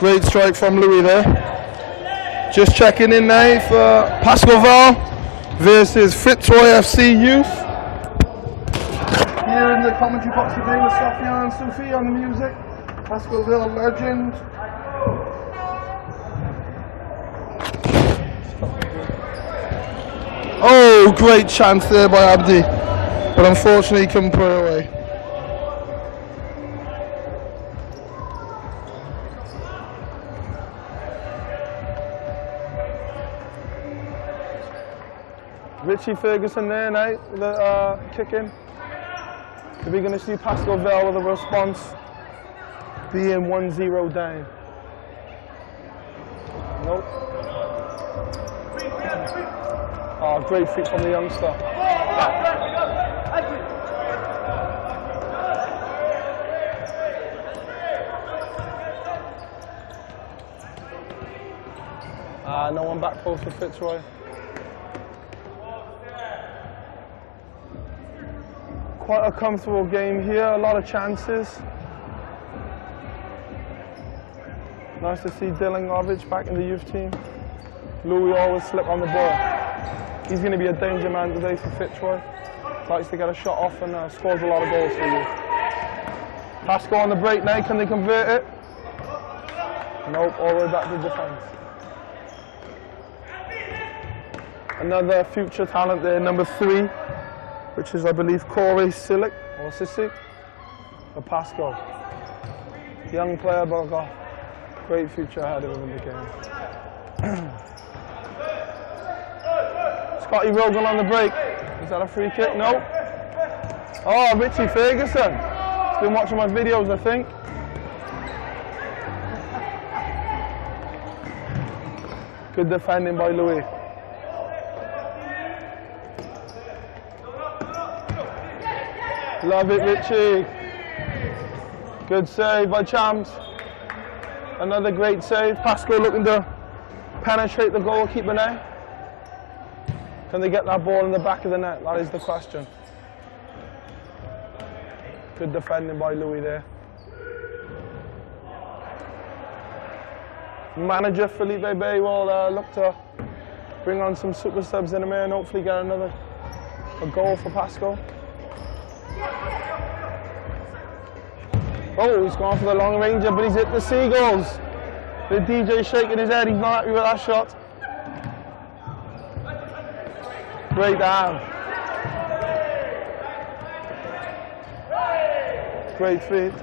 Great strike from Louis there. Just checking in now for Pascal versus Fitzroy FC Youth. Here in the commentary box today with Sophia and Sophie on the music. Pascal legend. Oh, great chance there by Abdi, but unfortunately he couldn't put it away. Richie Ferguson there now with the kick in. Are we going to see Pascal Vale with a response being 1-0 down? Nope. Oh, great feat from the youngster. No one back post for Fitzroy. Quite a comfortable game here, a lot of chances. Nice to see Dylan Govich back in the youth team. Louis always slip on the ball. He's going to be a danger man today for Fitzroy. Likes to get a shot off and scores a lot of goals for you. Pascal on the break now, can they convert it? Nope, all the way back to defence. Another future talent there, number 3, which is, I believe, Corey Silic, or Sissik, for Pascal. Young player, but got great future ahead of him in the game. Scotty Rogan on the break. Is that a free kick? No. Oh, Richie Ferguson. He's been watching my videos, I think. Good defending by Louis. Love it, Richie. Good save by Champs. Another great save. Pascal looking to penetrate the goalkeeper now. Can they get that ball in the back of the net? That is the question. Good defending by Louis there. Manager Felipe Bay will look to bring on some super subs in a minute and hopefully get a goal for Pascal. Oh, he's gone for the long ranger, but he's hit the Seagulls. The DJ shaking his head, he's not happy with that shot. Great down. Great feed.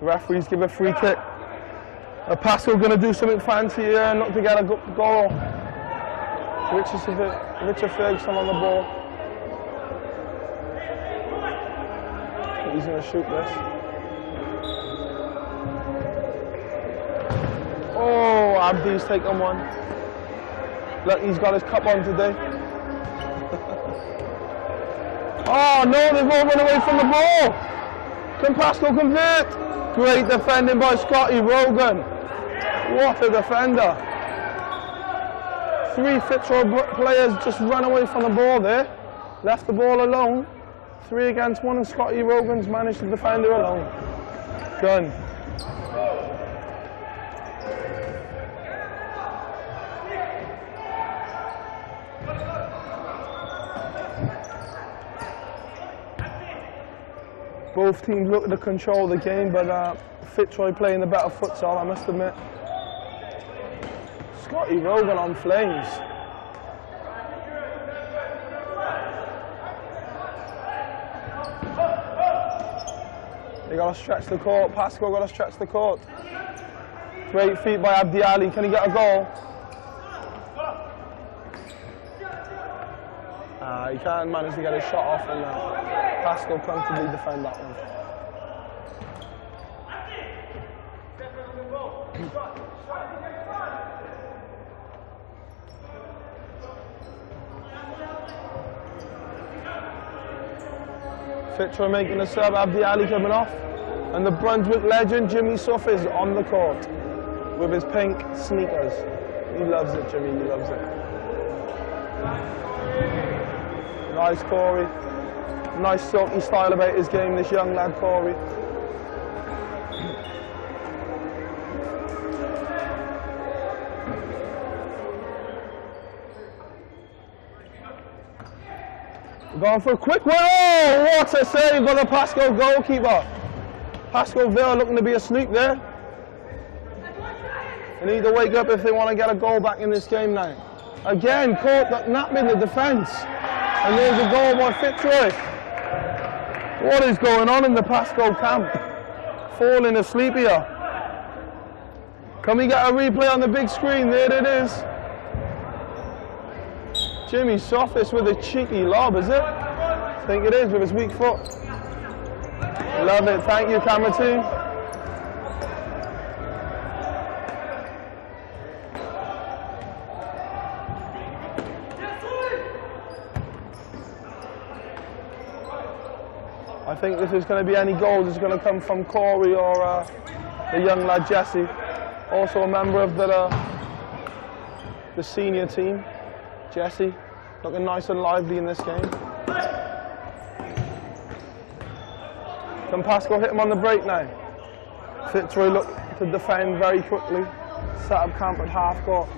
The referees give a free kick. Pascal going to do something fancy here, not to get a goal. Richard Ferguson on the ball. He's going to shoot this. Oh, Abdi's taken one. Look, he's got his cup on today. Oh no, they've all run away from the ball. Can Pascal convert? Great defending by Scotty Rogan. What a defender. 3 Fitzroy players just ran away from the ball there. Left the ball alone. 3 against 1 and Scotty Rogan's managed to defend her alone. Gun. Both teams look to control the game, but Fitzroy playing the better futsal, I must admit. Scotty Rogan on flames. They got to stretch the court. Pascal got to stretch the court. Great feat by Abdi Ali. Can he get a goal? He can't manage to get his shot off, and Pascal comfortably defend that one. Fitzroy making a sub, Abdi Ali coming off, and the Brunswick legend Jimmy Suff is on the court with his pink sneakers. He loves it, Jimmy, he loves it. Nice Corey. Nice silky style about his game, this young lad Corey. Going for a quick one. Oh, what a save by the Pasco goalkeeper. Pasco Villa looking to be asleep there. They need to wake up if they want to get a goal back in this game now. Again, caught napping the defence. And there's a goal by Fitzroy. What is going on in the Pasco camp? Falling asleep here. Can we get a replay on the big screen? There it is. Jimmy Sophis with a cheeky lob, is it? I think it is, with his weak foot. Love it. Thank you, camera team. I think if there's going to be any goals, it's going to come from Corey or the young lad Jesse. Also a member of the senior team, Jesse, looking nice and lively in this game. Can Pascal hit him on the break now? Fitzroy looked to defend very quickly, set up camp at half court.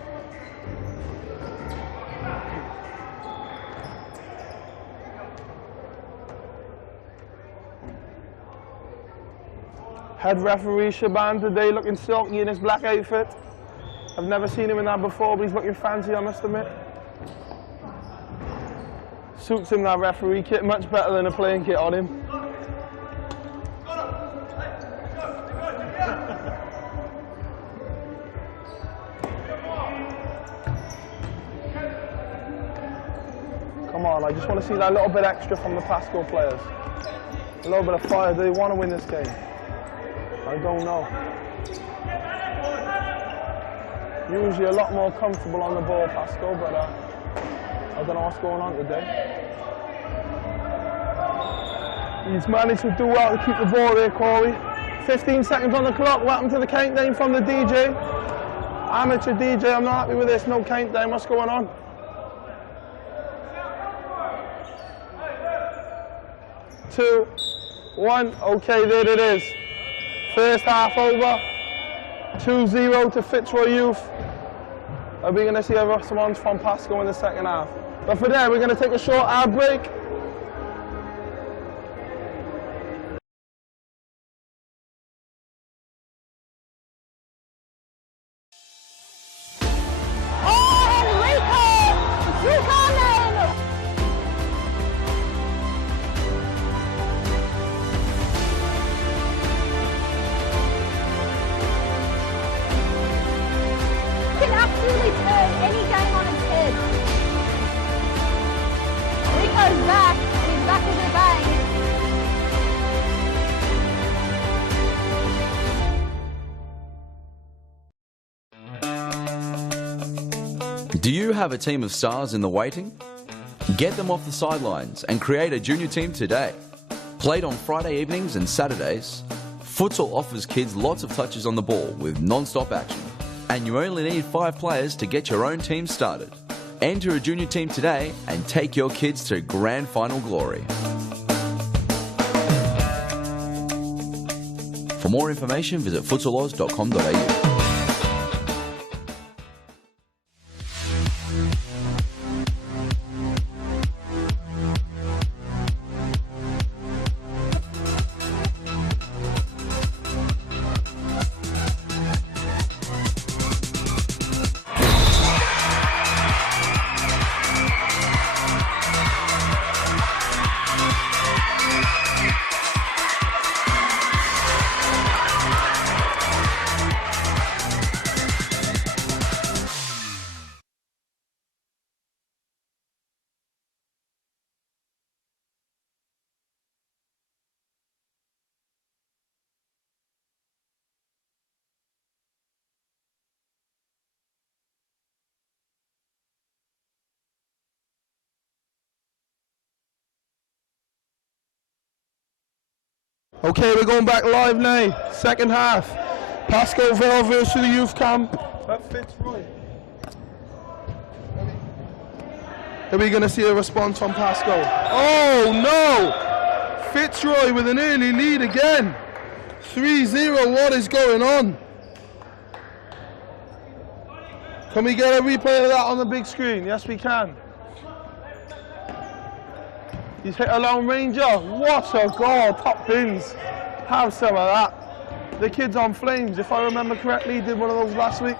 Head referee Shaban today looking silky in his black outfit. I've never seen him in that before, but he's looking fancy, I must admit. Suits him, that referee kit, much better than a playing kit on him. Come on, I just want to see that little bit extra from the Pascal players. A little bit of fire. Do they want to win this game? I don't know. Usually a lot more comfortable on the ball, Pascal, but I don't know what's going on today. He's managed to do well to keep the ball there, Corey. 15 seconds on the clock. What happened to the countdown from the DJ? Amateur DJ, I'm not happy with this. No countdown. What's going on? Two, one. Okay, there it is. First half over, 2-0 to Fitzroy Youth. Are we going to see a response from Pasco in the second half? But for that, we're going to take a short ad break. Do you have a team of stars in the waiting? Get them off the sidelines and create a junior team today. Played on Friday evenings and Saturdays, Futsal offers kids lots of touches on the ball with non-stop action. And you only need 5 players to get your own team started. Enter a junior team today and take your kids to grand final glory. For more information, visit futsaloz.com.au. Okay, we're going back live now. Second half. Pasco Villa versus the youth camp at Fitzroy. Are we going to see a response from Pasco? Oh no! Fitzroy with an early lead again. 3-0, what is going on? Can we get a replay of that on the big screen? Yes, we can. He's hit a long ranger. What a goal, top bins. Have some of that. The kid's on flames. If I remember correctly, he did one of those last week.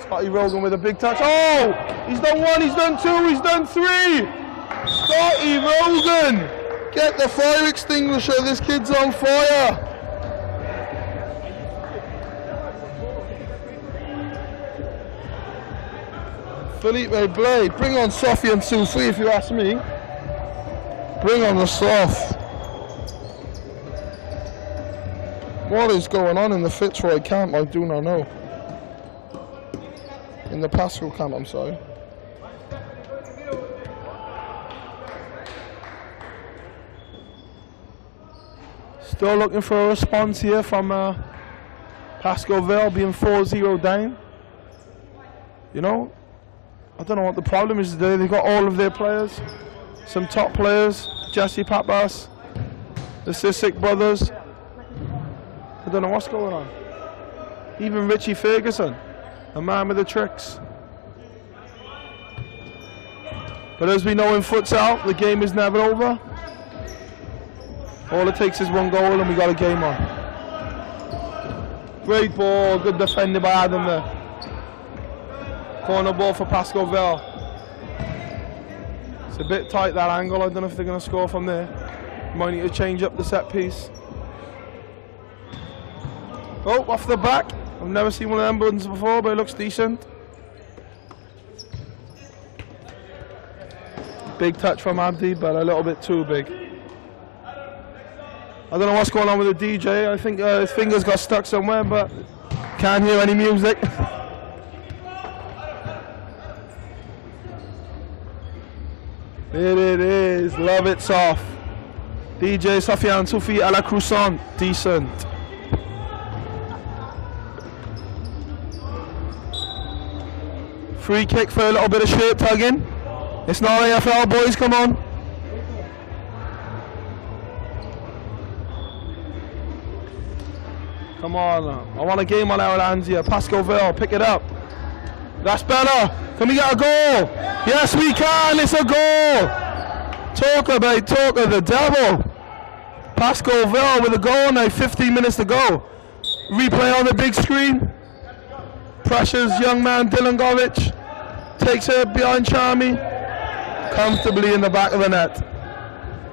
Scotty Rogan with a big touch. Oh, he's done one, he's done two, he's done three. Scotty Rogan, get the fire extinguisher. This kid's on fire. Felipe Blade, bring on Sophie and Sufi if you ask me. Bring on the Soft. What is going on in the Fitzroy camp? I do not know. In the Pascal camp, I'm sorry. Still looking for a response here from Pascalville, being 4-0 down. You know, I don't know what the problem is today. They've got all of their players, some top players, Jesse Papas, the Sissik brothers. I don't know what's going on. Even Richie Ferguson, a man with the tricks. But as we know in futsal, the game is never over. All it takes is one goal and we got a game on. Great ball, good defended by Adam there. Corner ball for Pascalville. It's a bit tight, that angle. I don't know if they're going to score from there. Might need to change up the set piece. Oh, off the back. I've never seen one of them buttons before, but it looks decent. Big touch from Abdi, but a little bit too big. I don't know what's going on with the DJ. I think his fingers got stuck somewhere, but can't hear any music. There it is, love it soft. DJ Sofiane Soufi à la croissant, decent. Free kick for a little bit of shirt tugging. It's not AFL, boys, come on. Come on, I want a game on our hands here. Pascalville, pick it up. That's better. Can we get a goal? Yes, we can. It's a goal. Talk of the devil. Pascalville with a goal now. 15 minutes to go. Replay on the big screen. Pressures young man Dylan Govich. Takes it behind Charmy. Comfortably in the back of the net.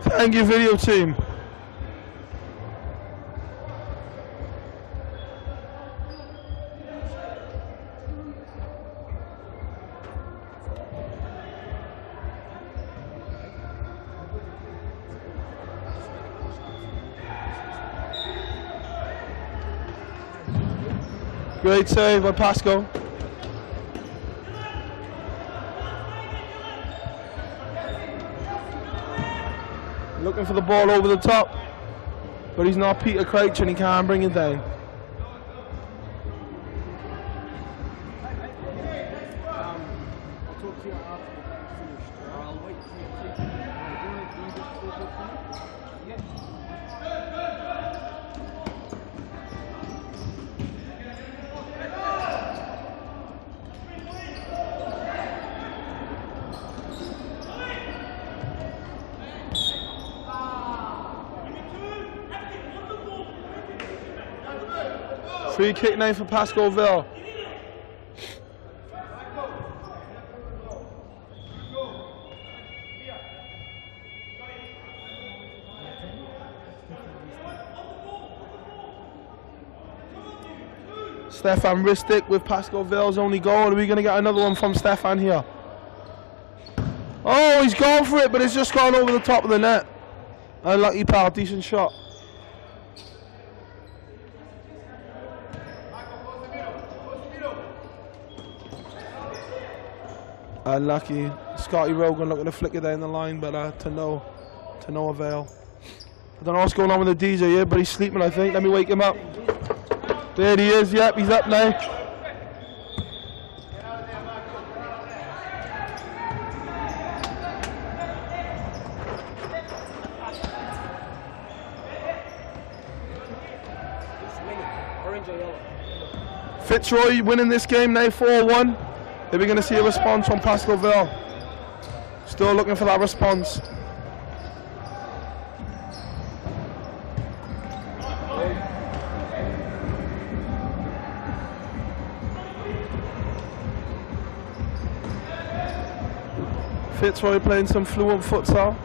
Thank you, video team. Great save by Pascal. Looking for the ball over the top, but he's not Peter Crouch and he can't bring it down. Free kick now for Pascalville. Stefan Ristic with Pascalville's only goal. Are we going to get another one from Stefan here? Oh, he's gone for it, but it's just gone over the top of the net. Unlucky pal, decent shot. Unlucky. Scotty Rogan looking to flick it down the line, but to no avail. I don't know what's going on with the DJ here, but he's sleeping, I think. Let me wake him up. There he is. Yep, he's up now. Fitzroy winning this game now 4-1. Are we going to see a response from Pascalville? Still looking for that response. Fitzroy playing some fluent futsal.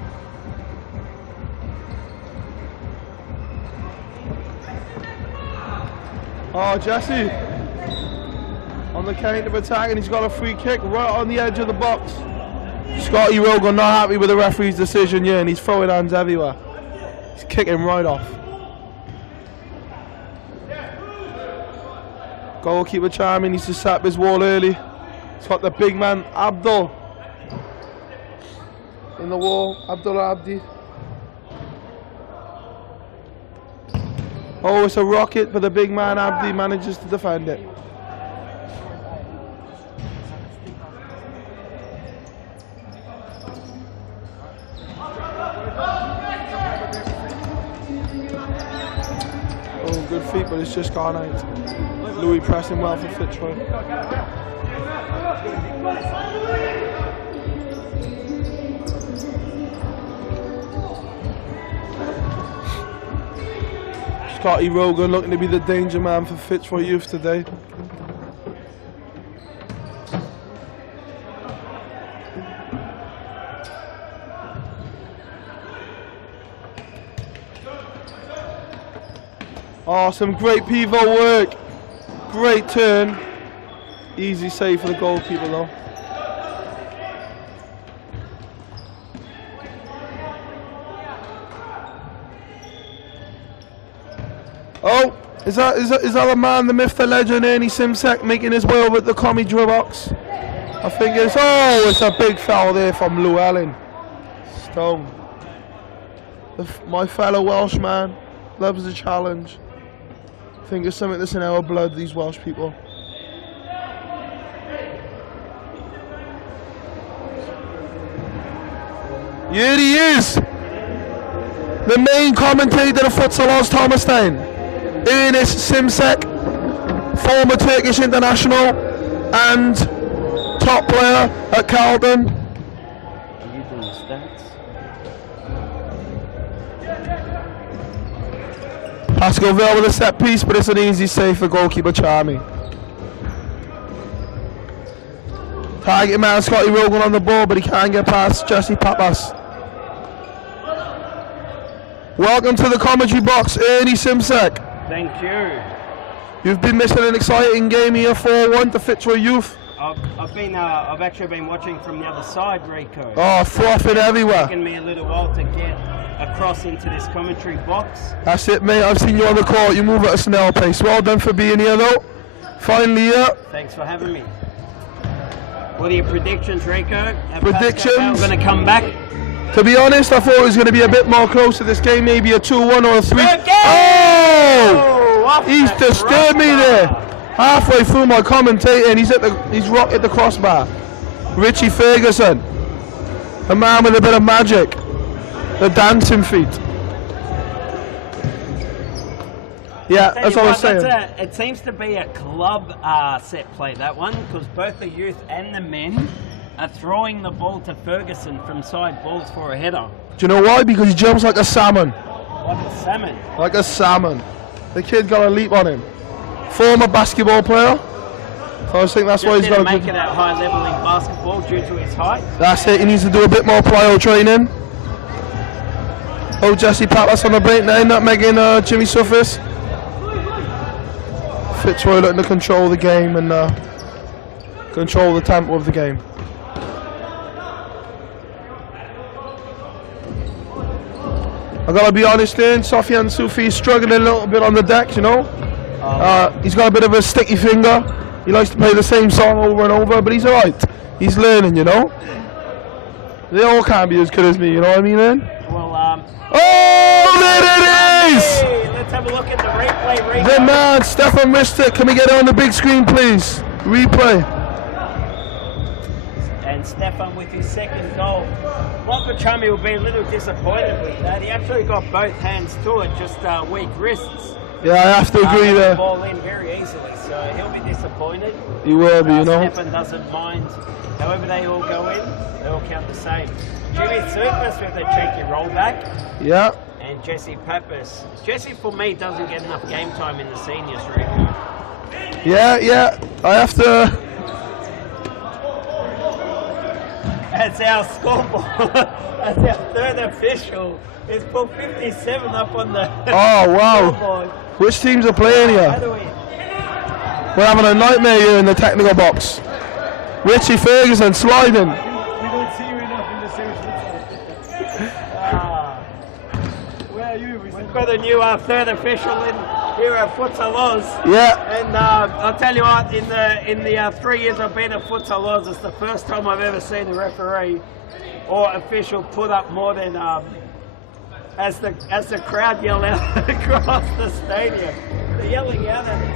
Oh, Jesse on the counter of attack, and he's got a free kick right on the edge of the box. Scotty Rogan not happy with the referee's decision, yeah, and he's throwing hands everywhere. He's kicking right off. Goalkeeper Charming needs to sap his wall early. He's got the big man Abdul in the wall, Abdul Abdi. Oh, it's a rocket, but the big man Abdi manages to defend it. Oh, good feet, but it's just gone out. Louis pressing well for Fitzroy. Scotty Rogan looking to be the danger man for Fitzroy Youth today. Oh, some great pivot work. Great turn. Easy save for the goalkeeper though. Oh, is that the man, the myth, the legend, Ernie Simsek making his way over at the commie drill box? I think it's a big foul there from Llewellyn. Stone. My fellow Welshman loves the challenge. I think it's something that's in our blood, these Welsh people. Here he is, the main commentator of Futsal Oz Thomastown. Ernest Simsek, former Turkish international and top player at Carlton. Are you doing stats? Pascalville with a set piece, but it's an easy save for goalkeeper Charmy. Target man Scotty Rogan on the ball, but he can't get past Jesse Papas. Welcome to the commentary box, Ernie Simsek. Thank you. You've been missing an exciting game here, 4-1 to Fitzroy Youth. I've actually been watching from the other side, Rico. Oh, frothing everywhere. It's taken me a little while to get across into this commentary box. That's it, mate. I've seen you on the court. You move at a snail pace. Well done for being here, though. Finally here. Thanks for having me. What are your predictions, Rico? Predictions? I'm going to come back. To be honest, I thought it was going to be a bit more close to this game, maybe a 2-1 or a 3. Oh! He's disturbed me there. Halfway through my commentating, he's rocked at the crossbar. Richie Ferguson, a man with a bit of magic, the dancing feet. Yeah, that's what I was saying. It seems to be a club set play, that one, because both the youth and the men are throwing the ball to Ferguson from side balls for a header. Do you know why? Because he jumps like a salmon. Like a salmon? Like a salmon. The kid got a leap on him. Former basketball player. So I think that's why he's got to make it at high level in basketball due to his height. That's it. He needs to do a bit more plyo training. Oh, Jesse Papas on the break now, not making Jimmy Suffis. Fitzroy looking to control the game and control the tempo of the game. I gotta be honest here, Sofian Sufi is struggling a little bit on the deck, you know. He's got a bit of a sticky finger. He likes to play the same song over and over, but he's alright. He's learning, you know. They all can't be as good as me, you know what I mean, man? Well, oh, there it is! Hey, let's have a look at the replay. The man, Stefan Ristic, can we get it on the big screen, please? Replay. And Stefan with his second goal. Wapachami will be a little disappointed with that. He actually got both hands to it, just weak wrists. Yeah, I have to agree the there. ball in very easily, so he'll be disappointed. He will be, you know. Stefan doesn't mind. However they all go in, they all count the same. Jimmy Surface with a cheeky rollback. Yeah. And Jesse Pappas. Jesse, for me, doesn't get enough game time in the seniors, Rico. Yeah. I have to. That's our scoreboard. That's our third official. It's put 57 up on the Oh, wow. scoreboard. Which teams are playing How here? do we? We're having a nightmare here in the technical box. Richie Ferguson sliding. We don't see you enough in the series. Where are you? We've got a new third official in here at Futsal Oz. Yeah. And I'll tell you what, in the 3 years I've been at Futsal Oz, it's the first time I've ever seen a referee or official put up more than as the crowd yell out across the stadium. They're yelling out at us.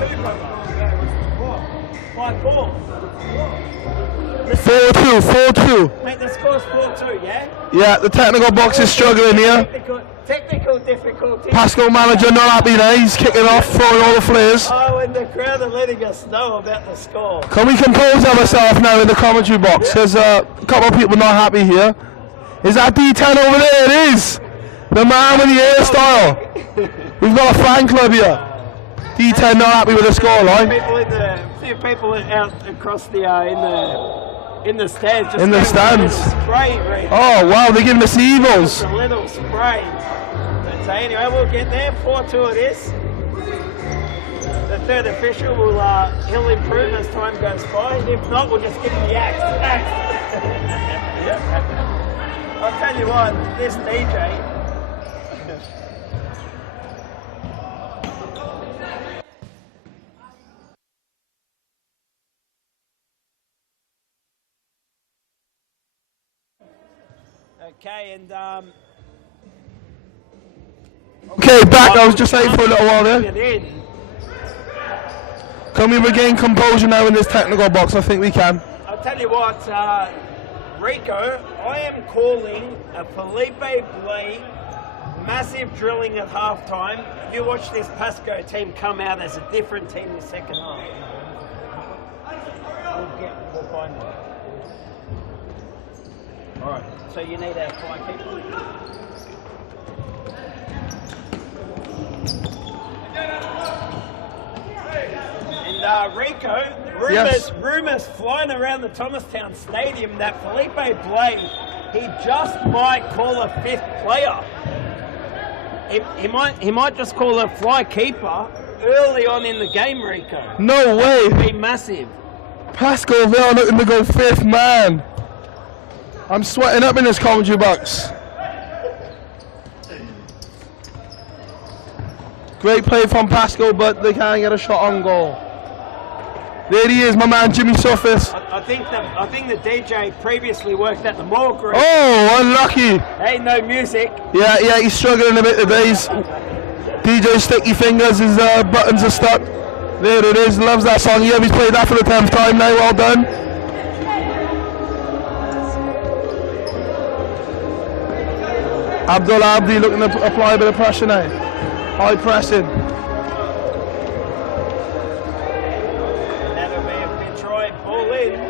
5-2, brother. 5-4. 4-2. Mate, the score's 4-2, yeah? Yeah, the technical box is struggling here. Technical difficulty. Pascal manager not happy now. He's kicking off, throwing all the flares. Oh, and the crowd are letting us know about the score. Can we compose ourselves now in the commentary box? There's a couple of people not happy here. Is that D10 over there? It is. The man with the hairstyle. We've got a fan club here. D10 not happy with the scoreline. Few people out across the in the stands. Just In the giving a little stands. Spray, Rick. Oh wow, they're giving us the evils. Just a little spray. But so anyway, we'll get there. 4-2 it is. The third official will he'll improve as time goes by. If not, we'll just give him the axe. I'll tell you what, this DJ. Okay, and Okay, back. I was just saying for a little while there. it in. Can we regain composure now in this technical box? I think we can. I'll tell you what, Rico, I am calling a Felipe Blay massive drilling at halftime. You watch this Pasco team come out as a different team in the second half. We'll find them. All right, so you need our fly keeper. And Rico, rumours flying around the Thomastown Stadium that Felipe Blay, he just might call a fifth player. He might just call a fly keeper early on in the game, Rico. No way. It'd be massive. Pascal there looking to go fifth man. I'm sweating up in this commentary box. Great play from Pascal, but they can't get a shot on goal. There he is, my man Jimmy Surface. I think the DJ previously worked at the mall group. Oh, unlucky. Ain't no music. Yeah, he's struggling a bit today. DJ Sticky Fingers, his buttons are stuck. There it is, loves that song. Yeah, he's played that for the 10th time now, well done. Abdullah Abdi looking to apply a bit of pressure now. High pressing. That'll be a Fitzroy ball in.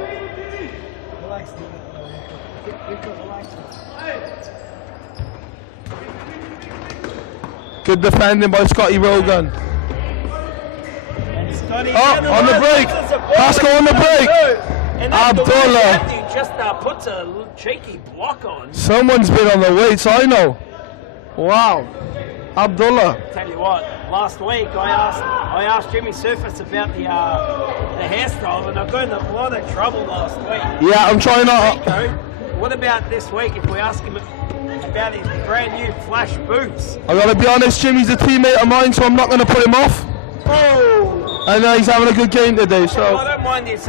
Good defending by Scotty Rogan. And Scotty Oh, on the break. Pascal on the break. And Abdullah. He just puts a cheeky block on. Someone's been on the weights, I know. Wow. Abdullah. Tell you what, last week I asked Jimmy Surface about the hairstyle, and I got in a lot of trouble last week. Yeah, I'm trying not. So, what about this week if we ask him about his brand new Flash boots? I gotta be honest, Jimmy's a teammate of mine, so I'm not gonna put him off. Oh! I know he's having a good game today, Well, I so. don't mind his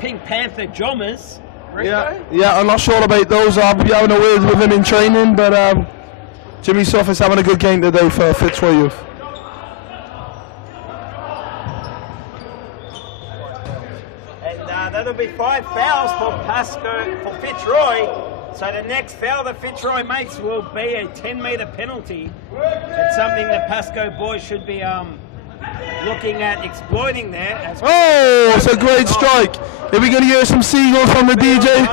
Pink Panther jommers. Yeah, I'm not sure about those. I'll be having a word with him in training, but Jimmy Surface having a good game today for Fitzroy Youth. And that'll be 5 fouls for Pasco, for Fitzroy. So the next foul that Fitzroy makes will be a 10-metre penalty. It's something the Pascoe boys should be looking at exploiting there. Oh, it's a great strike. Are we going to hear some seagulls from the DJ?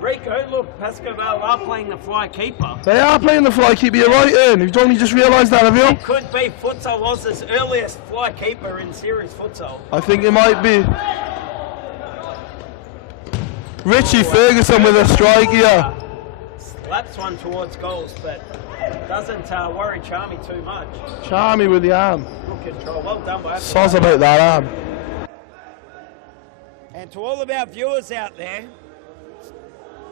Rico, look, Pascoe Vale are playing the fly keeper. They are playing the fly keeper, you're right, Ian. You've only just realised that, have you? It could be Futsal Oz's earliest fly keeper in series futsal. I think it might be. Richie Ferguson with a strike here. Slaps one towards goals, but doesn't worry Charmy too much. Charmy with the arm. Good control, well done by Soz about that arm. And to all of our viewers out there,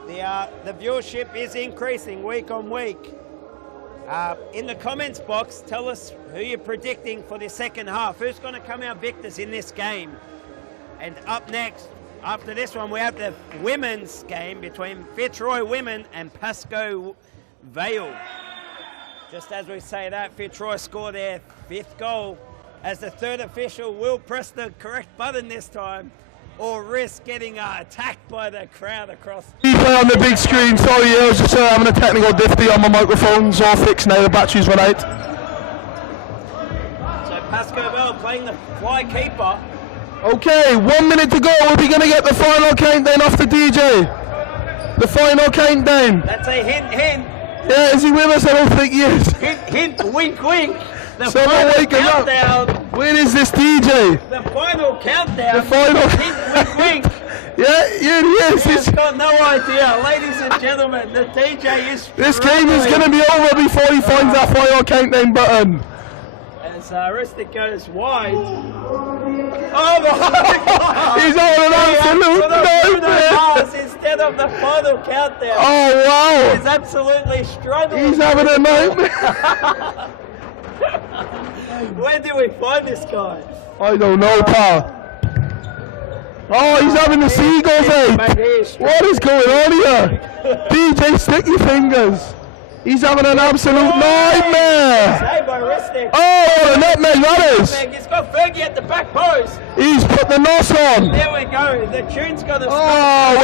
the viewership is increasing week on week. In the comments box, tell us who you're predicting for the second half. Who's going to come out victors in this game? And up next, after this one, we have the women's game between Fitzroy Women and Pascoe Vale. Just as we say that, Fitzroy score their 5th goal, as the third official will press the correct button this time, or risk getting attacked by the crowd across. Replay on the big screen. Sorry, I was just having a technical difficulty on my microphones. All fixed now, the batteries run out. So Pascoe Vale playing the fly keeper. Okay, 1 minute to go. Are we going to get the final countdown off the DJ? The final countdown. That's a hint. Yeah, is he with us? I don't think he is. Hint, wink, wink. The Someone final wake him up. countdown. Where is this DJ? The final countdown. The final. Hint, wink, wink. Yeah, here he is. He's got no idea. Ladies and gentlemen, the DJ is This game is going to be over before he finds that final countdown button. As Ristic goes wide. Oh my God! He's on an absolute nightmare. Instead of the final countdown. Oh wow! He's absolutely struggling. He's having a nightmare. Where did we find this guy? I don't know, pal. Oh, he's having the seagulls out. What is going on here? DJ, stick your fingers. He's having an absolute nightmare. Saved by Ristic. Oh, the nutmeg, that is. He's got Fergie at the back post. He's put the nos on. There we go. The tune's got a Oh,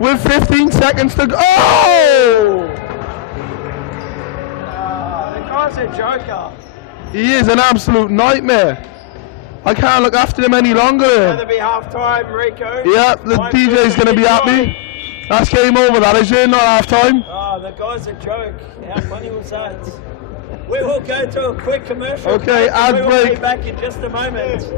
with 15 seconds to go. Oh! The guy's a joker. He is an absolute nightmare. I can't look after him any longer. It's going to be half time, Rico. Yeah, the DJ's going to be happy. That's game over, that is it, not half time. Oh, the guy's a joke. How funny was that? We will go to a quick commercial. Okay, ad break. We'll be back in just a moment.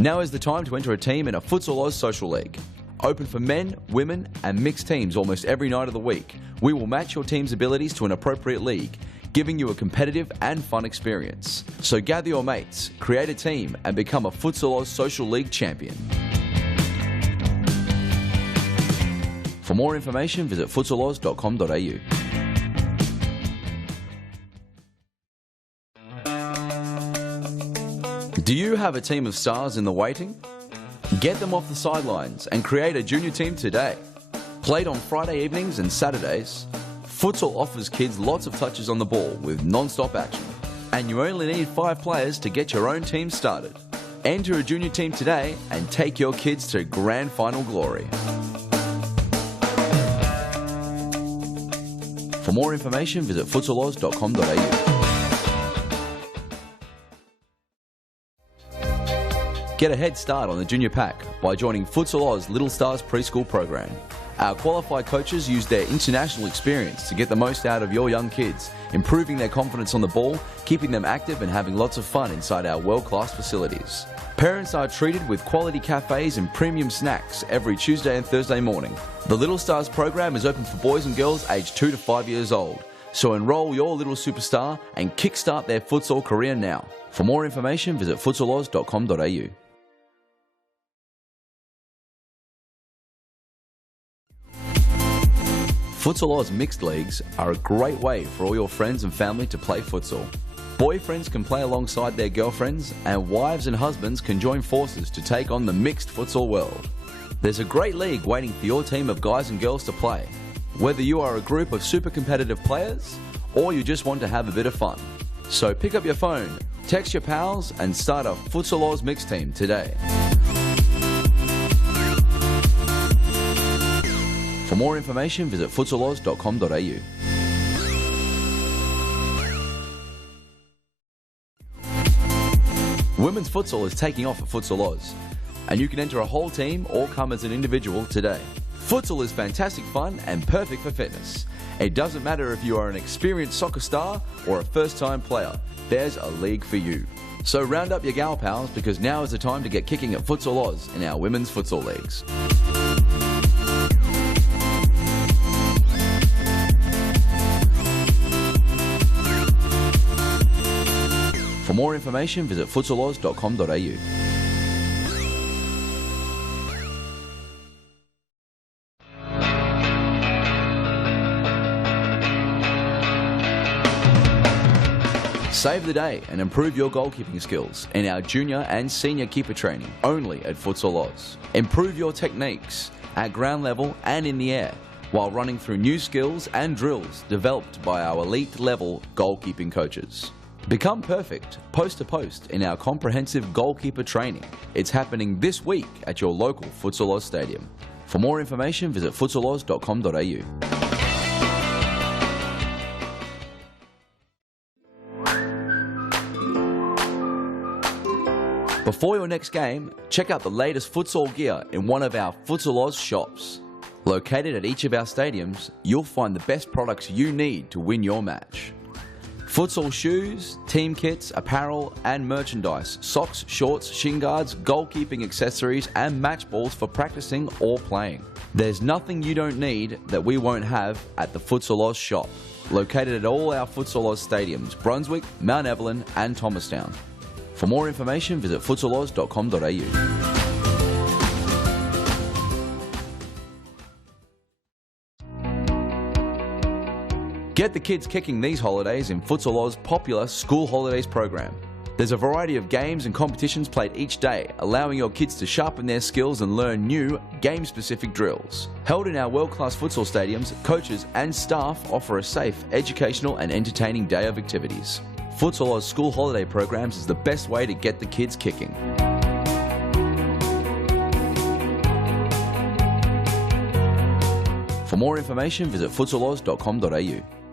Now is the time to enter a team in a Futsal Oz Social League. Open for men, women and mixed teams almost every night of the week. We will match your team's abilities to an appropriate league, giving you a competitive and fun experience. So gather your mates, create a team and become a Futsal Oz Social League champion. For more information, visit futsaloz.com.au. Do you have a team of stars in the waiting? Get them off the sidelines and create a junior team today. Played on Friday evenings and Saturdays, Futsal offers kids lots of touches on the ball with non-stop action. And you only need 5 players to get your own team started. Enter a junior team today and take your kids to grand final glory. For more information, visit futsaloz.com.au. Get a head start on the junior pack by joining Futsal Oz Little Stars preschool program. Our qualified coaches use their international experience to get the most out of your young kids, improving their confidence on the ball, keeping them active and having lots of fun inside our world-class facilities. Parents are treated with quality cafes and premium snacks every Tuesday and Thursday morning. The Little Stars program is open for boys and girls aged 2 to 5 years old. So enroll your little superstar and kickstart their futsal career now. For more information, visit futsaloz.com.au. Futsal Oz mixed leagues are a great way for all your friends and family to play futsal. Boyfriends can play alongside their girlfriends, and wives and husbands can join forces to take on the mixed futsal world. There's a great league waiting for your team of guys and girls to play. Whether you are a group of super competitive players, or you just want to have a bit of fun. So pick up your phone, text your pals, and start a Futsal Oz mixed team today. For more information, visit futsaloz.com.au. Women's futsal is taking off at Futsal Oz, and you can enter a whole team or come as an individual today. Futsal is fantastic fun and perfect for fitness. It doesn't matter if you are an experienced soccer star or a first-time player, there's a league for you. So round up your gal pals, because now is the time to get kicking at Futsal Oz in our women's futsal leagues. For more information, visit futsaloz.com.au. Save the day and improve your goalkeeping skills in our junior and senior keeper training only at Futsal Oz. Improve your techniques at ground level and in the air while running through new skills and drills developed by our elite level goalkeeping coaches. Become perfect post to post in our comprehensive goalkeeper training. It's happening this week at your local Futsal Oz stadium. For more information, visit futsaloz.com.au. Before your next game, check out the latest futsal gear in one of our Futsal Oz shops. Located at each of our stadiums, you'll find the best products you need to win your match. Futsal shoes, team kits, apparel and merchandise, socks, shorts, shin guards, goalkeeping accessories and match balls for practicing or playing. There's nothing you don't need that we won't have at the Futsal Oz shop. Located at all our Futsal Oz stadiums, Brunswick, Mount Evelyn and Thomastown. For more information, visit futsaloz.com.au. Get the kids kicking these holidays in Futsal Oz's popular School Holidays program. There's a variety of games and competitions played each day, allowing your kids to sharpen their skills and learn new, game-specific drills. Held in our world-class futsal stadiums, coaches and staff offer a safe, educational and entertaining day of activities. Futsal Oz School Holiday programs is the best way to get the kids kicking. For more information, visit futsaloz.com.au.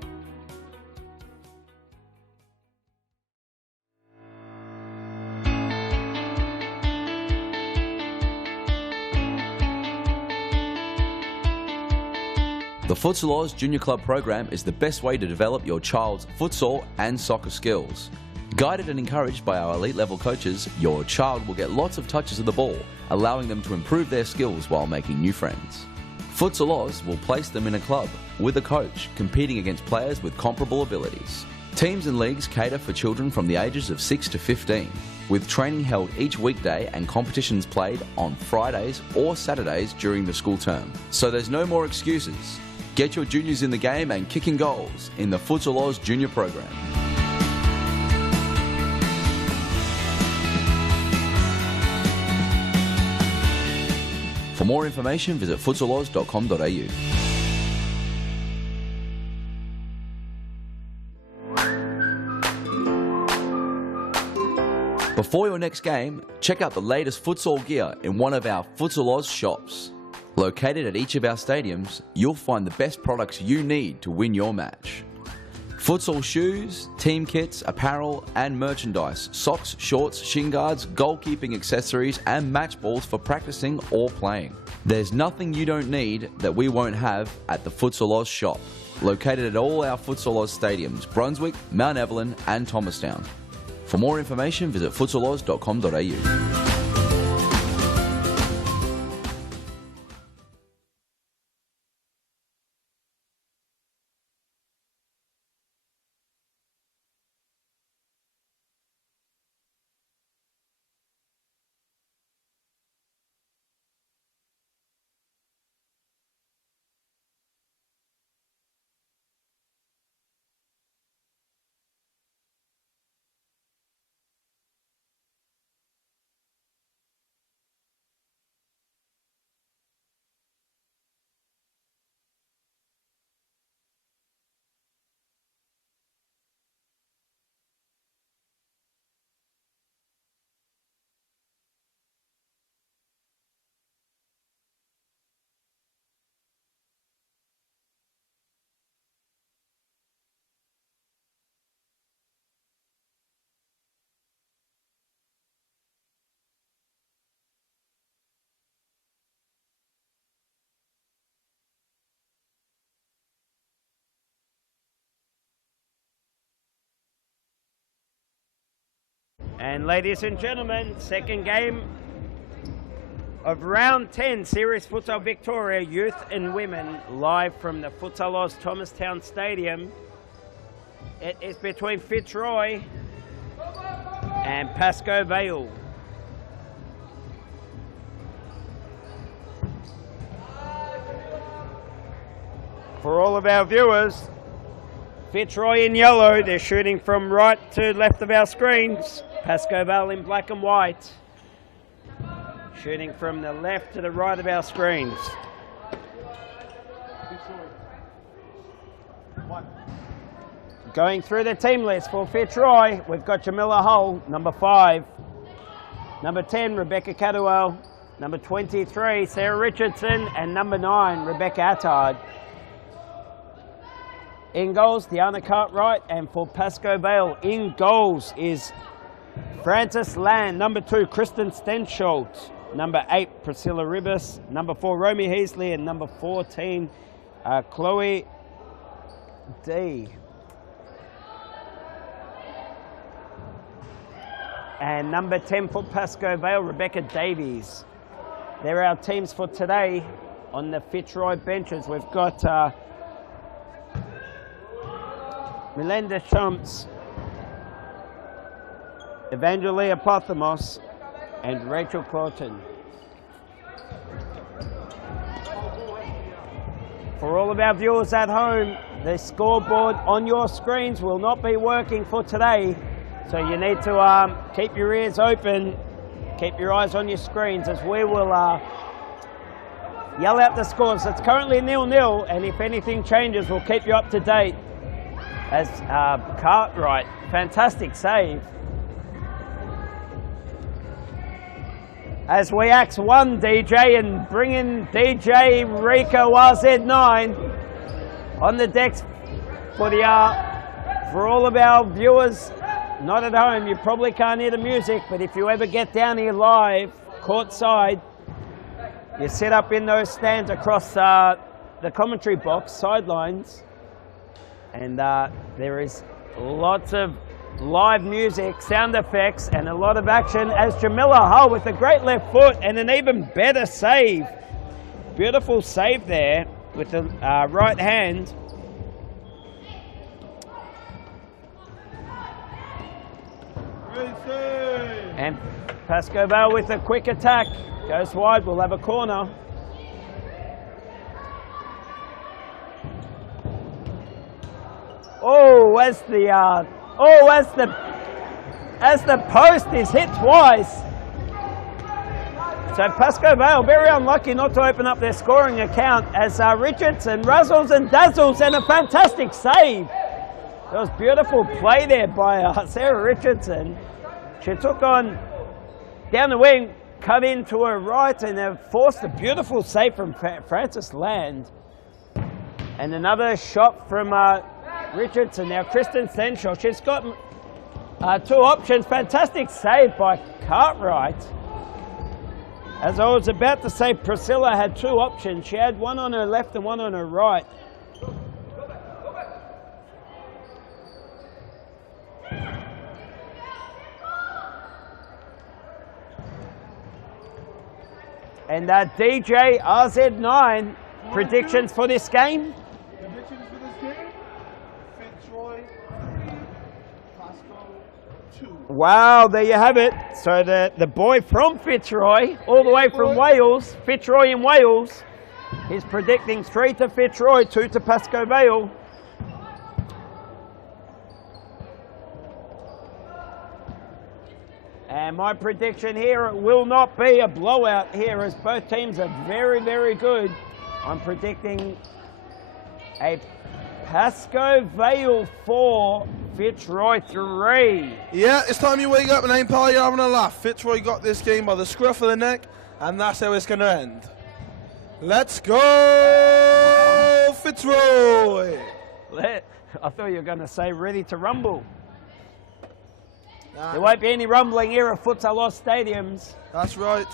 The Futsal Oz Junior Club program is the best way to develop your child's futsal and soccer skills. Guided and encouraged by our elite level coaches, your child will get lots of touches of the ball, allowing them to improve their skills while making new friends. Futsal Oz will place them in a club with a coach, competing against players with comparable abilities. Teams and leagues cater for children from the ages of 6 to 15, with training held each weekday and competitions played on Fridays or Saturdays during the school term. So there's no more excuses. Get your juniors in the game and kicking goals in the Futsal Oz Junior program. For more information, visit futsaloz.com.au. Before your next game, check out the latest futsal gear in one of our Futsal Oz shops. Located at each of our stadiums, you'll find the best products you need to win your match. Futsal shoes, team kits, apparel and merchandise, socks, shorts, shin guards, goalkeeping accessories and match balls for practicing or playing. There's nothing you don't need that we won't have at the Futsal Oz shop. Located at all our Futsal Oz stadiums, Brunswick, Mount Evelyn and Thomastown. For more information, visit futsaloz.com.au. And ladies and gentlemen, second game of round 10, Series Futsal Victoria, youth and women, live from the Futsal Oz Thomastown Stadium. It is between Fitzroy and Pascoe Vale. For all of our viewers, Fitzroy in yellow, they're shooting from right to left of our screens. Pascoe Vale in black and white, shooting from the left to the right of our screens. Going through the team list for Fitzroy, we've got Jamila Hull, number 5. Number 10, Rebecca Cadwell. Number 23, Sarah Richardson. And number 9, Rebecca Attard. In goals, Deanna Cartwright. And for Pascoe Vale, in goals is Frances Land. Number 2, Kristen Stensholt. Number 8, Priscilla Ribas. Number 4, Romy Heasley. And number 14, Chloe D. And number 10 for Pascoe Vale, Rebecca Davies. They're our teams for today on the Fitzroy benches. We've got Melinda Shumps, Evangelia Pothamos, and Rachel Clawton. For all of our viewers at home, the scoreboard on your screens will not be working for today. So you need to keep your ears open, keep your eyes on your screens, as we will yell out the scores. It's currently 0-0, and if anything changes, we'll keep you up to date. As Cartwright, fantastic save. As we axe one DJ and bring in DJ Rico RZ9 on the decks for all of our viewers. Not at home, you probably can't hear the music, but if you ever get down here live, courtside, you sit up in those stands across the commentary box, sidelines, and there is lots of live music, sound effects, and a lot of action as Jamila Hull with a great left foot and an even better save. Beautiful save there with the right hand. And Pascoe Vale with a quick attack. Goes wide, we'll have a corner. Oh, as the post is hit twice. So Pascoe Vale very unlucky not to open up their scoring account as Richardson razzles and dazzles, and a fantastic save. That was beautiful play there by Sarah Richardson. She took on down the wing, cut into her right, and forced a beautiful save from Frances Land. And another shot from Richardson. Now Kristen Stenshaw, she's got 2 options. Fantastic save by Cartwright. As I was about to say, Priscilla had 2 options. She had one on her left and one on her right. And DJ RZ9, predictions for this game? Predictions for this game? Fitzroy 3, Pascoe 2. Wow, there you have it. So the boy from Fitzroy, all the way from Wales, Fitzroy in Wales, he's predicting 3 to Fitzroy, 2 to Pascoe Vale. And my prediction here, it will not be a blowout here, as both teams are very, very good. I'm predicting a Pascoe Vale 4, Fitzroy 3. Yeah, it's time you wake up and ain't pal, you're having a laugh. Fitzroy got this game by the scruff of the neck, and that's how it's going to end. Let's go, Fitzroy! I thought you were going to say ready to rumble. Nah. There won't be any rumbling here at Futsal Oz stadiums. That's right.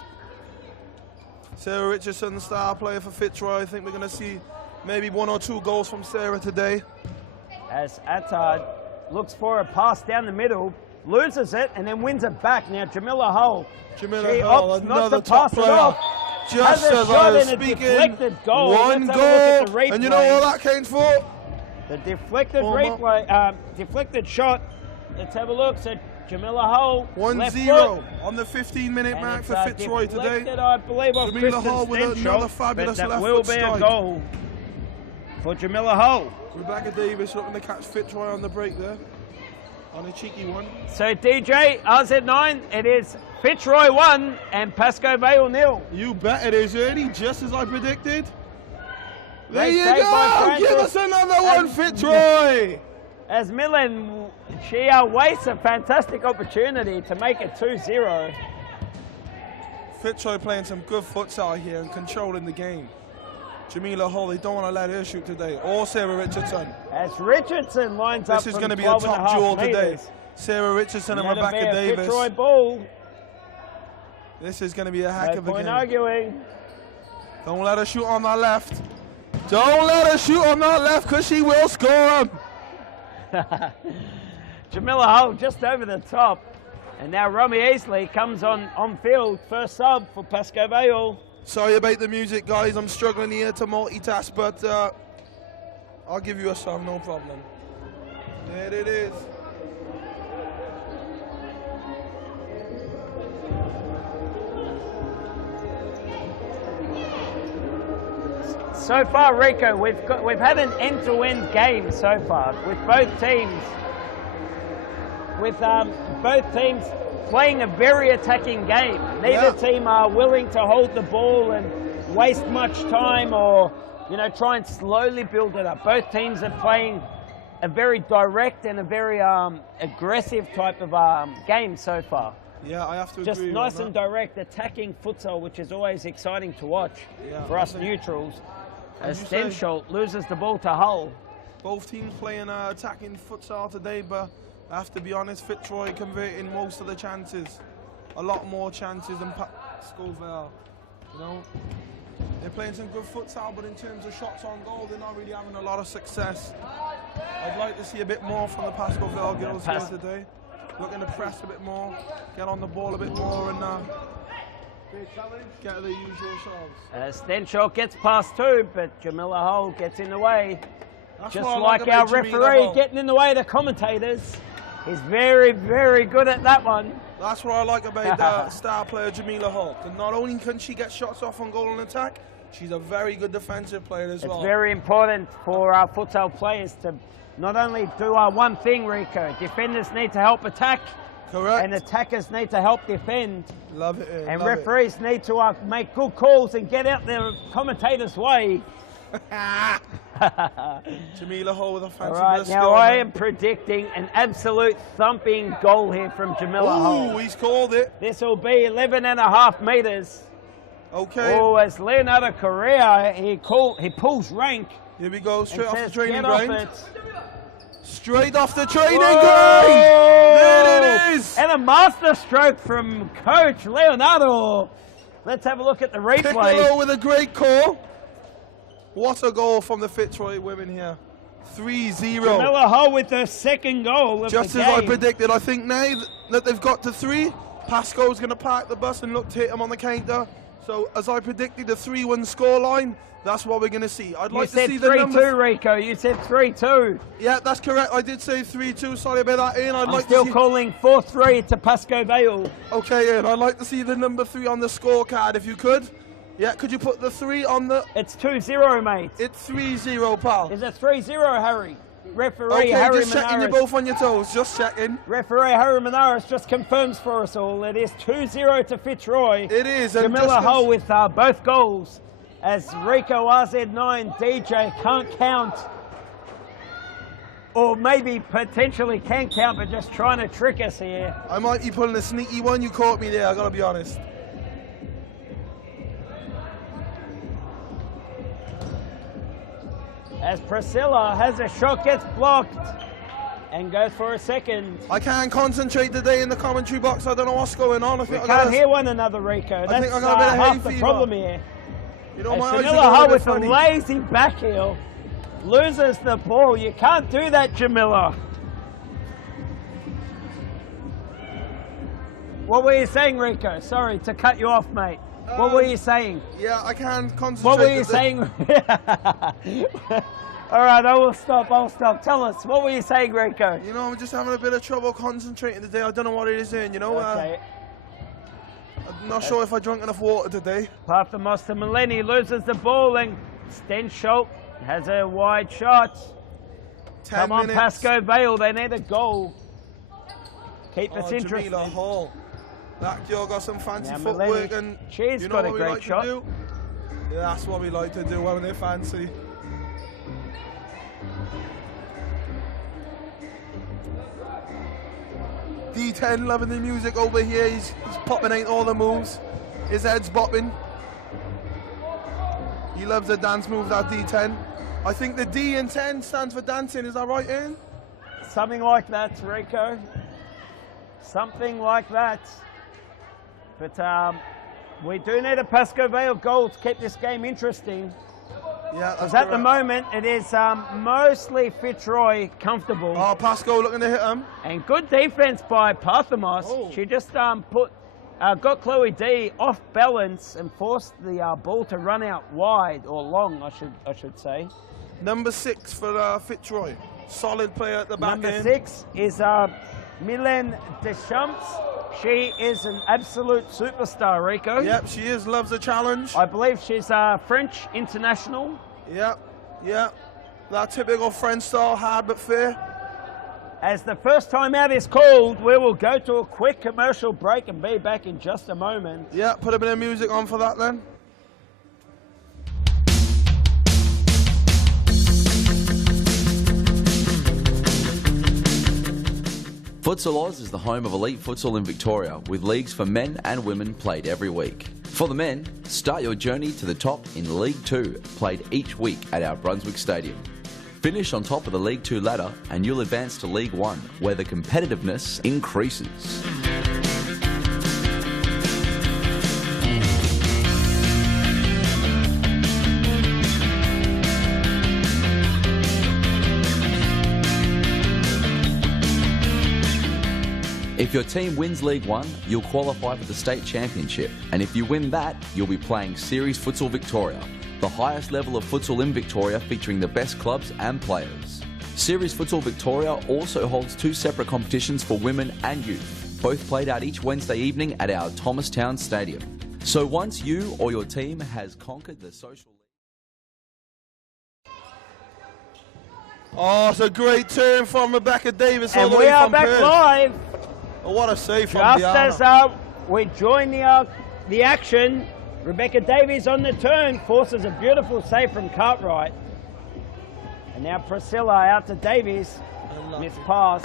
Sarah Richardson, star player for Fitzroy. I think we're going to see maybe 1 or 2 goals from Sarah today. As Attard looks for a pass down the middle, loses it, and then wins it back. Now Jamila Hull, Jamila she Hull, opts not another to top pass it player. off. Just Has a as shot I was and a speaking, deflected goal. one Let's have a look at goal, the replay. and you know what that came for? The deflected Former. replay, deflected shot. Let's have a look. So Jamila Hull, 1-0 on the 15-minute and mark it's, for Fitzroy deflected, today. I believe, off Jamila Kristen Hull with Stenshall, another fabulous but that left will foot be a strike. goal for Jamila Hull. Rebecca Davis looking to catch Fitzroy on the break there. On a cheeky one. So DJ, RZ9, it is Fitzroy 1 and Pascoe Vale 0. You bet it is, Ernie, just as I predicted. There Great you save by go! Francis. Give us another one, And- Fitzroy! As Millen, she wastes a fantastic opportunity to make it 2-0. Fitzroy playing some good futsal here and controlling the game. Jamila Hull, they don't want to let her shoot today. Or Sarah Richardson. As Richardson lines up This is from going to be a 12 top and a half duel today. meters. Sarah Richardson and That'll be Rebecca a Davis. Fitzroy ball. This is going to be a heck No of a point game. arguing. Don't let her shoot on that left. Don't let her shoot on that left because she will score them. Jamila Hull just over the top. And now Romy Easley comes on field. First sub for Pascoe Vale. Sorry about the music, guys. I'm struggling here to multitask, but I'll give you a song, no problem. There it is. So far, Rico, we've had an end-to-end game so far with both teams. With both teams playing a very attacking game. Neither team are willing to hold the ball and waste much time or, try and slowly build it up. Both teams are playing a very direct and a very aggressive type of game so far. Yeah, I have to Just agree nice with and that. direct attacking futsal, which is always exciting to watch for I us think- neutrals. As you say- Stenshall loses the ball to Hull. Both teams playing attacking futsal today, but I have to be honest, Fitzroy converting most of the chances. A lot more chances than Scoville. They're playing some good futsal, but in terms of shots on goal, they're not really having a lot of success. I'd like to see a bit more from the Pascoville girls here today. Looking to press a bit more, get on the ball a bit more, and get the usual shots. Stenshall gets past two, but Jamila Hull gets in the way. That's Just what I like our about Jamila referee Hull. getting in the way of the commentators. He's very, very good at that one. That's what I like about star player Jamila Hull. Not only can she get shots off on goal and attack, she's a very good defensive player as well. It's very important for our futsal players to not only do our one thing, Rico. Defenders need to help attack. Correct. And attackers need to help defend. Love it. And love referees need to make good calls and get out their commentators' way. Jamila Hull with a fancy All right, bit of now skill, I man. am predicting an absolute thumping goal here from Jamila Hull. Oh, he's called it. This will be 11 and a half meters. Okay. Oh, as Leonardo Correa, he pulls rank. Here we go, straight and off the says, training "Get off ground. it." Straight off the training Whoa! ground. There it is. And a master stroke from Coach Leonardo. Let's have a look at the replay. Piccolo with a great call. What a goal from the Fitzroy women here. 3-0. Jamila Hull with the second goal of Just the as I game. predicted, I think now that they've got to 3, Pascoe's going to park the bus and look to hit him on the counter. So as I predicted, the 3-1 scoreline, that's what we're going to see. I'd You like to said see the 3-2, number. Rico. You said 3-2. Yeah, that's correct. I did say 3-2. Sorry about that, Ian. I'd I'm like still to see. calling 4-3 to Pascoe Vale. Okay, Ian. I'd like to see the number 3 on the scorecard, if you could. Yeah, could you put the 3 on the? It's 2-0, mate. It's 3-0, pal. Is it 3-0, Harry? Referee Okay, Harry just checking you're Menares. both on your toes. Just checking. Referee Harry Menares just confirms for us all. It is 2-0 to Fitzroy. It is. And Jamila just Hull with both goals. As Rico RZ9 DJ can't count. Or maybe potentially can count, but just trying to trick us here. I might be pulling a sneaky one. You caught me there. I gotta be honest. As Priscilla has a shot, gets blocked, and goes for a second. I can't concentrate today in the commentary box. I don't know what's going on. I We think I can't gotta, hear one another, Rico. think That's I got a bit of hay half the fever. problem here. You know, As my eyes are Jamila going Hull a bit with a funny. lazy back heel loses the ball. You can't do that, Jamila. What were you saying, Rico? Sorry to cut you off, mate. What were you saying? Yeah, I can't concentrate. What were you saying? All right, I will stop. I'll stop. Tell us, what were you saying, Rico? You know, I'm just having a bit of trouble concentrating today. I don't know what it is in, you know. Okay. I'm not sure if I drank enough water today. Pathamos to Malini loses the ball, and Stenschultz has a wide shot. 10 Come on, minutes. Pascoe Vale, they need a goal. Keep us Jamila interested. Hall. That girl got some fancy Now, footwork, Malini, and she's you know got a what we great like shot. to do? Yeah, that's what we like to do when they're fancy. D10 loving the music over here. He's popping out all the moves. His head's bopping. He loves the dance move, that D10. I think the D in 10 stands for dancing. Is that right, Ian? Something like that, Rico. Something like that. But we do need a Pascoe Vale goal to keep this game interesting. Yeah, Because that's at the correct. moment it is mostly Fitzroy comfortable. Oh, Pascoe looking to hit him. And good defense by Pathamos. Oh. She just got Chloe D off balance and forced the ball to run out wide, or long, I should say. Number 6 for Fitzroy. Solid player at the back Number end. 6 is Mylène Deschamps. She is an absolute superstar, Rico. Yep, she is. Loves the challenge. I believe she's French international. Yep, yep. That typical French style, hard but fair. As the first time out is called, we will go to a quick commercial break and be back in just a moment. Yeah, put a bit of music on for that then. Futsal Oz is the home of elite futsal in Victoria, with leagues for men and women played every week. For the men, start your journey to the top in League 2, played each week at our Brunswick Stadium. Finish on top of the League 2 ladder and you'll advance to League 1, where the competitiveness increases. If your team wins League 1, you'll qualify for the State Championship, and if you win that, you'll be playing Series Futsal Victoria, the highest level of futsal in Victoria featuring the best clubs and players. Series Futsal Victoria also holds 2 separate competitions for women and youth, both played out each Wednesday evening at our Thomastown Stadium. So once you or your team has conquered the social... Oh, it's a great turn from Rebecca Davis all And the we way are from back Perth. live. Oh, what a save from Just Diana. as we join the action, Rebecca Davies on the turn forces a beautiful save from Cartwright. And now Priscilla out to Davies. Unlucky. Miss pass.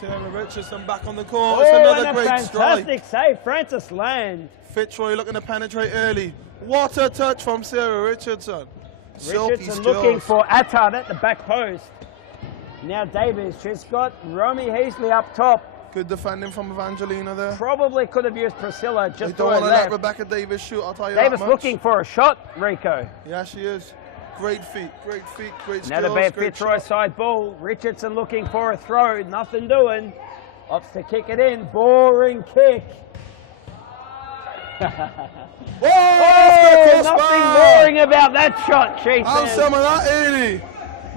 Sarah Richardson back on the court. It's Oh, another and a great strike. fantastic save, Francis Land. Fitzroy looking to penetrate early. What a touch from Sarah Richardson. Silky Richardson skills. looking for Attard at the back post. Now Davies, she's got Romy Heasley up top. Good defending from Evangelina there. Probably could have used Priscilla They just to don't her want to let left. Rebecca Davis shoot, I'll tell you Davis that much. looking for a shot, Rico. Yeah, she is. Great feet, great Now skills, the bad great Fitzroy shot. side ball. Richardson looking for a throw, nothing doing. Opts to kick it in, boring kick. Oh, Oh, off the nothing crossbar. boring about that shot, she Have says. some of that, Edie.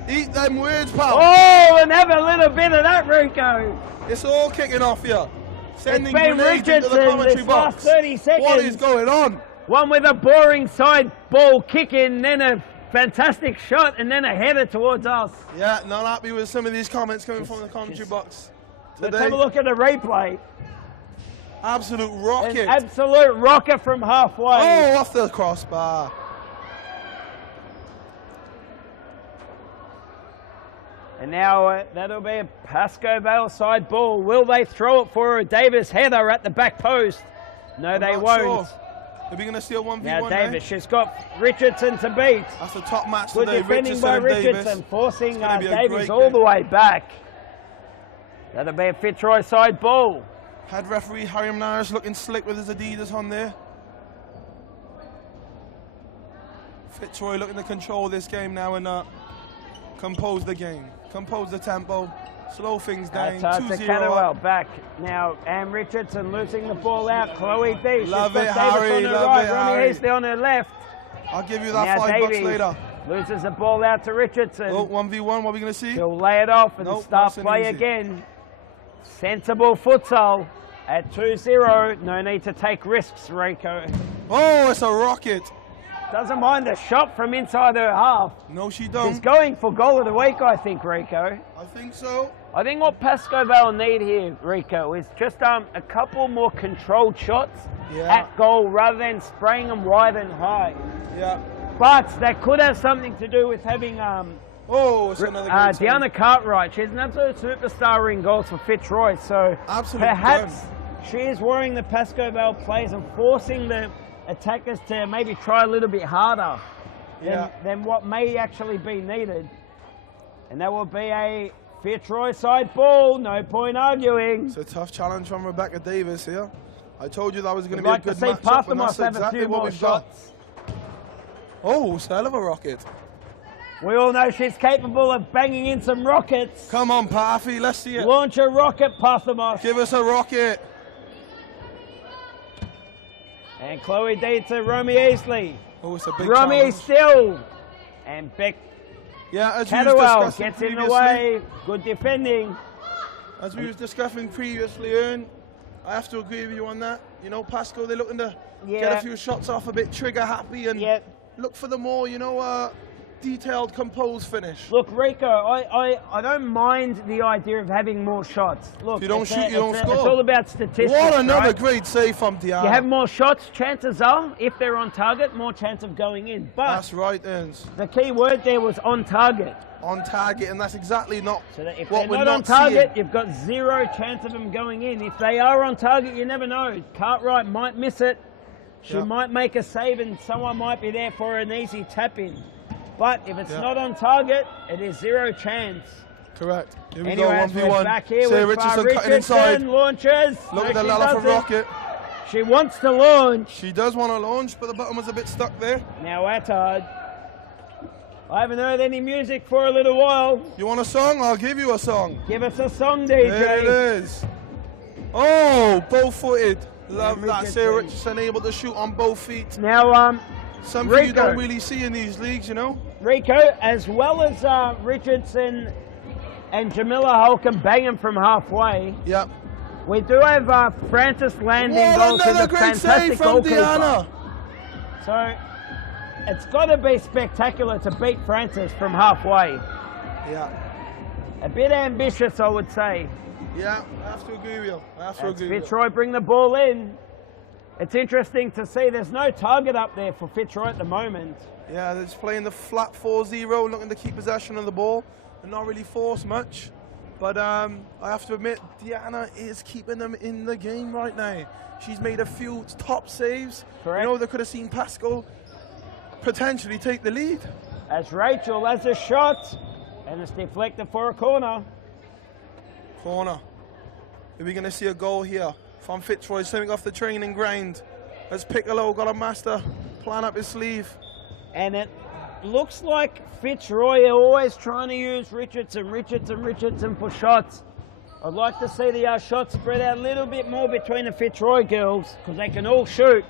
Eat them words, pal. Oh, and have a little bit of that, Rico. It's all kicking off here. Sending It's been grenades into the Richardson commentary this box. last 30 seconds. What is going on? One with a boring side ball kick in, then a fantastic shot, and then a header towards us. Yeah, not happy with some of these comments coming from the commentary box Let's today. have a look at the replay. Absolute An rocket. absolute rocket from halfway. Oh, off the crossbar. And now that'll be a Pascoe Vale side ball. Will they throw it for a Davis header at the back post? No, they Not won't. sure. Are we going to see a 1v1 Now there? Davis, she's got Richardson to beat. That's the top match Good today. defending by Richardson and Richardson, Davis. forcing It's gonna be a Davis great all game. the way back. That'll be a Fitzroy side ball. Head referee Hiram Nash looking slick with his Adidas on there. Fitzroy looking to control this game now, and compose the game, compose the tempo, slow things down. That's 2-0 Catterwell up. back. Now, Anne Richardson losing the ball out. Chloe D. She's Love got it, Davis Harry, on her love right. it, Romy Harry. Eastley on her left. I'll give you that Now $5 Davies later. loses the ball out to Richardson. Oh, 1v1, what are we going to see? She'll lay it off and Nope, start nice and play easy. again. Sensible futsal at 2-0. No need to take risks, Rico. Oh, it's a rocket. Doesn't mind the shot from inside her half. No, she She's don't. going for goal of the week, I think, Rico. I think so. I think what Pascoe Vale need here, Rico, is just a couple more controlled shots at goal rather than spraying them wide and high. Yeah. But that could have something to do with having Oh, it's another great save. Deanna Cartwright. She's an absolute superstar in goals for Fitzroy, so Absolute perhaps gem. she is worrying the Pascoe Vale players and forcing the attackers to maybe try a little bit harder than what may actually be needed. And that will be a Fitzroy side ball, no point arguing. It's a tough challenge from Rebecca Davis here. I told you that was going to We'd be like a good to see matchup, and that's Parthamos have a exactly few what more we've got. shots. Oh, it's a hell of a rocket. We all know she's capable of banging in some rockets. Come on, Parfy, let's see it. Launch a rocket, Parthamos. Give us a rocket. And Chloe D to Romy Eastley. Oh, it's a big Romy challenge. still. And Beck Yeah, as we was Catterwell discussing gets in the previously, way. Good defending. as we was discussing previously, Ern, I have to agree with you on that. You know, Pasco, they're looking to get a few shots off, a bit trigger happy, and look for the more, you know, detailed, composed finish. Look, Rico, I don't mind the idea of having more shots. Look, If you don't shoot, you don't score. It's all about statistics. What another right? great save from Diana. You have more shots, chances are, if they're on target, more chance of going in. But That's right, Ernst. the key word there was on target. On target, and that's exactly not So that if what they're we're not on not target, seeing. you've got zero chance of them going in. If they are on target, you never know. Cartwright might miss it. She might make a save and someone might be there for an easy tap in. But if it's not on target, it is zero chance. Correct. Here we Anyway, go, as we're 1v1. back here Sarah with Richardson cutting inside. Richardson launches. Look No, at the she ladder from doesn't. Rocket. She wants to launch. She does want to launch, but the button was a bit stuck there. Now Attard. I haven't heard any music for a little while. You want a song? I'll give you a song. Give us a song, DJ. There it is. Oh, both-footed. Love that. Richardson. Sarah Richardson able to shoot on both feet. Now, Something you Rico. don't really see in these leagues, you know? Rico, as well as Richardson and Jamila Holcomb banging from halfway, Yep. we do have Francis landing What goals with another a great fantastic save from goalkeeper. Diana. So it's got to be spectacular to beat Francis from halfway. Yeah. A bit ambitious, I would say. Yeah, I have to agree with you. I have to As agree with you. Fitzroy bring the ball in. It's interesting to see there's no target up there for Fitzroy at the moment. Yeah, they're just playing the flat 4-0, looking to keep possession of the ball and not really force much. But I have to admit, Diana is keeping them in the game right now. She's made a few top saves. Correct. You know, they could have seen Pascal potentially take the lead. As Rachel has a shot, and it's deflected for a corner. Corner. Are we going to see a goal here from Fitzroy, something off the training ground? As Piccolo got a master plan up his sleeve. And it looks like Fitzroy are always trying to use Richardson for shots. I'd like to see the shots spread out a little bit more between the Fitzroy girls because they can all shoot.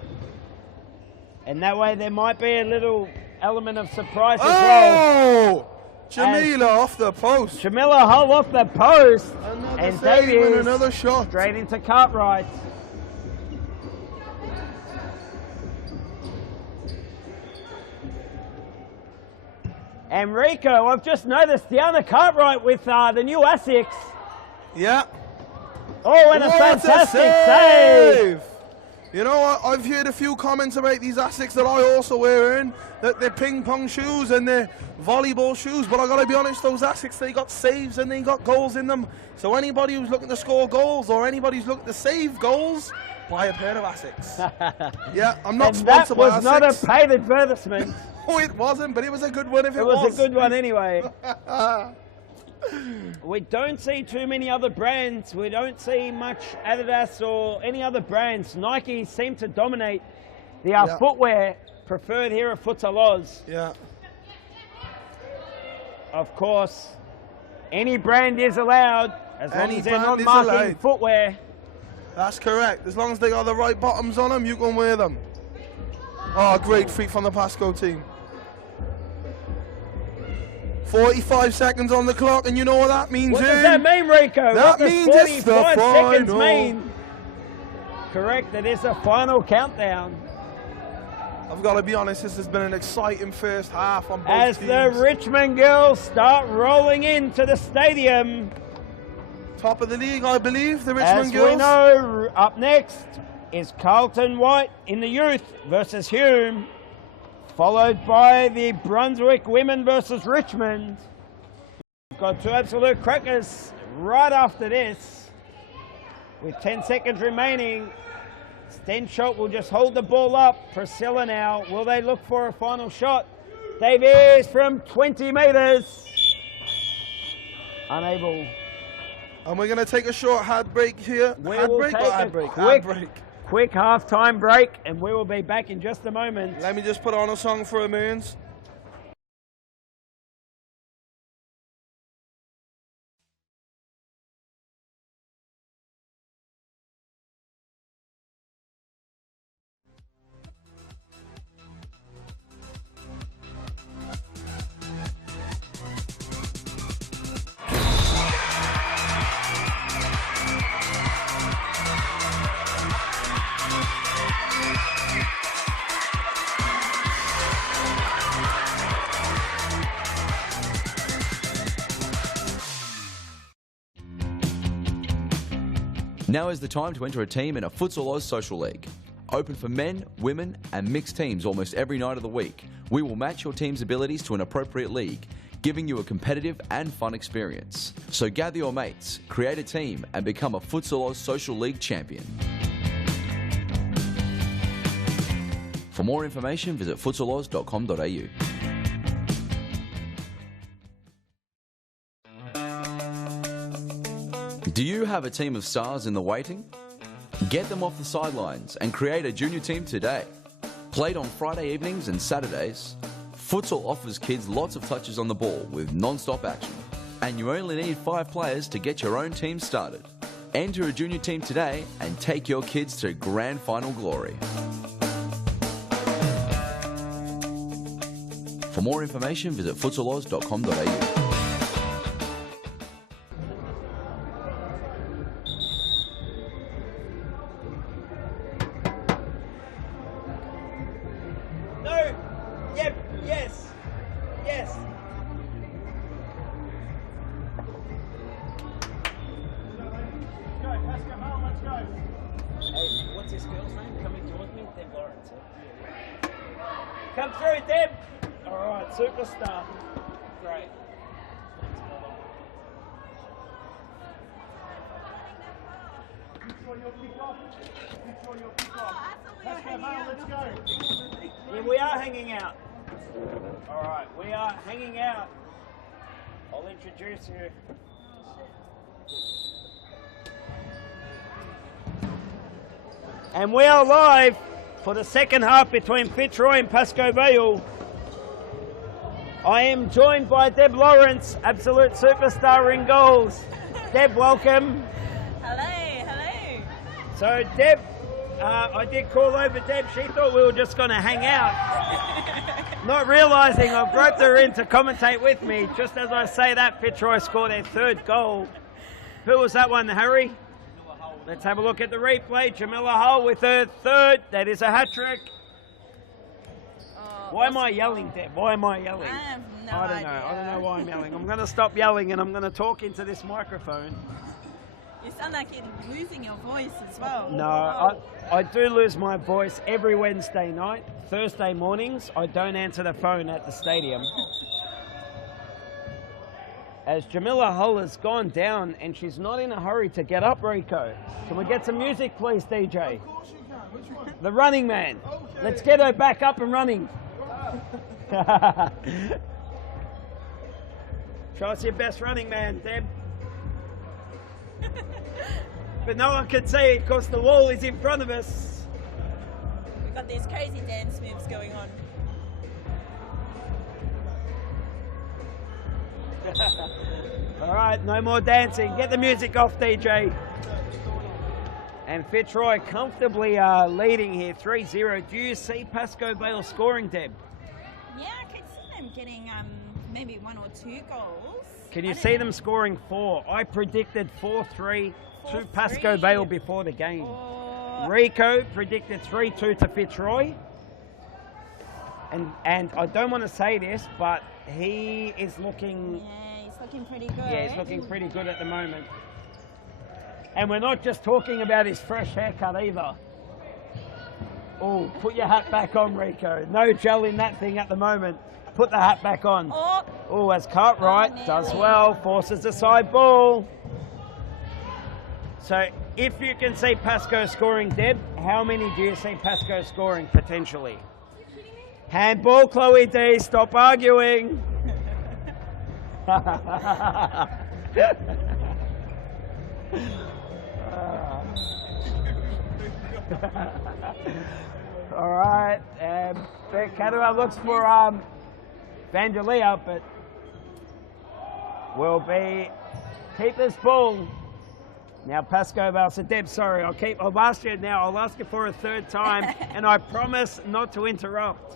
And that way there might be a little element of surprise as well. Oh! Jamila off the post. Jamila Hull off the post. Another And save and Davies another shot. straight into Cartwright. And Rico, I've just noticed Diana Cartwright with the new Asics. Yeah. Oh, and a What fantastic a save. You know what? I've heard a few comments about these Asics that I also wear in, that they're ping pong shoes and they're volleyball shoes, but I gotta be honest, those Asics, they got saves and they got goals in them. So anybody who's looking to score goals or anybody who's looking to save goals, buy a pair of Asics. Yeah, I'm not And that sponsored by was not a Asics. paid advertisement. Oh, it wasn't, but it was a good one if it It was. was a good one anyway. We don't see too many other brands. We don't see much Adidas or any other brands. Nike seem to dominate the footwear preferred here at Futsal Oz. Yeah. of course, any brand is allowed as long Any as they're brand not is marking allowed. footwear. That's correct. As long as they got the right bottoms on them, you can wear them. Oh, great feat from the Pasco team. 45 seconds on the clock, and you know what that means, What does that mean, Rico? That What does means it's the 45 seconds final. mean? Correct, it is a final countdown. I've got to be honest, this has been an exciting first half on both As teams. the Richmond girls start rolling into the stadium. Top of the league, I believe, the As Richmond girls. we know, up next is Carlton White in the youth versus Hume, followed by the Brunswick women versus Richmond. We've got two absolute crackers right after this. With 10 seconds remaining, Stenshot will just hold the ball up. Priscilla now, will they look for a final shot? Davies from 20 metres. Unable. And we're going to take a short ad break here. We Ad will break take or ad a break? quick- Ad break. Quick half-time break, and we will be back in just a moment. Let me just put on a song for a moment. Now is the time to enter a team in a Futsal Oz Social League. Open for men, women and mixed teams almost every night of the week. We will match your team's abilities to an appropriate league, giving you a competitive and fun experience. So gather your mates, create a team and become a Futsal Oz Social League champion. For more information, visit futsaloz.com.au. Do you have a team of stars in the waiting? Get them off the sidelines and create a junior team today. Played on Friday evenings and Saturdays, Futsal offers kids lots of touches on the ball with non-stop action. And you only need 5 players to get your own team started. Enter a junior team today and take your kids to grand final glory. For more information, visit futsaloz.com.au. Come through, Deb. All right, superstar. Great. Yeah, we are hanging out. All right, we are hanging out. I'll introduce you. And we are live for the second half between Fitzroy and Pascoe Vale. I am joined by Deb Lawrence, absolute superstar in goals. Deb, welcome. Hello, hello. So Deb, I did call over Deb. She thought we were just going to hang out. Not realising I've roped her in to commentate with me. Just as I say that, Fitzroy scored their 3rd goal. Who was that one, Harry? Let's have a look at the replay. Jamila Hull with her 3rd. That is a hat-trick. Why am I yelling, Deb? Why am I yelling? I have no I don't idea. know. I don't know why I'm yelling. I'm going to stop yelling and I'm going to talk into this microphone. You sound like you're losing your voice as well. No, I do lose my voice every Wednesday night. Thursday mornings, I don't answer the phone at the stadium. As Jamila Hull has gone down and she's not in a hurry to get up, Rico. Can we get some music, please, DJ? Of course you can. Which one? The running man. Okay. Let's get her back up and running. Show us your best running man, Deb. But no one can see it because the wall is in front of us. We've got these crazy dance moves going on. All right, no more dancing. Get the music off, DJ. And Fitzroy comfortably leading here, 3-0. Do you see Pascoe Vale scoring, Deb? Yeah, I could see them getting maybe 1 or 2 goals. Can you see them scoring 4? I predicted 4-3 to Pascoe Vale before the game. Oh. Rico predicted 3-2 to Fitzroy. And I don't want to say this, but he is looking... Yeah, he's looking pretty good. Yeah, he's looking pretty good at the moment. And we're not just talking about his fresh haircut either. Oh, put your hat back on, Rico. No gel in that thing at the moment. Put the hat back on. Oh, as Cartwright does well, forces the side ball. So if you can see Pascoe scoring, Deb, how many do you see Pascoe scoring potentially? Handball, Chloe D, stop arguing. All right, Cadwell looks for Vangelia, but will be keeper's ball. Now Pascoe Vale, so Deb, sorry, I'll ask you now, I'll ask you for a third time, and I promise not to interrupt.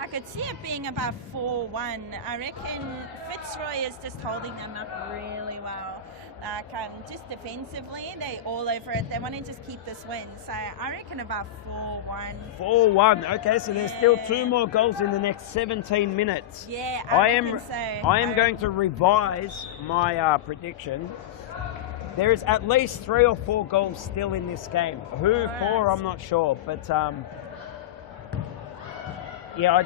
I could see it being about 4-1. I reckon Fitzroy is just holding them up really well. Like, just defensively, they're all over it. They want to just keep this win. So I reckon about 4-1. 4-1. Okay, so there's still 2 more goals in the next 17 minutes. Yeah, I am going to revise my prediction. There is at least 3 or 4 goals still in this game. Who for, I'm not sure. But yeah,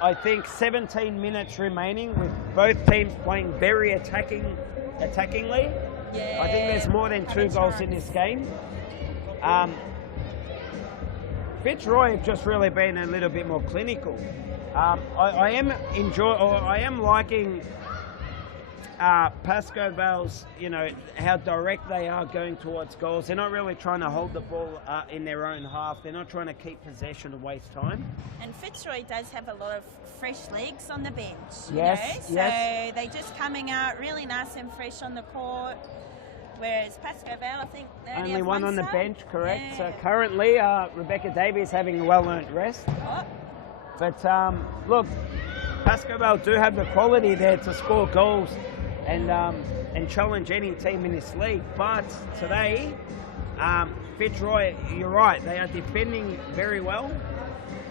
I think 17 minutes remaining with both teams playing very attackingly. Yeah, I think there's more than 2 goals in this game. Fitzroy have just really been a little bit more clinical. I am liking Pascoe Vale's, how direct they are going towards goals. They're not really trying to hold the ball in their own half. They're not trying to keep possession and waste time. And Fitzroy does have a lot of fresh legs on the bench. Yes. So they're just coming out really nice and fresh on the court. Whereas Pascoe Vale, I think they only one on the bench, correct? Yeah. So currently, Rebecca Davies having a well-earned rest. Oh. But look, Pascoe Vale do have the quality there to score goals and challenge any team in this league. But today, Fitzroy, you're right, they are defending very well,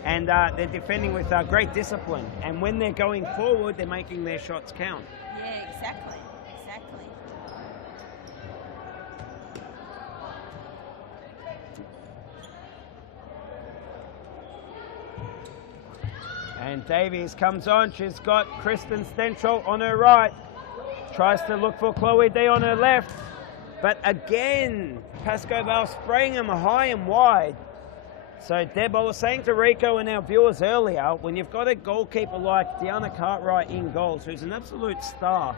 and they're defending with great discipline. And when they're going forward, they're making their shots count. Yeah, exactly. And Davies comes on. She's got Kristen Stenchel on her right. Tries to look for Chloe D on her left. But again, Pascoe Vale spraying them high and wide. So Deb, I was saying to Rico and our viewers earlier, when you've got a goalkeeper like Deanna Cartwright in goals, who's an absolute star,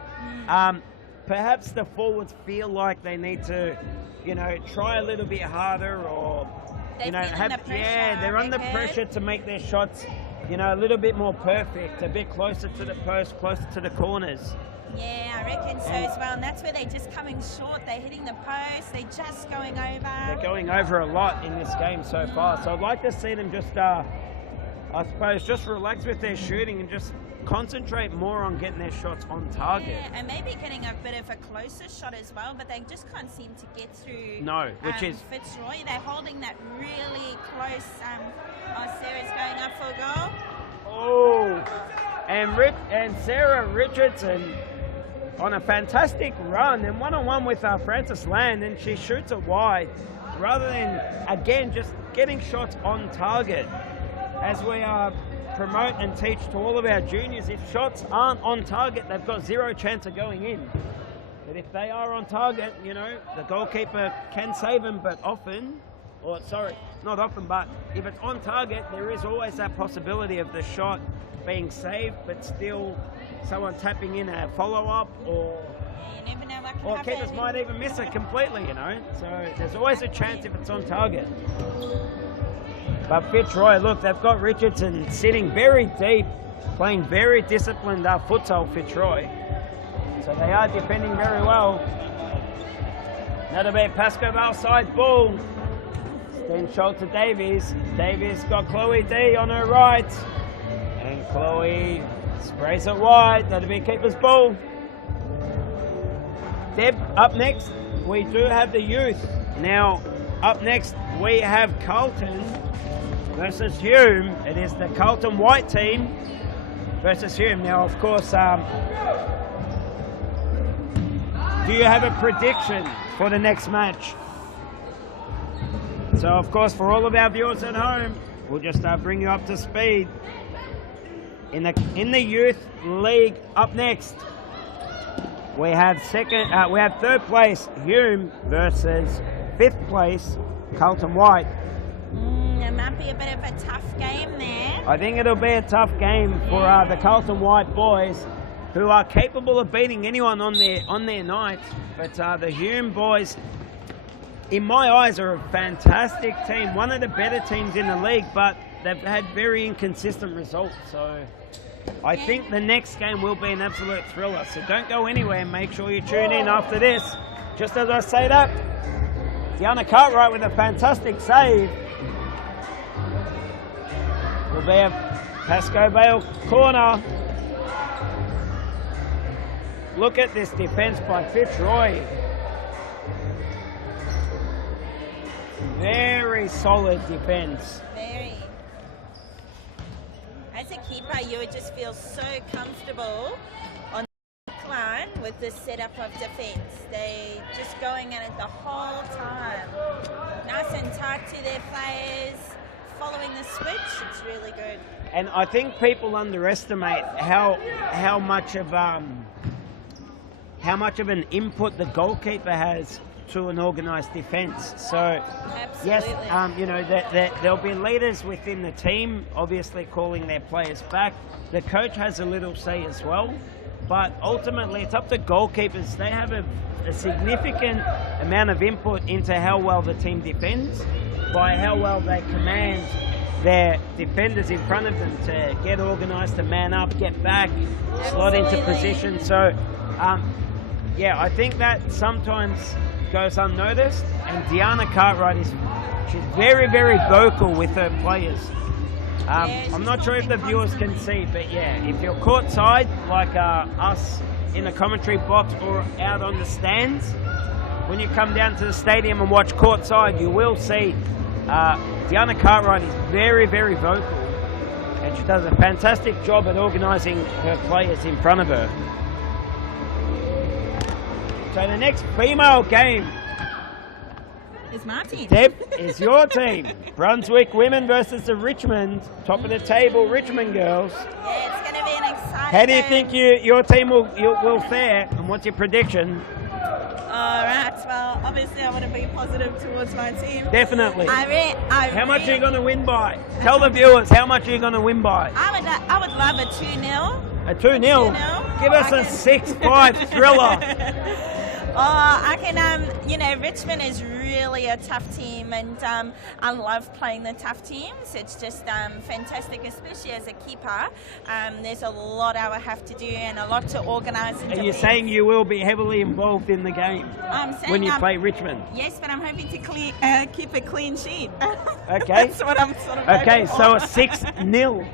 perhaps the forwards feel like they need to, try a little bit harder, or they're under pressure to make their shots, a little bit more perfect, a bit closer to the post, closer to the corners. Yeah, I reckon so as well. And that's where they're just coming short. They're hitting the post. They're just going over. They're going over a lot in this game so far. So I'd like to see them just, I suppose, just relax with their shooting and just concentrate more on getting their shots on target. Yeah, and maybe getting a bit of a closer shot as well, but they just can't seem to get through. No, which is Fitzroy. They're holding that really close. Sarah's going up for a goal. Oh, and Sarah Richardson on a fantastic run and one-on-one with Frances Land, and she shoots it wide rather than, again, just getting shots on target. As we promote and teach to all of our juniors, if shots aren't on target, they've got 0 chance of going in. But if they are on target, the goalkeeper can save them, but often, not often, but if it's on target, there is always that possibility of the shot being saved, but still someone tapping in a follow-up, or you never know what can happen. keepers might even miss it completely, So there's always a chance if it's on target. But Fitzroy, look, they've got Richardson sitting very deep, playing very disciplined futsal, Fitzroy. So they are defending very well. That'll be a Pasco Vale side ball. Then Schultz to Davies. Davies got Chloe D on her right. And Chloe sprays it wide. That'll be a keeper's ball. Deb, up next, we do have the youth. Now, up next, we have Carlton versus Hume. It is the Carlton White team versus Hume. Now, of course, do you have a prediction for the next match? So, of course, for all of our viewers at home, we'll just bring you up to speed. In the youth league, up next, we have third place Hume versus 5th place Carlton White. It might be a bit of a tough game there. I think it'll be a tough game for the Carlton White boys, who are capable of beating anyone on their night. But the Hume boys, in my eyes, are a fantastic team, one of the better teams in the league, but they've had very inconsistent results. So I think the next game will be an absolute thriller. So don't go anywhere. Make sure you tune in after this. Just as I say that, Deanna Cartwright with a fantastic save. Will be a Pasco Vale corner. Look at this defense by Fitzroy. Very solid defense. Very. As a keeper, you would just feel so comfortable on the line with this setup of defense. They just going at it the whole time. Nice and tight to their players, following the switch. It's really good. And I think people underestimate how much of an input the goalkeeper has to an organised defence. So, absolutely. Yes, you know, there'll be leaders within the team, obviously calling their players back. The coach has a little say as well, but ultimately it's up to goalkeepers. They have a significant amount of input into how well the team defends, by how well they command their defenders in front of them to get organised, to man up, get back, slot into position. So, yeah, I think that sometimes goes unnoticed, and Deanna Cartwright she's very, very vocal with her players. I'm not sure if the viewers can see, but yeah, if you're courtside, like us in the commentary box or out on the stands, when you come down to the stadium and watch courtside, you will see Deanna Cartwright is very, very vocal, and she does a fantastic job at organising her players in front of her. So the next female game Is my team. Deb, is your team. Brunswick women versus the Richmond, top of the table Richmond girls. Yeah, it's going to be an exciting How do you game. think your team will fare, and what's your prediction? All right, well, obviously I want to be positive towards my team. Definitely. How much are you going to win by? Tell the viewers, how much are you going to win by? I would love a 2-0. A 2-0? 2-0. Give us a 6-5 thriller. I can, Richmond is really a tough team, and I love playing the tough teams. It's just fantastic, especially as a keeper. There's a lot I will have to do and a lot to organise. Are you saying you will be heavily involved in the game when you play Richmond? Yes, but I'm hoping to keep a clean sheet. Okay. That's what I'm sort of hoping for. So a 6-0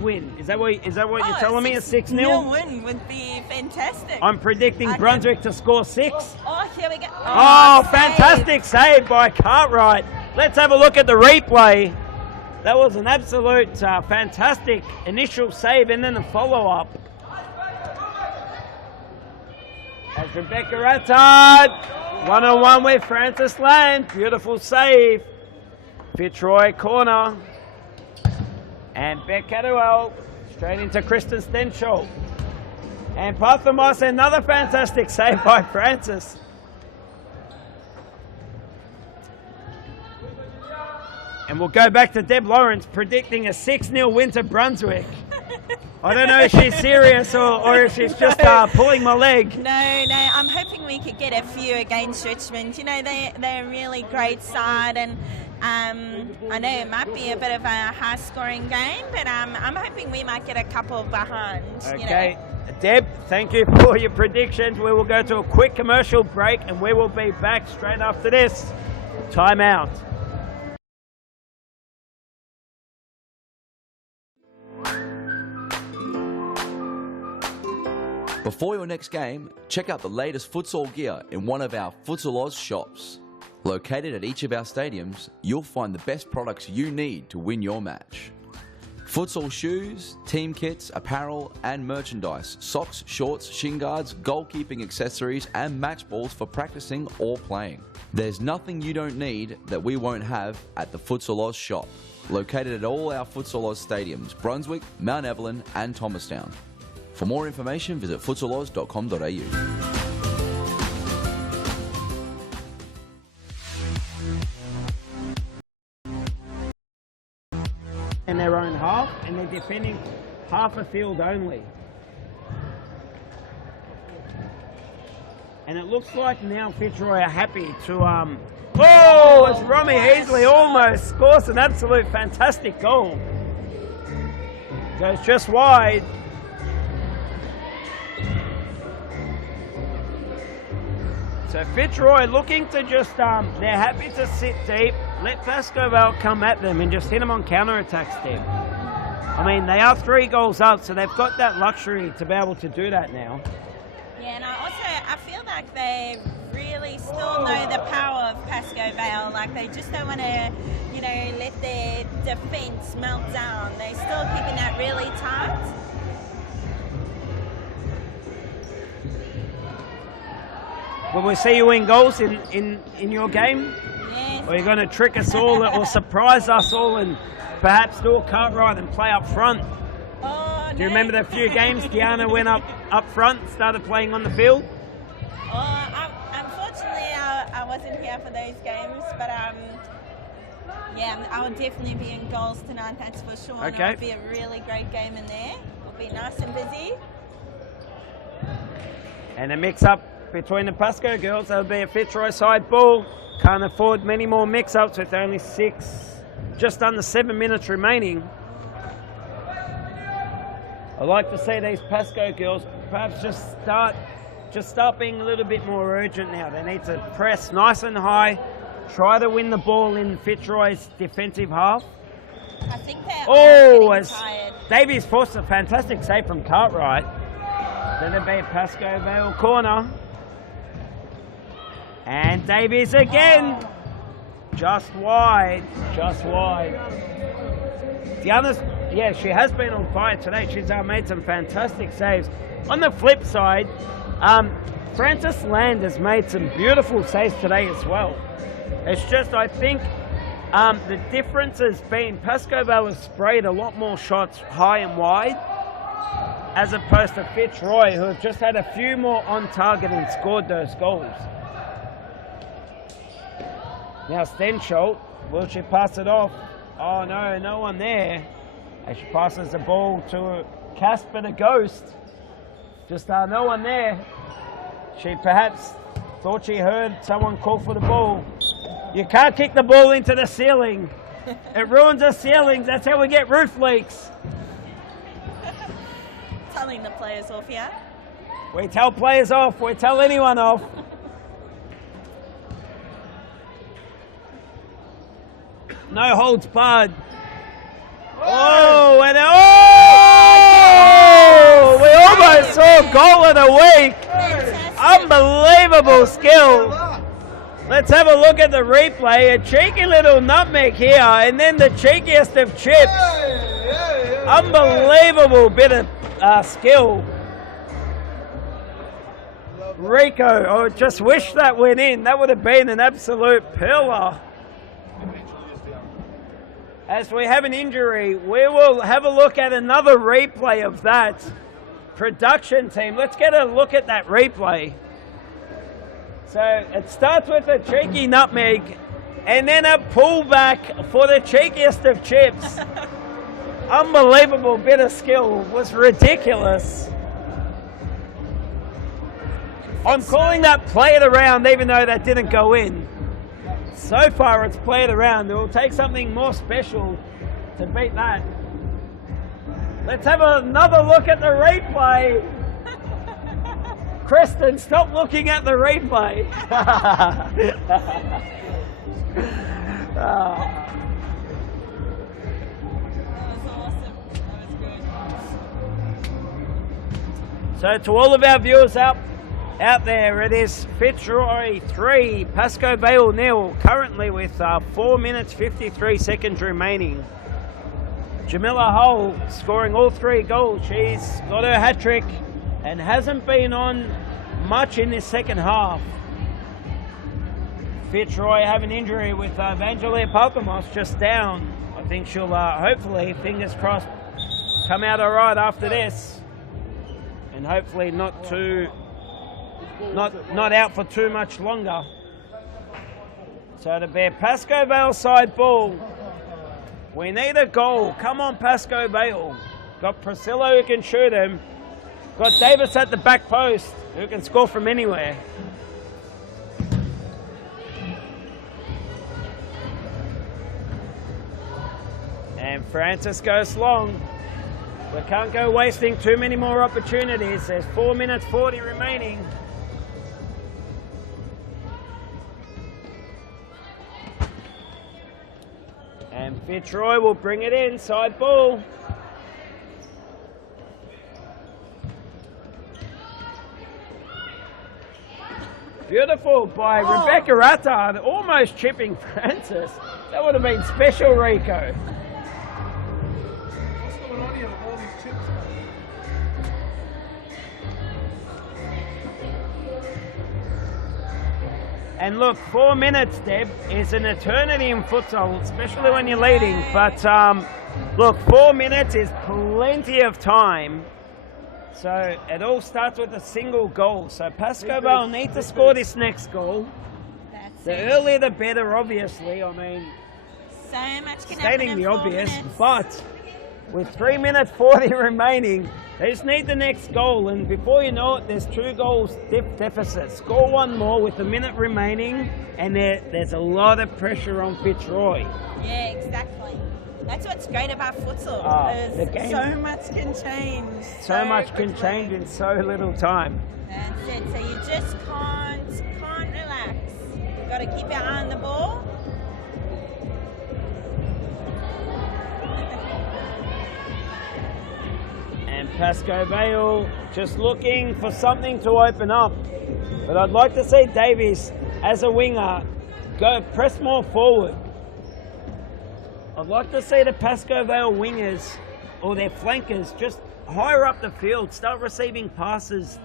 win. Is that what you're telling me? A 6-0? 6-0 win would be fantastic. I'm predicting Brunswick to score 6. Oh, here we go. Oh, fantastic save by Cartwright. Let's have a look at the replay. That was an absolute fantastic initial save, and then a follow-up. As Rebecca Rattard, one-on-one with Frances Land. Beautiful save. Fitzroy corner. And Beck Cadwell straight into Kristen Stenschel. And Parthamos, another fantastic save by Francis. And we'll go back to Deb Lawrence predicting a 6-0 win to Brunswick. I don't know if she's serious or if she's just pulling my leg. No, I'm hoping we could get a few against Richmond. They're a really great side, and I know it might be a bit of a high-scoring game, but I'm hoping we might get a couple behind. Okay, Deb, thank you for your predictions. We will go to a quick commercial break, and we will be back straight after this. Time out. Before your next game, check out the latest futsal gear in one of our Futsal Oz shops. Located at each of our stadiums, you'll find the best products you need to win your match. Futsal shoes, team kits, apparel and merchandise, socks, shorts, shin guards, goalkeeping accessories and match balls for practicing or playing. There's nothing you don't need that we won't have at the Futsal Oz shop. Located at all our Futsal Oz stadiums, Brunswick, Mount Evelyn and Thomastown. For more information, visit futsaloz.com.au. In their own half, and they're defending half a field only. And it looks like now Fitzroy are happy to oh, it's Romy Heasley almost scores an absolute fantastic goal. Goes just wide. So Fitzroy looking to just, they're happy to sit deep, let Pascoe come at them and just hit them on counter-attacks deep. I mean, they are 3 goals up, so they've got that luxury to be able to do that now. Yeah, and I feel like they really still know the power of Pascoe Vale. Like, they just don't want to, let their defence melt down. They're still keeping that really tight. Will we see you win goals in your game? Yes. Or are you going to trick us all or surprise us all and perhaps do a Cartwright and play up front? Oh, Do you remember the few games Deanna went up front, started playing on the field? Unfortunately, I wasn't here for those games, but yeah, I will definitely be in goals tonight, that's for sure. Okay. It'll be a really great game in there. It'll be nice and busy. And a mix-up between the Pascoe girls. That'll be a Fitzroy side ball. Can't afford many more mix-ups with only just under 7 minutes remaining. I like to see these Pascoe girls perhaps just start being a little bit more urgent now. They need to press nice and high, try to win the ball in Fitzroy's defensive half. I think they're getting tired. Davies forced a fantastic save from Cartwright. Then it'll be a Pascoe Vale corner. And Davies again. Just wide. Deanna's, yeah, she has been on fire today. She's made some fantastic saves. On the flip side, Frances Land has made some beautiful saves today as well. It's just, I think, the difference has been Pascoe Vale has sprayed a lot more shots high and wide, as opposed to Fitzroy, who have just had a few more on target and scored those goals. Now Stenschult, will she pass it off? Oh no, no one there. As she passes the ball to Casper the Ghost. Just no one there. She perhaps thought she heard someone call for the ball. You can't kick the ball into the ceiling. It ruins the ceilings. That's how we get roof leaks. Telling the players off, yeah? We tell players off. We tell anyone off. No holds barred. Oh, and we almost saw goal of the week. Unbelievable skill. Let's have a look at the replay. A cheeky little nutmeg here, and then the cheekiest of chips. Unbelievable bit of skill. Rico, I just wish that went in. That would have been an absolute pillar. As we have an injury, we will have a look at another replay of that. Production team, let's get a look at that replay. So it starts with a cheeky nutmeg and then a pullback for the cheekiest of chips. Unbelievable bit of skill, was ridiculous. I'm calling that play it around even though that didn't go in. so far it's played around. It will take something more special to beat that. Let's have another look at the replay. Kristen, stop looking at the replay. That was awesome. That was good. So to all of our viewers out there, it is Fitzroy 3, Pascoe Vale 0, currently with 4 minutes 53 seconds remaining. Jamila Hull scoring all 3 goals. She's got her hat trick and hasn't been on much in this second half. Fitzroy have an injury with Evangelia Palkamos just down. I think she'll hopefully, fingers crossed, come out all right after this, and hopefully not out for too much longer. So to be a Pascoe Vale side ball. We need a goal. Come on, Pascoe Vale. Got Priscilla who can shoot him. Got Davis at the back post who can score from anywhere. And Francis goes long. We can't go wasting too many more opportunities. There's 4 minutes 40 remaining. And Fitzroy will bring it in, side ball. Beautiful by Rebecca Attard, almost chipping Francis. That would have been special, Rico. What's going on here with all these chips? And look, 4 minutes, Deb, is an eternity in futsal, especially when you're leading. But look, 4 minutes is plenty of time. So it all starts with a single goal. So Pascoe Vale need to score this next goal. The earlier the better, obviously. I mean, So much can happen stating in the 4 obvious, minutes. but with 3 minutes 40 remaining, they just need the next goal, and before you know it, there's 2 goals deficit. Score 1 more with a minute remaining, and there's a lot of pressure on Fitzroy. Yeah, exactly. That's what's great about futsal. The Is game- so much can change. So much can quickly. change in so little time. That's it. So you just can't relax. You've got to keep your eye on the ball. And Pascoe Vale just looking for something to open up. But I'd like to see Davies, as a winger, go press more forward. I'd like to see the Pascoe Vale wingers or their flankers just higher up the field, start receiving passes,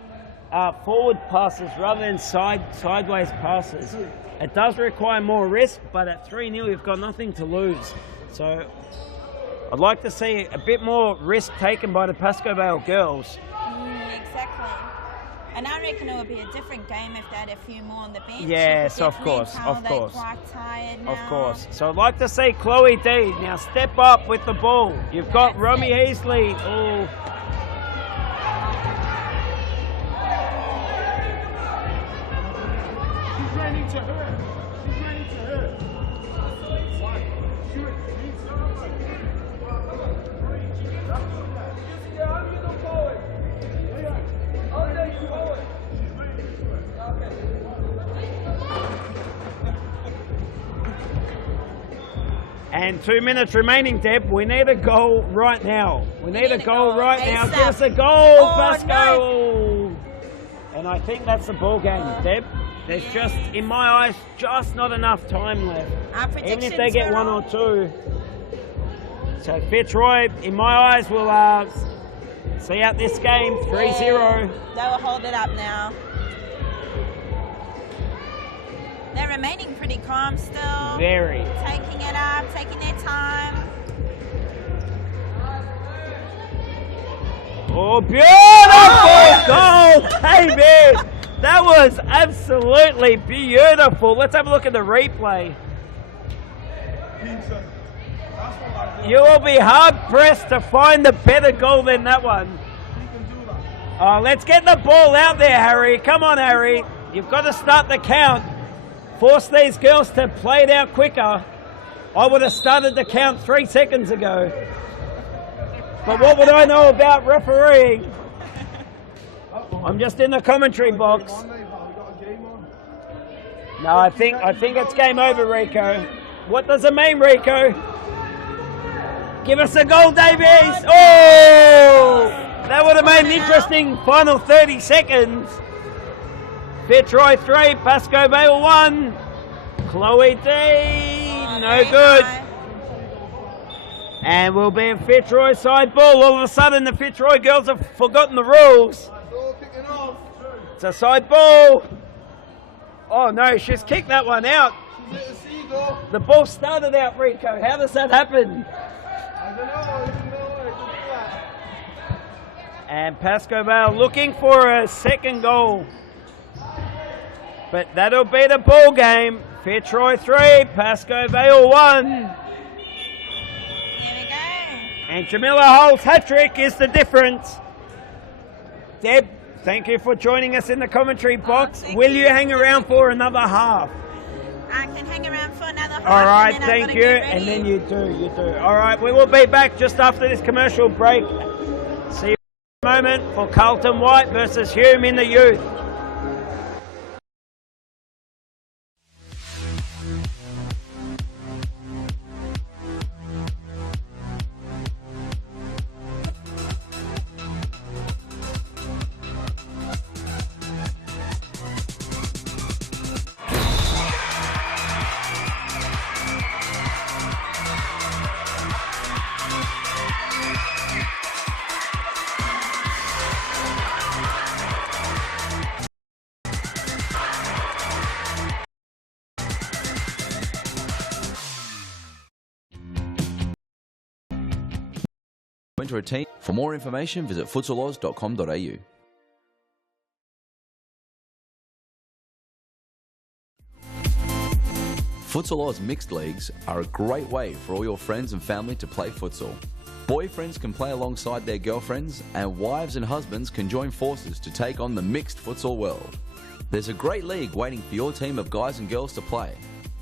forward passes rather than sideways passes. It does require more risk, but at 3-0 you've got nothing to lose. So I'd like to see a bit more risk taken by the Pascoe Vale girls. Exactly. And I reckon it would be a different game if they had a few more on the bench. Yes, You could of definitely course, tell of they're course. quite tired now. Of course. So I'd like to see Chloe D now step up with the ball. You've got That's Romy it. Heasley. Oh. She's ready to hurt. She's ready to hurt. And 2 minutes remaining, Deb. We need a goal right now. We need a goal right now. ASAP. Give us a goal, Oh, Pascoe. And I think that's the ball game, Deb. There's just, in my eyes, just not enough time left. Our Even if predictions they get were 1 or wrong. 2. So Fitzroy, in my eyes, will see out this game 3-0. They will hold it up now. They're remaining pretty calm still. Very. Taking it up, taking their time. Oh, beautiful goal, baby! That was absolutely beautiful. Let's have a look at the replay. You will be hard pressed to find a better goal than that one. Oh, let's get the ball out there, Harry. Come on, Harry. You've got to start the count. force these girls to play it out quicker. I would have started the count 3 seconds ago. But what would I know about refereeing? I'm just in the commentary box. No, I think it's game over, Rico. What does it mean, Rico? Give us a goal, Davies! Oh! That would have made an interesting final 30 seconds. Fitzroy 3, Pasco Vale 1. Chloe D, no good. And will be a Fitzroy side ball. All of a sudden, the Fitzroy girls have forgotten the rules. It's a side ball. Oh no, she's kicked that one out. The ball started out, Rico. How does that happen? I don't know. And Pasco Vale looking for a second goal. But that'll be the ball game. Fitzroy 3, Pasco Vale 1. Here we go. And Jamila Hull's hat-trick is the difference. Deb, thank you for joining us in the commentary box. Will you hang around for another half? I can hang around for another half. All right, and then thank you. And then you do. All right, we will be back just after this commercial break. See you in a moment for Carlton White versus Hume in the youth. Enter a team. For more information, visit futsaloz.com.au. Futsal Oz mixed leagues are a great way for all your friends and family to play futsal. Boyfriends can play alongside their girlfriends, and wives and husbands can join forces to take on the mixed futsal world. There's a great league waiting for your team of guys and girls to play.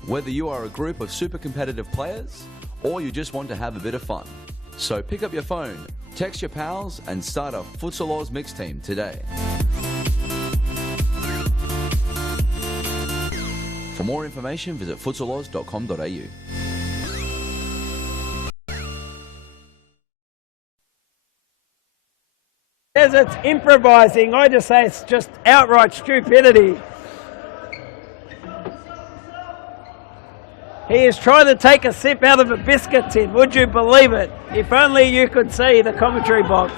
Whether you are a group of super competitive players, or you just want to have a bit of fun. So pick up your phone, text your pals, and start a Futsal Oz mixed team today. For more information, visit futsaloz.com.au. As it's improvising, I just say it's just outright stupidity. He is trying to take a sip out of a biscuit tin, would you believe it? If only you could see the commentary box.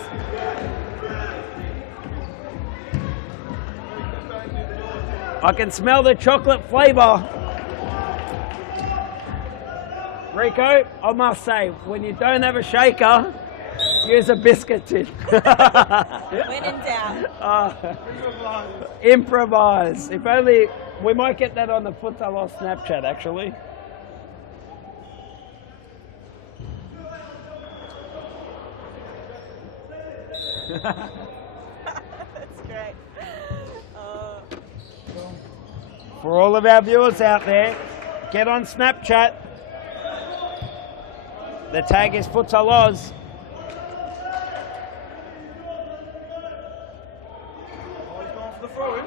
I can smell the chocolate flavour. Rico, I must say, when you don't have a shaker, use a biscuit tin. When in doubt. Improvise. If only, we might get that on the Futsal Oz Snapchat actually. That's great. For all of our viewers out there, get on Snapchat. The tag is Futsal Oz. Oh, he's going for the throw-in.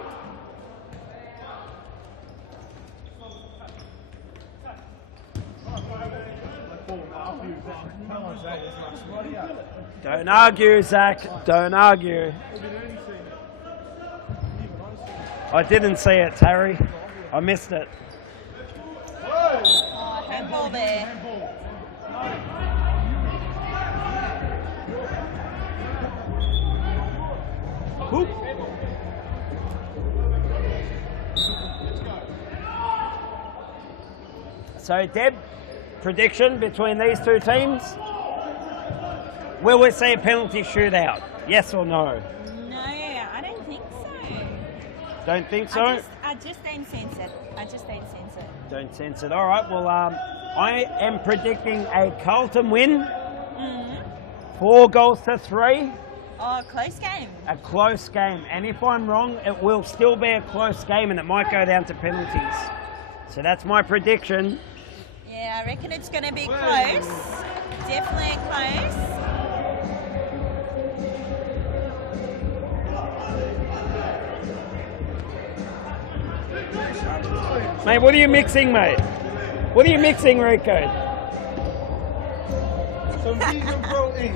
Don't argue, Zach. Don't argue. I didn't see it, Harry. I missed it. Oh, handball there. Whoop. So, Deb, prediction between these two teams? Will we see a penalty shootout? Yes or no? No, I don't think so. Don't think so? I just don't sense it. I just don't sense it. Don't sense it. All right, well, I am predicting a Carlton win. 4-3. Oh, close game. A close game. And if I'm wrong, it will still be a close game and it might go down to penalties. So that's my prediction. Yeah, I reckon it's going to be close. Definitely close. Mate, what are you mixing, mate? What are you mixing, Rico? Some vegan protein.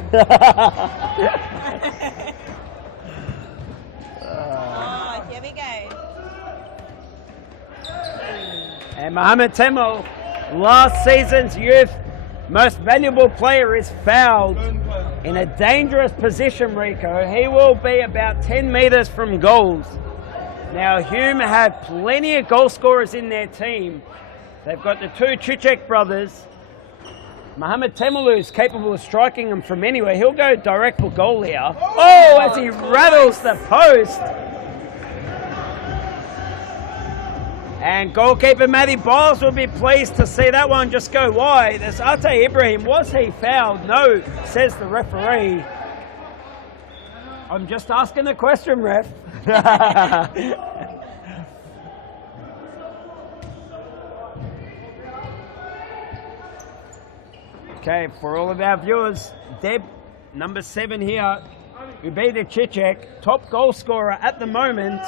Oh, here we go. And Mohamed Temel, last season's youth most valuable player, is fouled in a dangerous position, Rico. He will be about 10 metres from goals. Now, Hume have plenty of goal scorers in their team. They've got the two Chichek brothers. Mohamed Temel is capable of striking them from anywhere. He'll go direct for goal here. Oh, as he rattles the post. And goalkeeper Matty Biles will be pleased to see that one just go wide. As Ate Ibrahim, was he fouled? No, says the referee. I'm just asking the question, ref. Okay, for all of our viewers, Deb, number 7 here, Ubeda Chichek, top goal scorer at the moment,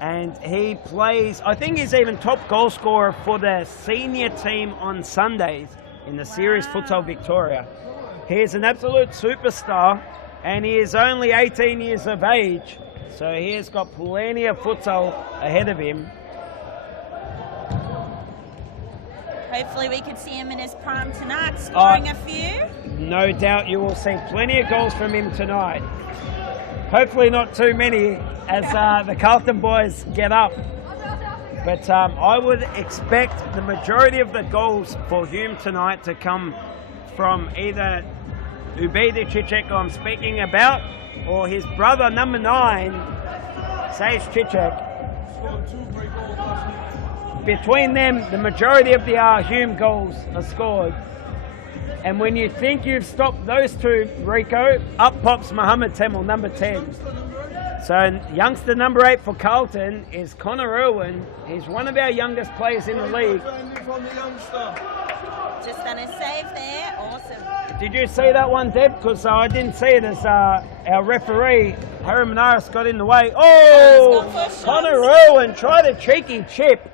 and he plays, I think he's even top goal scorer for the senior team on Sundays in the Series Futsal Victoria. He is an absolute superstar, and he is only 18 years of age, so he has got plenty of futsal ahead of him. Hopefully we could see him in his prime tonight, scoring a few. No doubt you will see plenty of goals from him tonight. Hopefully not too many as the Carlton boys get up. But I would expect the majority of the goals for Hume tonight to come from either Ubeda Chichek, I'm speaking about, or his brother, number 9, Sage Chichek. Between them, the majority of the Hume goals are scored. And when you think you've stopped those two, Rico, up pops Mohamed Temel, number 10. So youngster number 8 for Carlton is Connor Irwin. He's one of our youngest players in the league. Just done a save there. Awesome. Did you see that one, Deb? Because I didn't see it as our referee, Harry Manaris, got in the way. Oh, Connor Irwin tried a cheeky chip.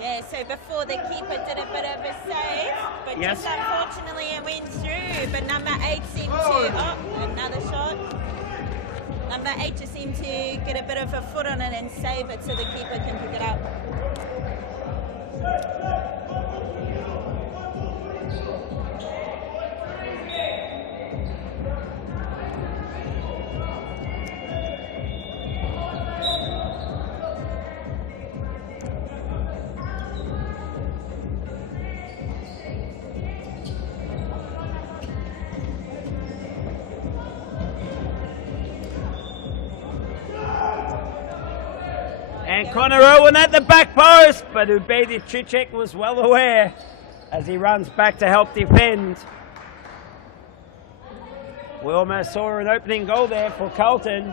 Yeah, so before the keeper did a bit of a save, but yes, just unfortunately it went through. But number 8 seemed to, oh, another shot. Number 8 just seemed to get a bit of a foot on it and save it so the keeper can pick it up. And Connor Irwin at the back post, but Ubeda Chichek was well aware as he runs back to help defend. We almost saw an opening goal there for Carlton.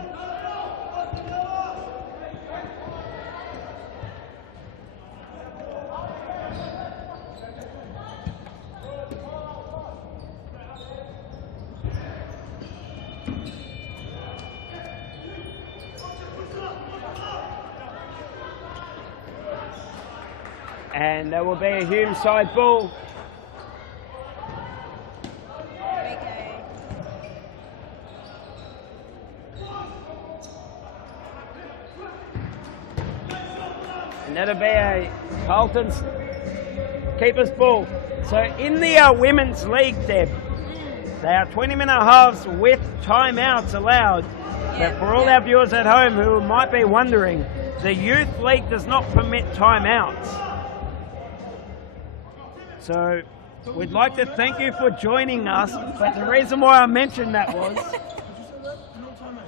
And there will be a Hume side ball. And that'll be a Carlton's keeper's ball. So in the women's league, Deb, they are 20-minute halves with timeouts allowed. But for all our viewers at home who might be wondering, the youth league does not permit timeouts. So we'd like to thank you for joining us, but the reason why I mentioned that was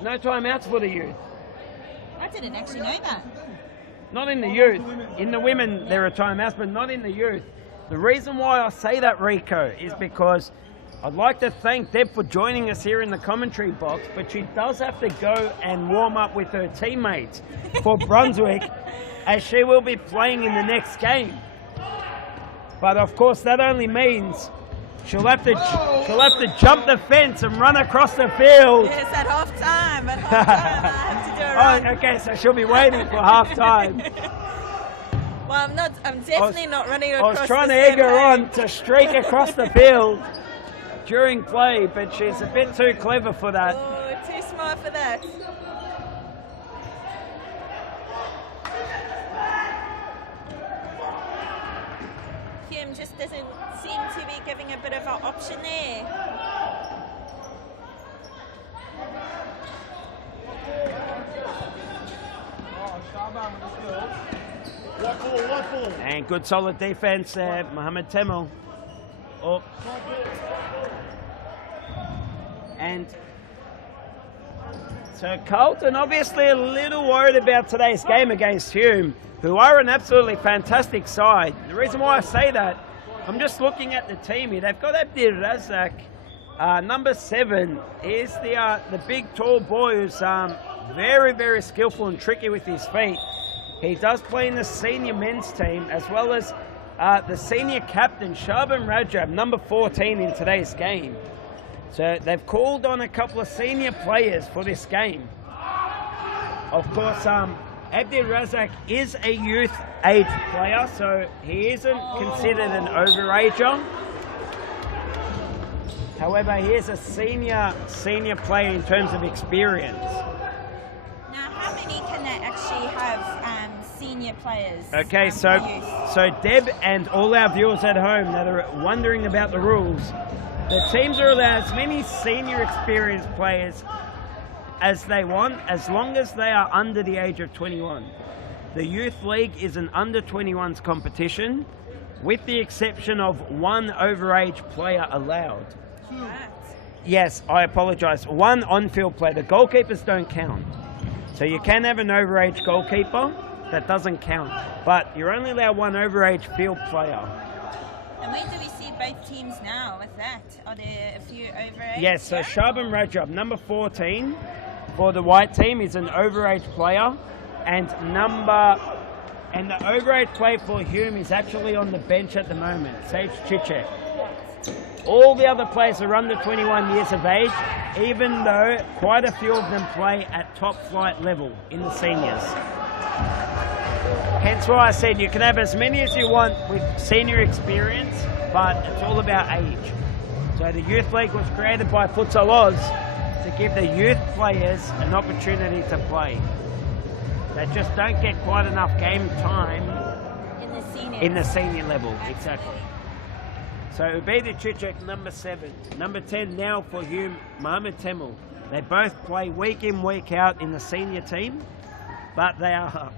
no timeouts for the youth. I didn't actually know that. Not in the youth. In the women there are timeouts, but not in the youth. The reason why I say that, Rico, is because I'd like to thank Deb for joining us here in the commentary box, but she does have to go and warm up with her teammates for Brunswick, as she will be playing in the next game. But of course, that only means she'll have to jump the fence and run across the field. Yes, at half time. At half time, I have to do a run. Oh, okay, so she'll be waiting for half time. Well, I'm definitely not running across. I was trying to egg her on to streak across the field during play, but she's a bit too clever for that. Oh, too smart for that. Hume just doesn't seem to be giving a bit of an option there. And good solid defense there, Mohammed Temel. Oh. And so Carlton obviously a little worried about today's game against Hume, who are an absolutely fantastic side. The reason why I say that, I'm just looking at the team here. They've got Abdi Razak, number 7. He's the big tall boy who's very, very skillful and tricky with his feet. He does play in the senior men's team, as well as the senior captain, Shaban Rajab, number 14 in today's game. So they've called on a couple of senior players for this game. Of course, Abdi Razak is a youth age player, so he isn't considered an overager. However, he is a senior player in terms of experience. Now, how many can they actually have senior players? Okay, so Deb and all our viewers at home that are wondering about the rules, the teams are allowed as many senior experienced players as they want, as long as they are under the age of 21. The Youth League is an under-21s competition, with the exception of one overage player allowed. Yes, I apologise. One on-field player. The goalkeepers don't count. So you can have an overage goalkeeper, that doesn't count. But you're only allowed one overage field player. And where do we see both teams now with that? Are there a few overage? Yes, so Shaban Rajab, number 14 for the white team, is an overage player. And the overage player for Hume is actually on the bench at the moment, Sage Chichek. All the other players are under 21 years of age, even though quite a few of them play at top flight level in the seniors. Hence why I said you can have as many as you want with senior experience, but it's all about age. So the Youth League was created by Futsal Oz to give the youth players an opportunity to play. They just don't get quite enough game time in the senior level. Exactly. So Ubeda Chichek, number 7. Number 10 now for Hume, Mohammed Temel. They both play week in, week out in the senior team, but they're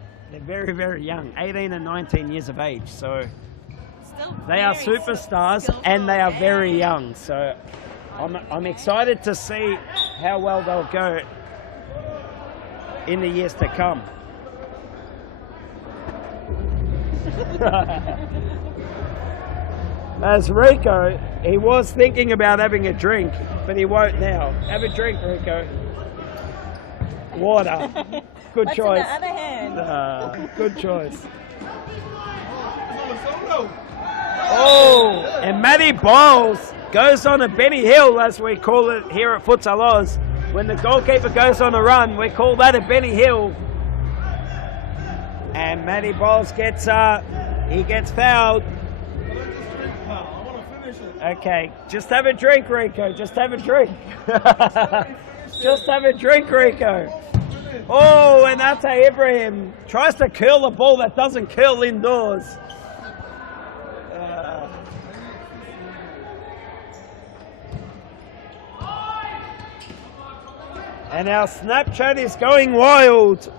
very, very young, 18 and 19 years of age. So they are superstars and they are very young. So I'm excited to see how well they'll go in the years to come. As Rico, he was thinking about having a drink, but he won't now. Have a drink, Rico. Water. Good What's choice. on the other hand? Good choice. Oh, and Matty Bowles goes on a Benny Hill, as we call it here at Futsal Oz. When the goalkeeper goes on a run, we call that a Benny Hill. And Matty Bowles gets fouled. Okay, just have a drink, Rico. Just have a drink. Just have a drink, Rico. Oh, and Ate Ibrahim tries to curl the ball that doesn't curl indoors. And our Snapchat is going wild.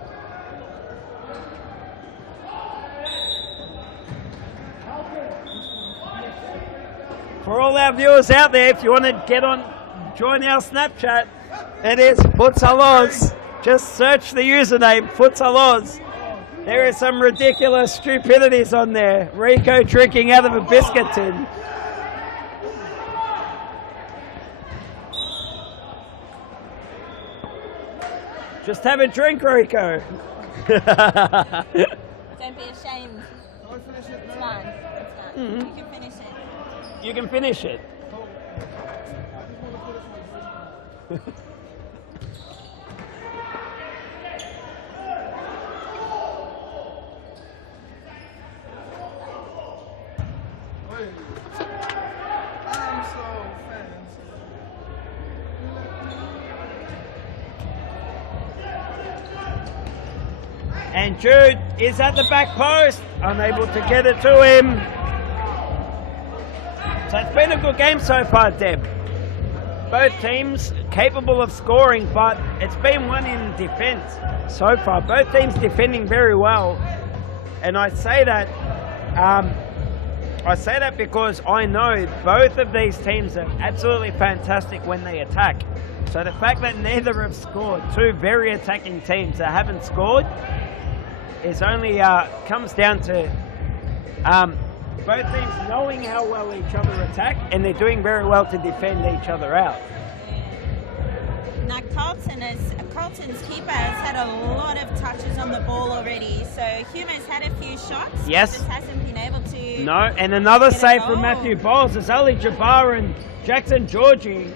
For all our viewers out there, if you want to join our Snapchat, it is Futsal Oz. Just search the username Futsal Oz. There is some ridiculous stupidities on there. Rico drinking out of a biscuit tin. Just have a drink, Rico. Don't be ashamed. It's fine. It's fine. You can finish it. You can finish it. I'm so fancy. And Jude is at the back post, unable to get it to him. So it's been a good game so far, Deb. Both teams capable of scoring, but it's been one in defence so far. Both teams defending very well, and I say that because I know both of these teams are absolutely fantastic when they attack. So the fact that neither have scored, two very attacking teams that haven't scored, is only comes down to both teams knowing how well each other attack, and they're doing very well to defend each other out. Now Carlton's keeper has had a lot of touches on the ball already. So Humo's had a few shots. Yes. Just hasn't been able to. No, and another get a save from goal. Matthew Bowles as Ali Jabbar and Jackson Georgie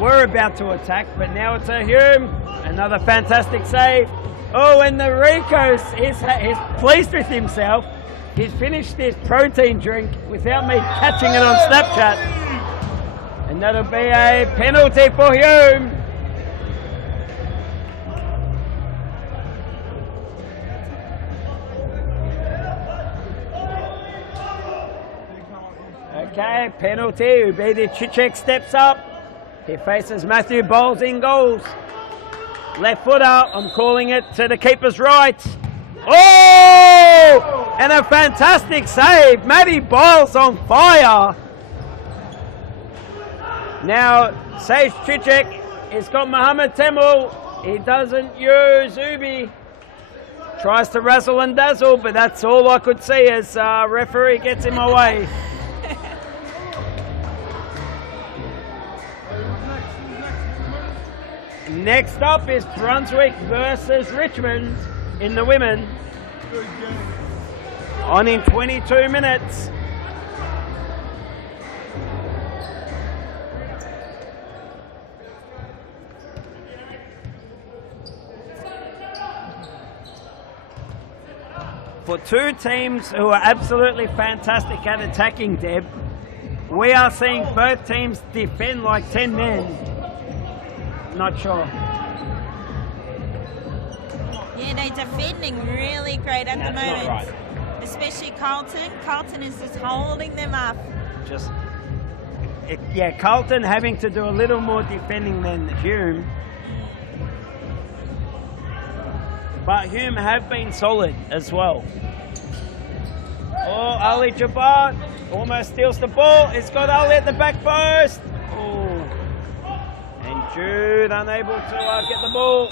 were about to attack, but now it's a Hume. Another fantastic save. Oh, and the Rico is pleased with himself. He's finished his protein drink without me catching it on Snapchat. And that'll be a penalty for Hume. Okay, penalty. Ubedi Chichek steps up. He faces Matthew Bowles in goals. Left footer, I'm calling it to the keeper's right. Oh! And a fantastic save. Matty Bowles on fire. Now, Sage Chichek, he's got Mohammed Temel. He doesn't use Ubi. Tries to razzle and dazzle, but that's all I could see as referee gets him away. Next up is Brunswick versus Richmond in the women. On in 22 minutes. For two teams who are absolutely fantastic at attacking, Deb, we are seeing both teams defend like 10 men. Not sure. Yeah, they're defending really great at the moment. Not right. Especially Carlton. Carlton is just holding them up. Carlton having to do a little more defending than Hume. But Hume have been solid as well. Oh, Ali Jabbar almost steals the ball. It's got Ali at the back post. Oh. And Jude unable to get the ball.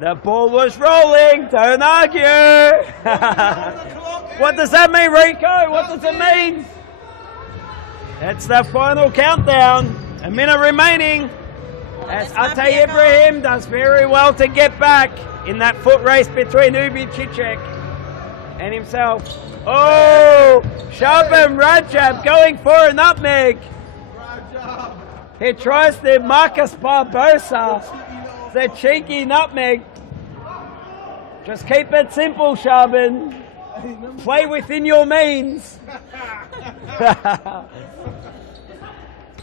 The ball was rolling. Don't argue. What does that mean, Rico? What does it mean? It's the final countdown. A minute remaining. As Ate Ibrahim does very well to get back in that foot race between Ubi Chichek and himself. Oh, Shaban Rajab going for a nutmeg. He tries the Marcus Barbosa, the cheeky nutmeg. Just keep it simple, Shaban. Play within your means.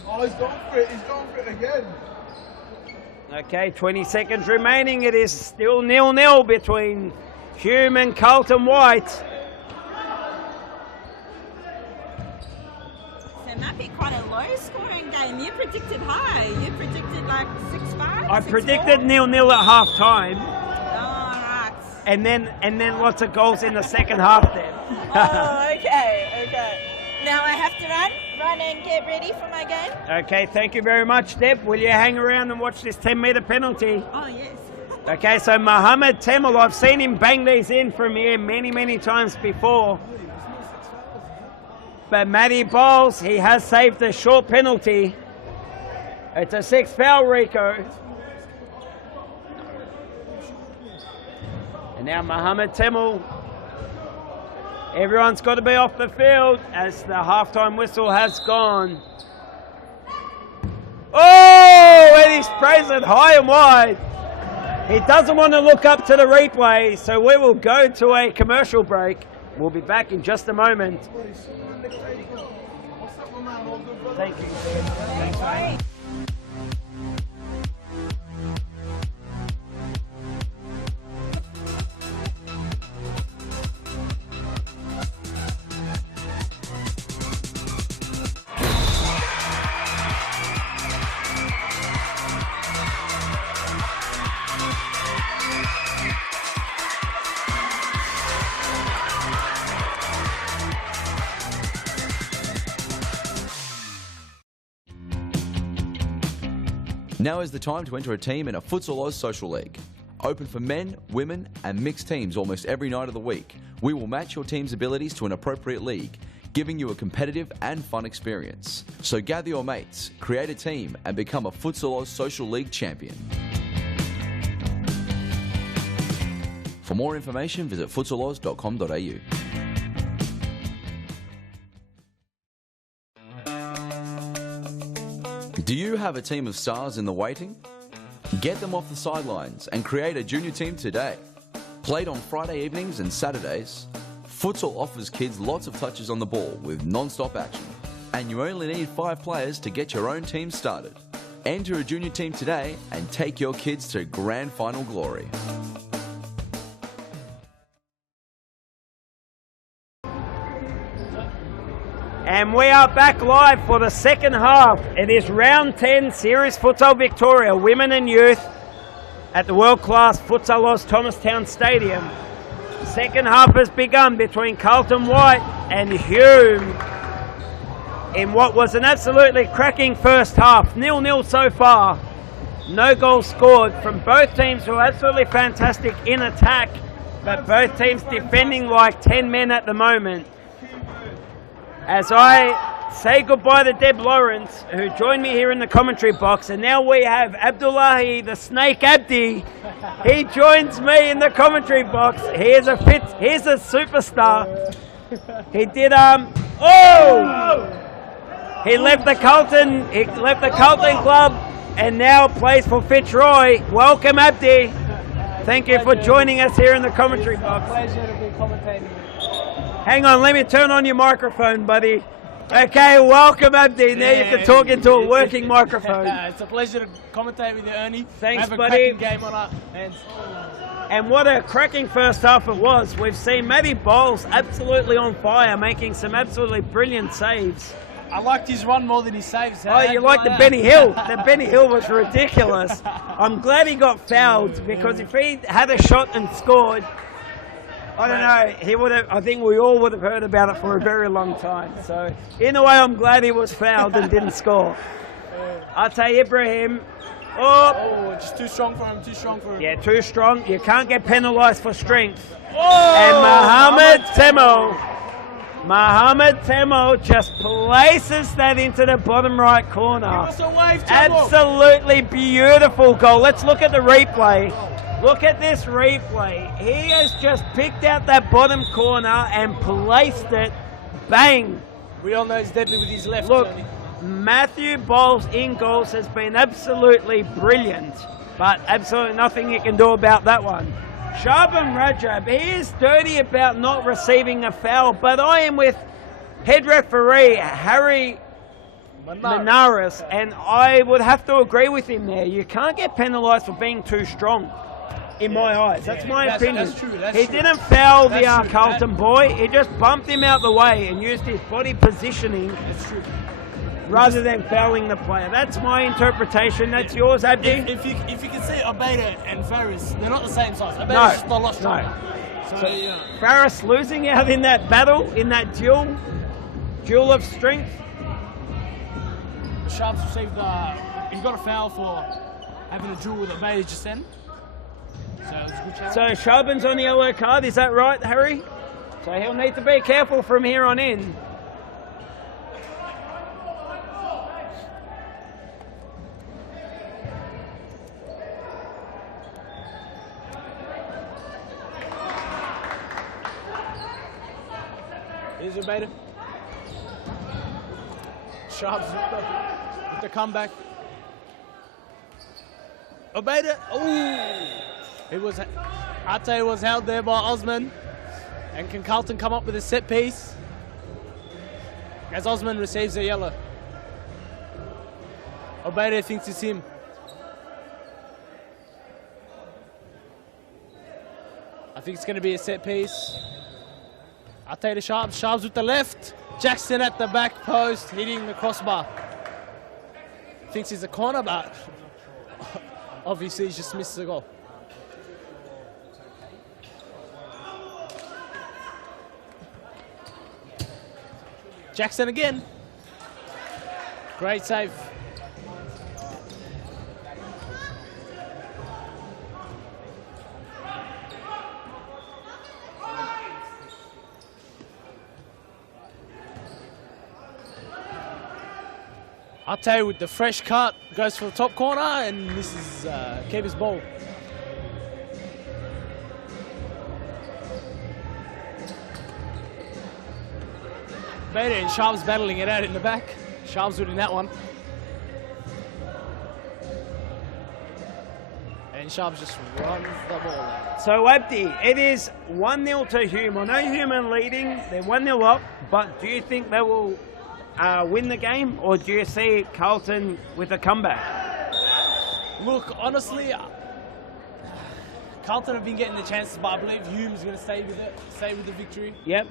Oh, he's going for it. He's going for it again. Okay, 20 seconds remaining. It is still 0-0 between Hume and Carlton White. So it might be quite a low-scoring game. You predicted high. You predicted like 6-5. I predicted 0-0 at half time. Oh, right. And then lots of goals in the second half then. Oh, okay. Now I have to run and get ready for my game. Okay, thank you very much, Deb. Will you hang around and watch this 10-metre penalty? Oh, yes. Okay, so Mohammed Temel, I've seen him bang these in from here many, many times before. But Matty Bowles, he has saved a short penalty. It's a 6th foul, Rico. And now Mohammed Temel. Everyone's got to be off the field as the halftime whistle has gone. Oh, and he sprays it high and wide. He doesn't want to look up to the replay, so we will go to a commercial break. We'll be back in just a moment. Thank you. Thanks, mate. Now is the time to enter a team in a Futsal Oz Social League. Open for men, women and mixed teams almost every night of the week. We will match your team's abilities to an appropriate league, giving you a competitive and fun experience. So gather your mates, create a team and become a Futsal Oz Social League champion. For more information, visit futsaloz.com.au. Do you have a team of stars in the waiting? Get them off the sidelines and create a junior team today. Played on Friday evenings and Saturdays, Futsal offers kids lots of touches on the ball with non-stop action. And you only need 5 players to get your own team started. Enter a junior team today and take your kids to grand final glory. And we are back live for the second half. It is round 10 Series Futsal Victoria, women and youth at the world-class Futsal Oz Thomastown Stadium. The second half has begun between Carlton White and Hume in what was an absolutely cracking first half. 0-0 so far. No goals scored from both teams who are absolutely fantastic in attack, but both teams defending like 10 men at the moment. As I say goodbye to Deb Lawrence, who joined me here in the commentary box, and now we have Abdullahi, the Snake Abdi. He joins me in the commentary box. He is he's a superstar. He did he left the Carlton club and now plays for Fitzroy. Welcome, Abdi. Thank you for joining us here in the commentary box. Pleasure to be commentating. Hang on, let me turn on your microphone, buddy. Okay, welcome, Abdi. Now you can talk into a working microphone. It's a pleasure to commentate with you, Ernie. Thanks, have a buddy. cracking game on our hands. And what a cracking first half it was. We've seen Matty Bowles absolutely on fire, making some absolutely brilliant saves. I liked his run more than his saves. Oh, you like the Benny Hill? The Benny Hill was ridiculous. I'm glad he got fouled, because if he had a shot and scored, I don't know, he would have. I think we all would have heard about it for a very long time. So, in a way, I'm glad he was fouled and didn't score. Ate Ibrahim. Oh, just too strong for him, Yeah, too strong. You can't get penalised for strength. Oh, And Mohammed Temo just places that into the bottom right corner. Also wave, Temo. Absolutely beautiful goal. Let's look at the replay. Look at this replay. He has just picked out that bottom corner and placed it. Bang. We all know he's deadly with his left. Look, Tony. Matthew Bowles in goals has been absolutely brilliant, but absolutely nothing you can do about that one. Shaban Rajab, he is dirty about not receiving a foul, but I am with head referee Harry Manaris, and I would have to agree with him there. You can't get penalised for being too strong. In my eyes, that's my opinion. That's true. He didn't foul the Carlton boy. He just bumped him out the way and used his body positioning rather than fouling the player. That's my interpretation. That's yours, Abdi. If you can see Abeda and Faris, they're not the same size. Abeda's just a lot stronger. So Faris losing out in that battle, in that duel of strength. The Sharps received he got a foul for having a duel with Abeda just then. So it's a good challenge. So Shaban's on the yellow card, is that right, Harry? So he'll need to be careful from here on in. Here's Ubaida. Sharps with the comeback. Ubaida. Ooh! It was, Ate was held there by Osman. And can Carlton come up with a set piece? As Osman receives a yellow. Ubaida thinks it's him. I think it's going to be a set piece. Ate to Sharps. Sharps with the left. Jackson at the back post, hitting the crossbar. Thinks he's a corner, but obviously he's just missed the goal. Jackson again. Great save. Ate with the fresh cut, goes for the top corner, and this is keeper's ball. Beta and Sharps battling it out in the back. Sharps winning that one. And Sharps just runs the ball out. So Abdi, it is 1-0 to Hume. I know Hume are leading, they're 1-0 up, but do you think they will win the game, or do you see Carlton with a comeback? Look, honestly, Carlton have been getting the chances, but I believe Hume's going to stay with the victory. Yep.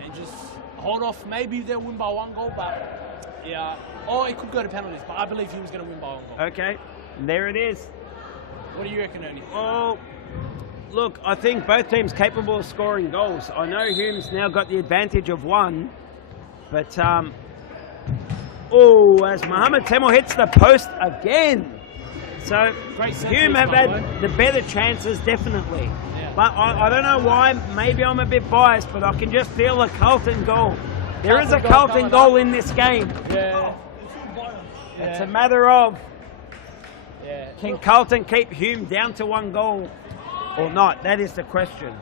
And just hold off. Maybe they'll win by 1 goal, but yeah. Or it could go to penalties, but I believe Hume's going to win by 1 goal. Okay, there it is. What do you reckon, Ernie? Well, look, I think both teams capable of scoring goals. I know Hume's now got the advantage of 1, but as Mohamed Temel hits the post again. So Hume have had the better chances, definitely. Yeah. But I don't know why. Maybe I'm a bit biased, but I can just feel a Carlton goal. There is a Carlton goal in this game. Yeah. It's a matter of can Carlton keep Hume down to 1 goal or not? That is the question.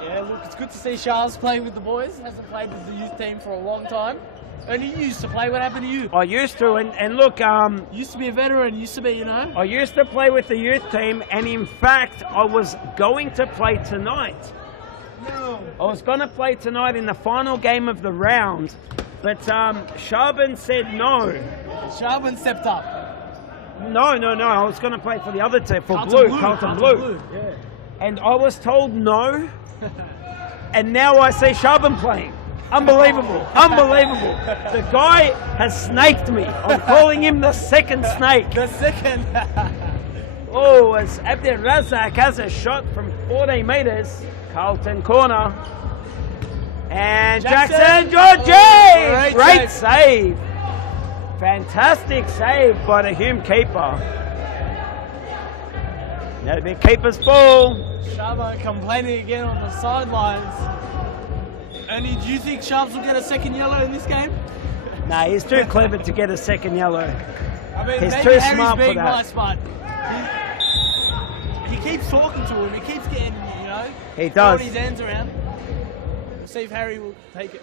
Yeah, look, it's good to see Charles play with the boys. Hasn't played with the youth team for a long time. Only you used to play. What happened to you? I used to, and look, used to be a veteran. Used to be, you know. I used to play with the youth team, and in fact, I was going to play tonight. No. I was going to play tonight in the final game of the round, but Shaban said no. Shaban stepped up. No. I was going to play for the other team, for Carlton Blue. Yeah. And I was told no. And now I see Shaban playing. Unbelievable. Unbelievable. The guy has snaked me. I'm calling him the second snake. The second. As Abdi Razak has a shot from 14 metres. Carlton corner. And Jackson Georgie! Great save. Fantastic save by the Hume keeper. That'll be keeper's ball. Sharbo complaining again on the sidelines. Only, do you think Sharps will get a second yellow in this game? Nah, he's too clever to get a second yellow. I mean, he's maybe too Harry's smart for being that. nice, but he keeps talking to him. He keeps getting, you know, He does. throwing his hands around. We'll see if Harry will take it.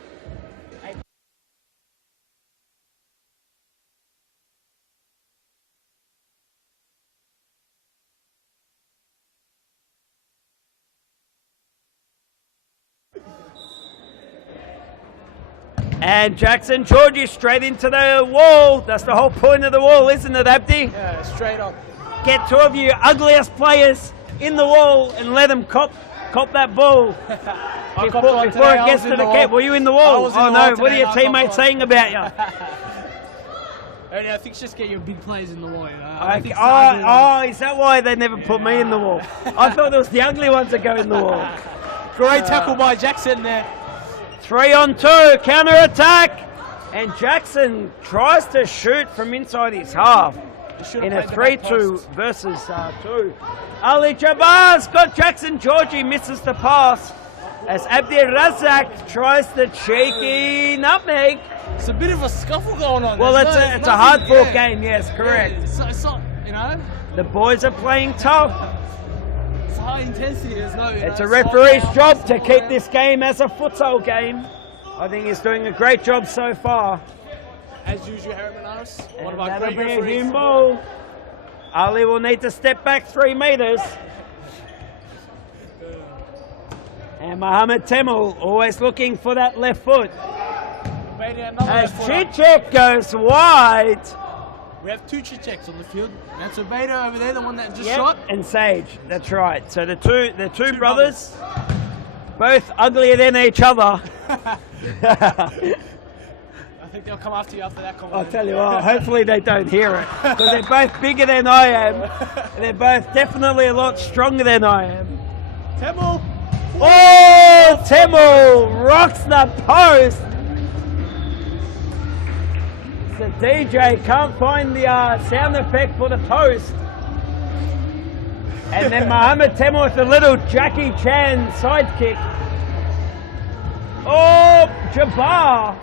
And Jackson Georgie straight into the wall. That's the whole point of the wall, isn't it, Abdi? Yeah, straight up. Get 2 of you ugliest players in the wall and let them cop that ball before it gets to the cap. Were you in the wall? Oh no, what are your teammates saying about you? I think just get your big plays in the wall. You know? Is that why they never put me in the wall? I thought it was the ugly ones that go in the wall. Great tackle by Jackson there. 3-on-2, counter-attack. And Jackson tries to shoot from inside his half in a 3-2 versus 2. Ali Jabbar's got Jackson Georgie, misses the pass as Abdi Razak tries the cheeky nutmeg. It's a bit of a scuffle going on. Well, it's a hard-fought game, yes, correct. Yeah, it's not, you know. The boys are playing tough. It's high intensity. There's no. It's a referee's job to keep this game as a futsal game. I think he's doing a great job so far. As usual, Harriman Harris. One of our That'll great be a referees. Hume ball. Ali will need to step back 3 meters. And Mohammed Temel always looking for that left foot. As Chichek goes wide. We have 2 Chicheks on the field. That's Obeda over there, the one that just Yep, shot. and Sage. That's right. So the two brothers, both uglier than each other. I think they'll come after you after that comment. I'll tell you what, hopefully they don't hear it. Because they're both bigger than I am. And they're both definitely a lot stronger than I am. Temel. Oh, Temel rocks the post. The DJ can't find the sound effect for the post. And then Mohammed Temel with a little Jackie Chan sidekick. Oh, Jabbar.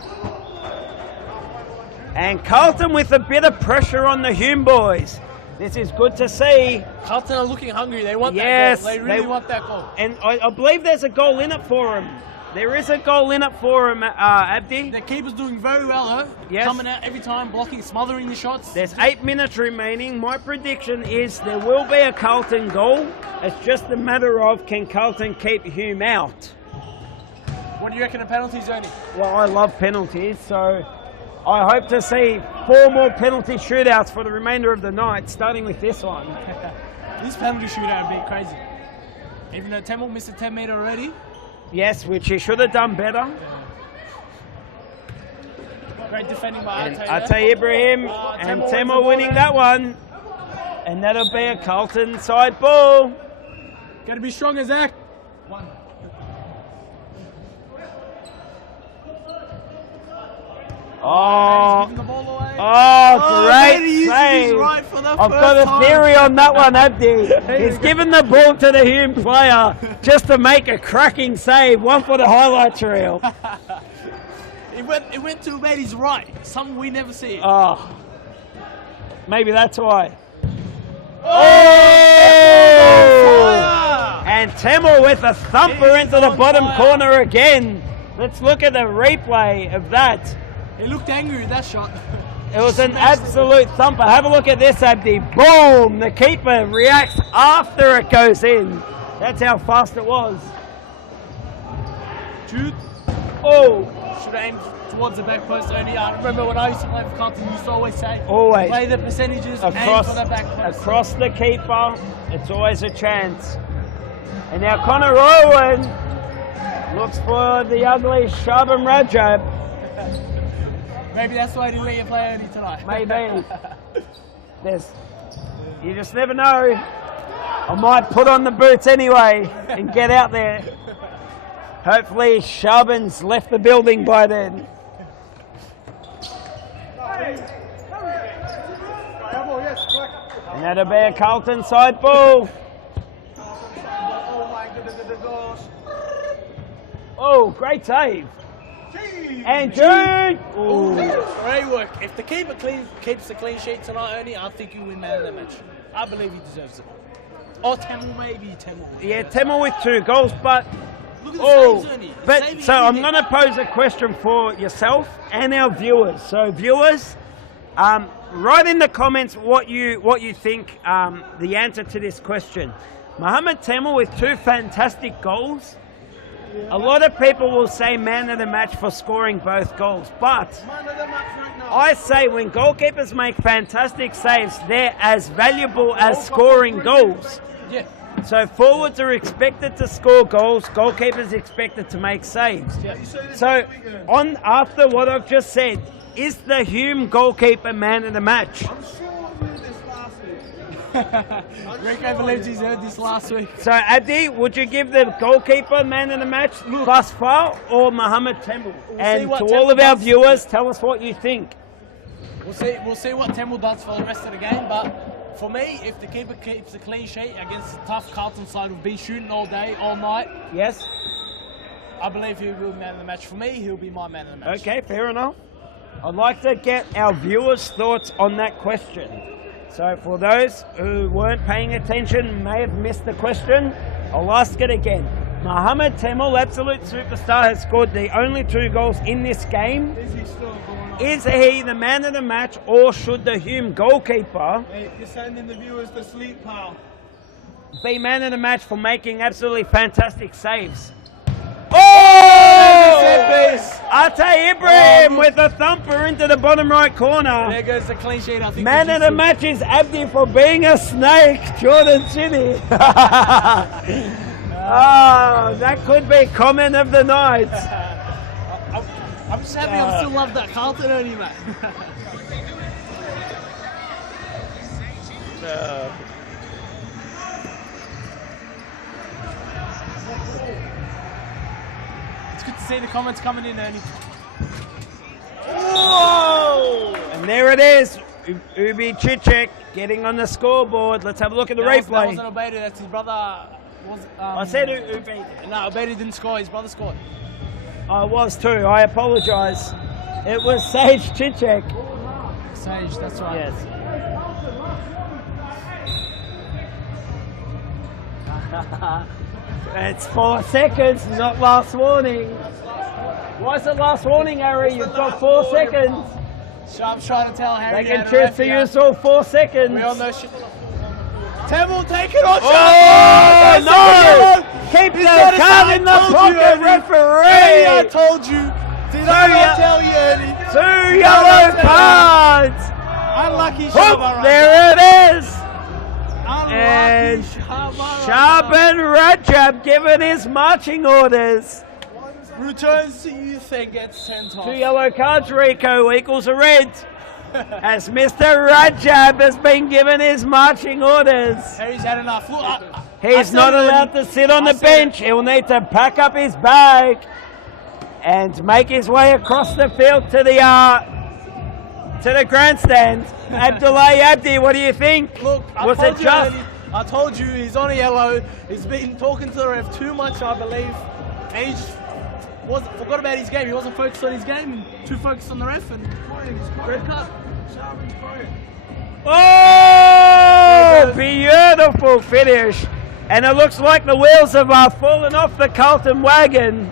And Carlton with a bit of pressure on the Hume boys. This is good to see. Carlton are looking hungry. They want Yes, that goal. They really want that goal. And I believe there's a goal in it for him. There is a goal in it for him, Abdi. The keeper's doing very well, though. Yes. Coming out every time, blocking, smothering the shots. There's 8 minutes remaining. My prediction is there will be a Carlton goal. It's just a matter of can Carlton keep Hume out. What do you reckon of penalties, Ernie? Well, I love penalties, so I hope to see 4 more penalty shootouts for the remainder of the night, starting with this one. This penalty shootout would be crazy. Even though Temel missed a 10-meter already. Yes, which he should have done better. Great defending by Ate Ibrahim and Temel winning that one. And that'll be a Carlton side ball. Got to be stronger, Zach. Oh, Giving the ball away. great he's save. right for the I've first got a time. theory on that one, Abdi. He's given the ball to the Hume player just to make a cracking save, one for the highlights reel. It went to Ubedi's right. Something we never see. Oh, maybe that's why. Oh! And Temel with a thumper into the bottom corner again. Let's look at the replay of that. He looked angry with that shot. It was an absolute thumper. Have a look at this, Abdi. Boom! The keeper reacts after it goes in. That's how fast it was. Jude. Oh! Should have aimed towards the back post only. I remember when I used to play for Carlton, you used to always say, Always. play the percentages, aim Across, for the back post. across the keeper, it's always a chance. And now Connor Owen looks for the ugly Shaban Rajab. Maybe that's why he didn't let you play only tonight. Maybe. You just never know. I might put on the boots anyway and get out there. Hopefully Shaban's left the building by then. And that'll be a Carlton side ball. Oh, great save. And Jude. Ooh. Great work. If the keeper keeps the clean sheet tonight only, I think he'll win man of the match. I believe he deserves it. Or Temel, maybe Temel. Yeah, Temel with 2 goals, but Look at the saves, Ernie. but Saving so I'm everything. going to pose a question for yourself and our viewers. So viewers, write in the comments what you think the answer to this question. Mohammed Temel with 2 fantastic goals. A lot of people will say man of the match for scoring both goals, but I say when goalkeepers make fantastic saves, they're as valuable as scoring goals. Yeah. So forwards are expected to score goals, goalkeepers expected to make saves. So after what I've just said, is the Hume goalkeeper man of the match? Rico believes he's heard this last week. So Abdi, would you give the goalkeeper man of the match thus far or Mohammed Temel? And to all of our viewers, tell us what you think. We'll see what Temel does for the rest of the game, but for me, if the keeper keeps a clean sheet against a tough Carlton side who'll be shooting all day, all night, Yes? I believe he will be man of the match. For me, he'll be my man of the match. Okay, fair enough. I'd like to get our viewers' thoughts on that question. So for those who weren't paying attention, may have missed the question, I'll ask it again. Mohamed Temel, absolute superstar, has scored the only 2 goals in this game. Is he still going on? Is he the man of the match, or should the Hume goalkeeper Hey, you're sending the viewers to sleep, pal. be man of the match for making absolutely fantastic saves? Oh! Ate Ibrahim with a thumper into the bottom right corner. There goes the clean sheet. I think Man of the match is Abdi for being a snake, Jordan City. Oh, that could be comment of the night. I'm just happy I still love that Carlton only, mate. It's good to see the comments coming in, Ernie. Whoa! And there it is, Ubi Chichek getting on the scoreboard. Let's have a look at the That replay. wasn't Obedi, that's his brother. I said Ubi. No, Obedi didn't score, his brother scored. I was too, I apologise. It was Sage Chichek. Sage, that's right. Yes. It's 4 seconds, not last warning. Why is it last warning, Harry? You've got 4 seconds. Sharp's trying to tell Harry. They can choose to use all 4 seconds. We all know shit. Temple, take it on, Oh, no! Keep the card in the pocket, referee! I told you. Did I not tell you, Ernie? 2 yellow cards! Unlucky Whoop, Shabara. there it is! And Unlucky Shabara. Shaban Rajab given his marching orders. Returns to youth and gets sent off. 2 yellow cards, Rico, equals a red. As Mr. Rajab has been given his marching orders. Harry's had enough. Look, He's not allowed to sit on the bench. He'll need to pack up his bag and make his way across the field to the grandstand. Abdullah Abdi, what do you think? Look, Was it just? I told you he's on a yellow. He's been talking to the ref too much, I believe. And he just forgot about his game. He wasn't focused on his game, too focused on the ref, and red card. Oh, beautiful finish. And it looks like the wheels have fallen off the Carlton wagon.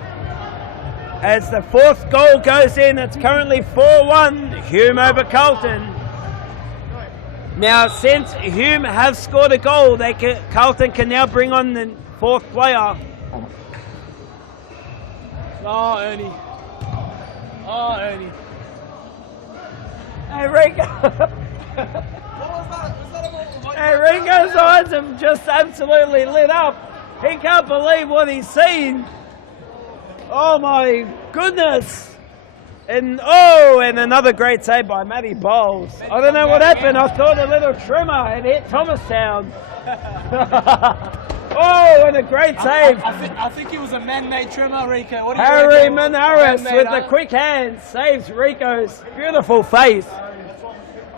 As the 4th goal goes in, it's currently 4-1, Hume over Carlton. Now, since Hume have scored a goal, Carlton can now bring on the 4th player. Oh, Ernie. Oh, Ernie. Hey, Rico. Hey, Rico's eyes have just absolutely lit up. He can't believe what he's seen. Oh my goodness. And another great save by Matty Bowles. I don't know what happened. I thought a little trimmer had hit Thomastown. Oh, and a great save. I think it was a man-made trimmer, Rico. What do you Harry reckon? Manaris Man-made, with the quick hands saves Rico's beautiful face.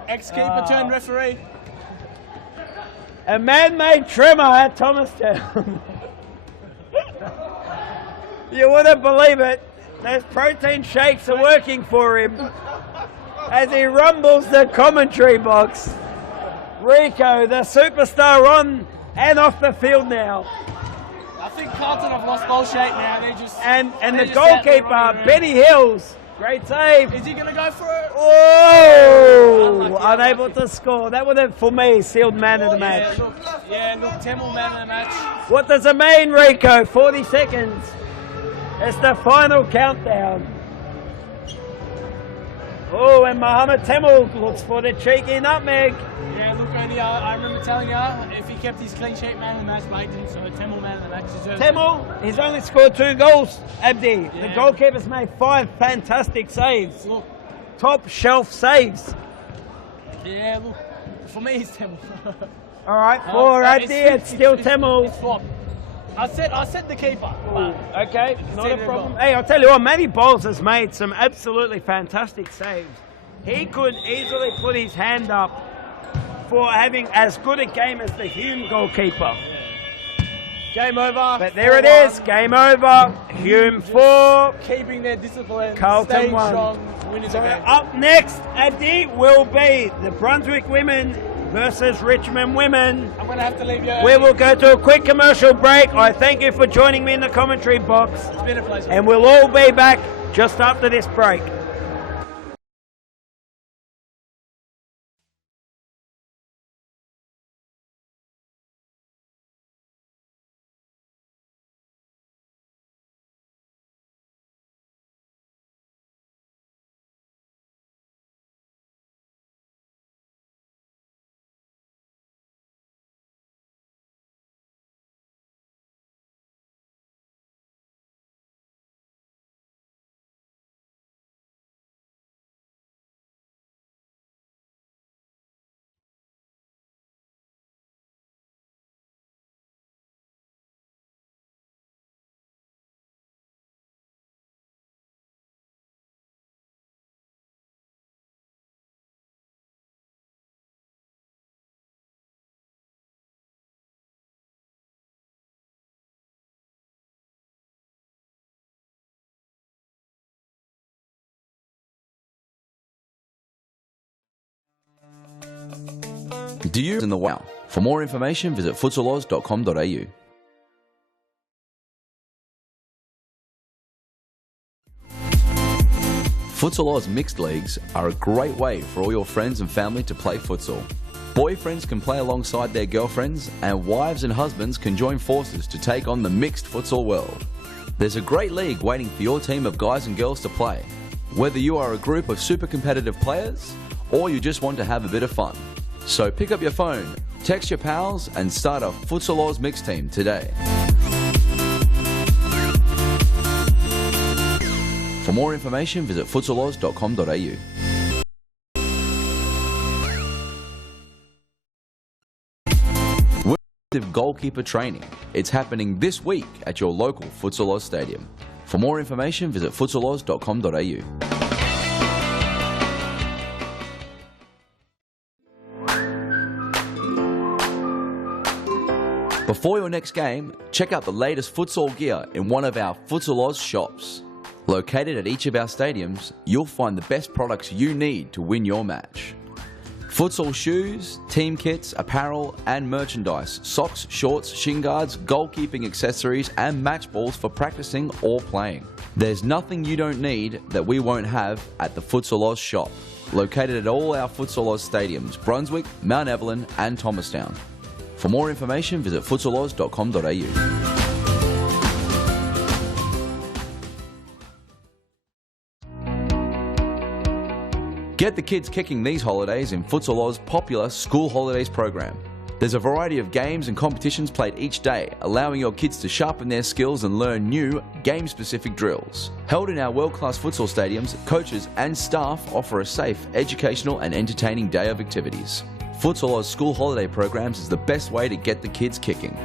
Ex-keeper turned referee. A man-made trimmer at Thomastown. You wouldn't believe it. Those protein shakes are working for him as he rumbles the commentary box. Rico, the superstar, on and off the field now. I think Carlton have lost goal shape now. And the just goalkeeper, Benny Hills, great save. Is he going to go for it? Oh, unable to score. That would have, for me, sealed man of the match. Look, Temple man of the match. What does it mean, Rico? 40 seconds. It's the final countdown. Oh, and Mohamed Temel looks for the cheeky nutmeg. Yeah, look, Ernie, I remember telling you if he kept his clean sheet man of the match, but he didn't, so Temel man of the match deserves it. Temel, he's only scored 2 goals, Abdi. Yeah. The goalkeeper's made 5 fantastic saves. Look. Top shelf saves. Yeah, look, for me, he's Temel. All right, for Abdi, it's still Temel. It's flop. I said the keeper. Okay, not a Said it problem. well. Hey, I'll tell you what, Matty Bowles has made some absolutely fantastic saves. He could easily put his hand up for having as good a game as the Hume goalkeeper. Game over. But there it is, game over. Hume 4, Keeping their discipline. Carlton staying 1. strong, winning the game. Up next, Abdi, will be the Brunswick women versus Richmond women. I'm going to have to leave you. We will go to a quick commercial break. I thank you for joining me in the commentary box. It's been a pleasure. And we'll all be back just after this break. Do you in the wow? For more information, visit futsaloz.com.au. Futsal Oz mixed leagues are a great way for all your friends and family to play futsal. Boyfriends can play alongside their girlfriends, and wives and husbands can join forces to take on the mixed futsal world. There's a great league waiting for your team of guys and girls to play. Whether you are a group of super competitive players, or you just want to have a bit of fun. So pick up your phone, text your pals, and start a Futsal Oz mixed team today. For more information, visit futsaloz.com.au. Goalkeeper training. It's happening this week at your local Futsal Oz stadium. For more information, visit futsaloz.com.au. Before your next game, check out the latest futsal gear in one of our Futsal Oz shops. Located at each of our stadiums, you'll find the best products you need to win your match. Futsal shoes, team kits, apparel and merchandise, socks, shorts, shin guards, goalkeeping accessories and match balls for practicing or playing. There's nothing you don't need that we won't have at the Futsal Oz shop. Located at all our Futsal Oz stadiums, Brunswick, Mount Evelyn and Thomastown. For more information, visit futsaloz.com.au. Get the kids kicking these holidays in Futsal Oz's popular School Holidays program. There's a variety of games and competitions played each day, allowing your kids to sharpen their skills and learn new, game-specific drills. Held in our world-class futsal stadiums, coaches and staff offer a safe, educational and entertaining day of activities. Futsal Oz School Holiday programs is the best way to get the kids kicking.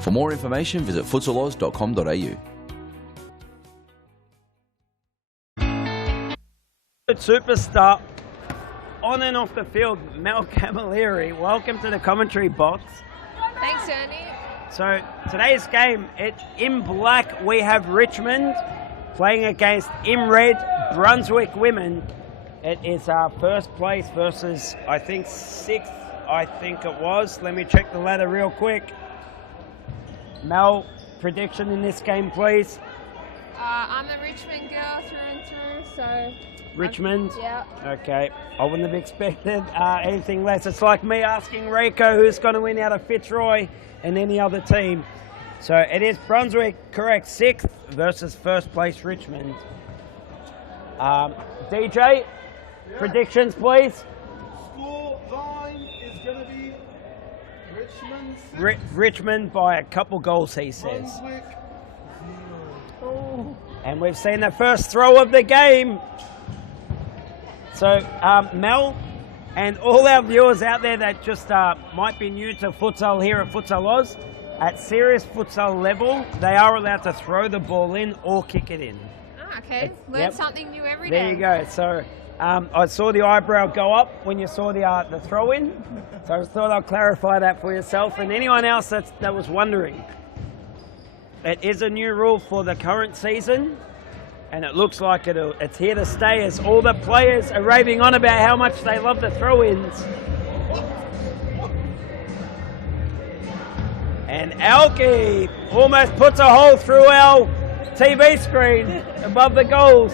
For more information, visit futsaloz.com.au. Superstar on and off the field, Mel Camilleri. Welcome to the commentary box. Thanks, Ernie. So today's game, in black we have Richmond playing against in red Brunswick women. It is first place versus I think sixth. I think it was. Let me check the ladder real quick. Mel, prediction in this game, please. I'm a Richmond girl through and through, so. Richmond? Yeah. Okay. I wouldn't have expected anything less. It's like me asking Rico who's going to win out of Fitzroy and any other team. So it is Brunswick, correct, sixth versus first place Richmond. DJ, predictions, please. Score line is going to be Richmond 6. Richmond by a couple goals, he says. Brunswick 0. Oh. And we've seen the first throw of the game. So, Mel, and all our viewers out there that just might be new to futsal here at Futsal Oz, at serious futsal level, they are allowed to throw the ball in or kick it in. Oh, okay. Learn something new every day. There you go. So, I saw the eyebrow go up when you saw the throw in. So I just thought I'd clarify that for yourself and anyone else that was wondering. It is a new rule for the current season. And it looks like it's here to stay as all the players are raving on about how much they love the throw-ins. And Alki almost puts a hole through our TV screen above the goals.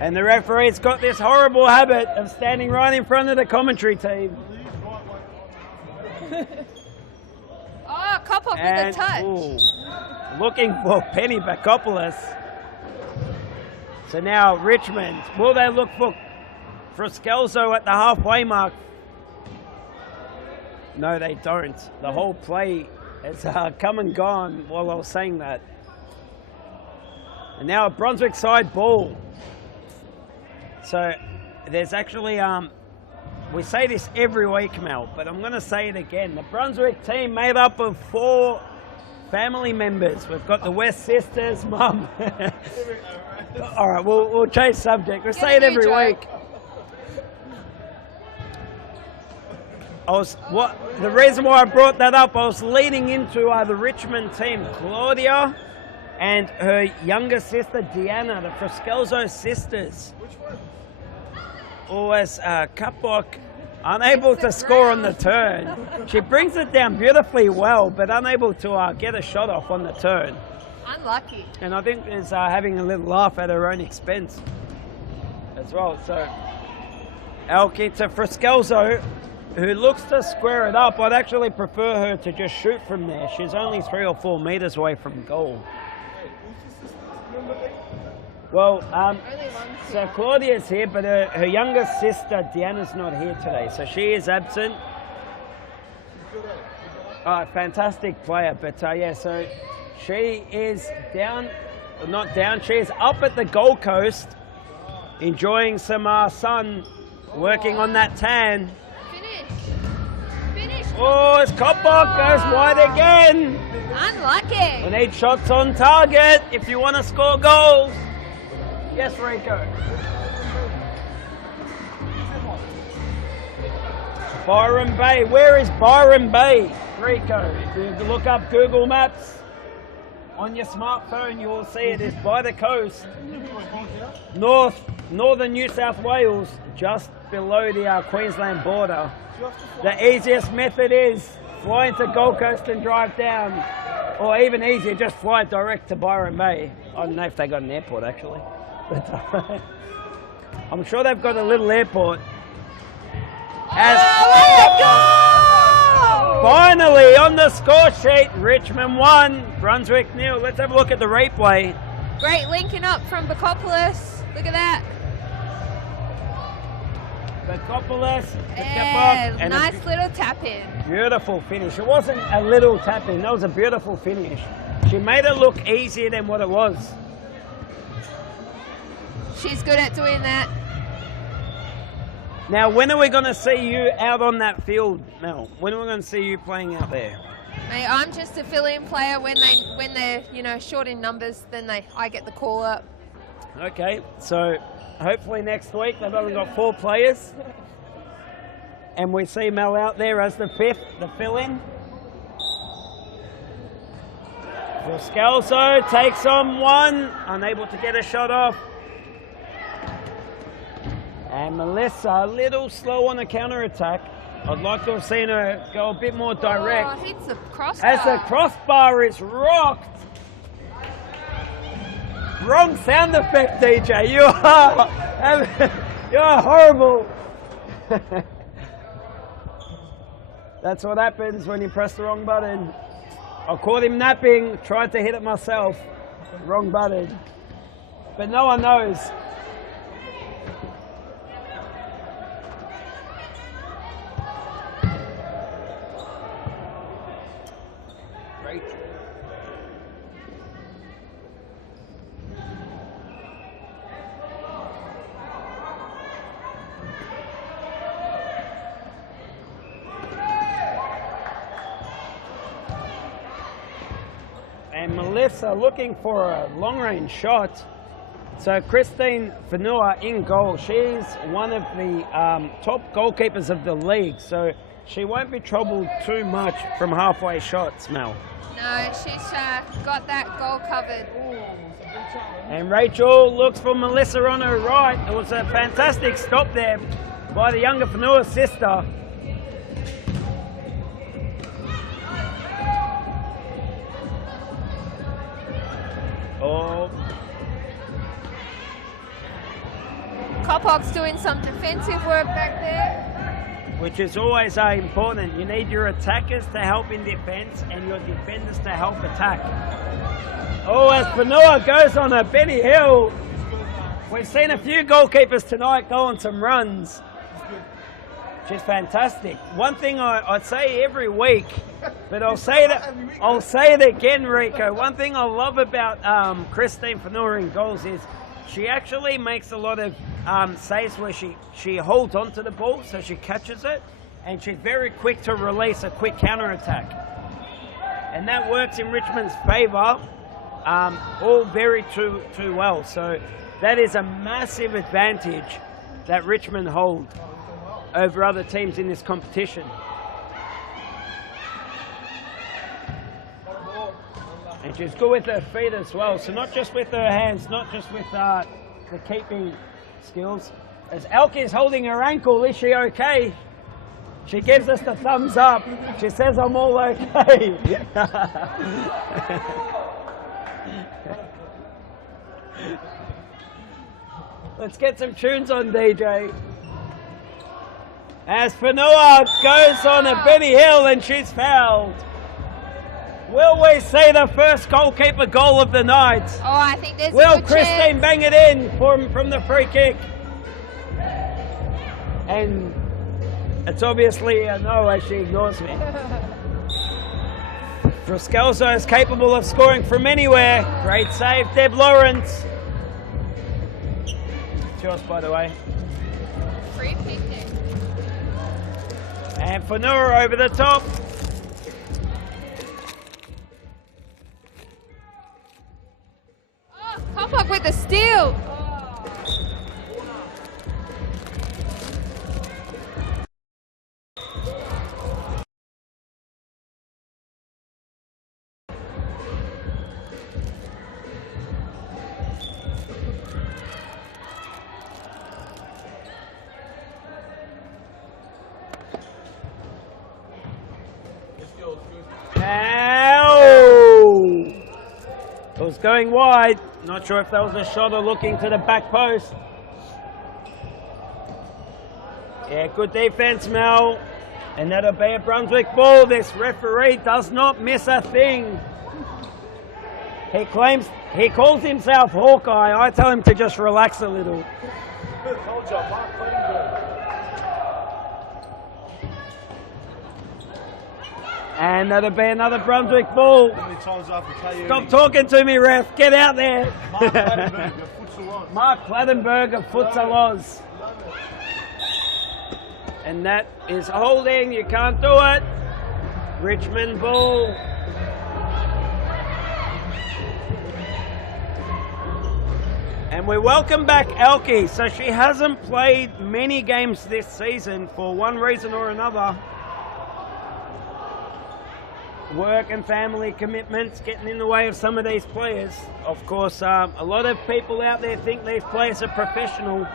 And the referee's got this horrible habit of standing right in front of the commentary team. Oh, Kopok with the touch. Looking for Penny Bakopoulos. So now Richmond, will they look for Fruskelzo at the halfway mark? No, they don't. The whole play has come and gone while I was saying that. And now a Brunswick side ball. So there's actually, we say this every week, Mel, but I'm going to say it again. The Brunswick team made up of 4 family members. We've got the West sisters, Mum. All right, we'll change subject. We say it every week. The reason why I brought that up, I was leading into the Richmond team, Claudia and her younger sister, Deanna, the Fruskelzo sisters. Which one? Always Kapok, unable to score on the turn. She brings it down beautifully well, but unable to get a shot off on the turn. Unlucky. And I think is having a little laugh at her own expense as well. So Alki to Fruskelzo, who looks to square it up. I'd actually prefer her to just shoot from there. She's only 3 or 4 meters away from goal. Well, so Claudia's here, but her younger sister, Deanna's not here today, so she is absent. Fantastic player, but yeah, so she is down, not down, she is up at the Gold Coast, enjoying some sun, working on that tan. Finish. Oh, it's Kopok goes wide again. Unlucky. We need shots on target if you want to score goals. Yes, Rico. Byron Bay. Where is Byron Bay, Rico? If you look up Google Maps on your smartphone, you will see it is by the coast. Northern New South Wales, just below the Queensland border. The easiest method is fly into Gold Coast and drive down. Or even easier, just fly direct to Byron Bay. I don't know if they got an airport actually. But I'm sure they've got a little airport. Finally on the score sheet, Richmond 1, Brunswick 0. Let's have a look at the replay. Great linking up from Bakopoulos. Look at that. Bakopoulos, and nice little tap in. Beautiful finish. It wasn't a little tap in, that was a beautiful finish. She made it look easier than what it was. She's good at doing that. Now, when are we going to see you out on that field, Mel? When are we going to see you playing out there? Hey, I'm just a fill-in player. When they're short in numbers, then I get the call up. Okay, so hopefully next week they've only got 4 players, and we see Mel out there as the 5th, the fill-in. Fruskelzo takes on 1, unable to get a shot off. And Melissa, a little slow on the counter-attack. I'd like to have seen her go a bit more direct. Oh, hits the crossbar. As the crossbar is rocked. Wrong sound effect, DJ. You are horrible. That's what happens when you press the wrong button. I caught him napping, tried to hit it myself. Wrong button. But no one knows. And Melissa looking for a long-range shot. So Christine Fanua in goal. She's one of the top goalkeepers of the league, so she won't be troubled too much from halfway shots, Mel. No, she's got that goal covered. And Rachel looks for Melissa on her right. It was a fantastic stop there by the younger Whanua sister. Oh. Kopok's doing some defensive work back there. Which is always important. You need your attackers to help in defense and your defenders to help attack. Oh, as Whanua goes on a Benny Hill. We've seen a few goalkeepers tonight go on some runs. Which is fantastic. One thing I'd say every week, but I'll say it again, Rico. One thing I love about Christine Whanua in goals is she actually makes a lot of saves where she holds onto the ball, so she catches it, and she's very quick to release a quick counter-attack. And that works in Richmond's favour, all very too well. So that is a massive advantage that Richmond hold over other teams in this competition. And she's good with her feet as well, so not just with her hands, not just with the keeping skills. As Elke is holding her ankle, is she okay? She gives us the thumbs up. She says, I'm all okay. Let's get some tunes on, DJ. As Whanua goes on a Benny Hill and she's fouled. Will we see the first goalkeeper goal of the night? Oh, I think there's Will a good Christine chance. bang it in from the free kick? And it's obviously a no as she ignores me. Frascalzo is capable of scoring from anywhere. Great save, Deb Lawrence. It's yours, by the way. Free kick. And Whanua over the top. Oh, Kopok with the steal. Ow! It was going wide. Not sure if that was a shot or looking to the back post. Yeah, good defense, Mel. And that'll be a Brunswick ball. This referee does not miss a thing. He calls himself Hawkeye. I tell him to just relax a little. And that'll be another Brunswick ball. How many times I have to tell you? Stop talking to me, ref. Get out there. Mark Clattenburg of Futsal Oz. Mark Clattenburg of Futsal Oz. And that is holding. You can't do it. Richmond ball. And we welcome back Elke. So she hasn't played many games this season for one reason or another. Work and family commitments getting in the way of some of these players. Of course, a lot of people out there think these players are professional.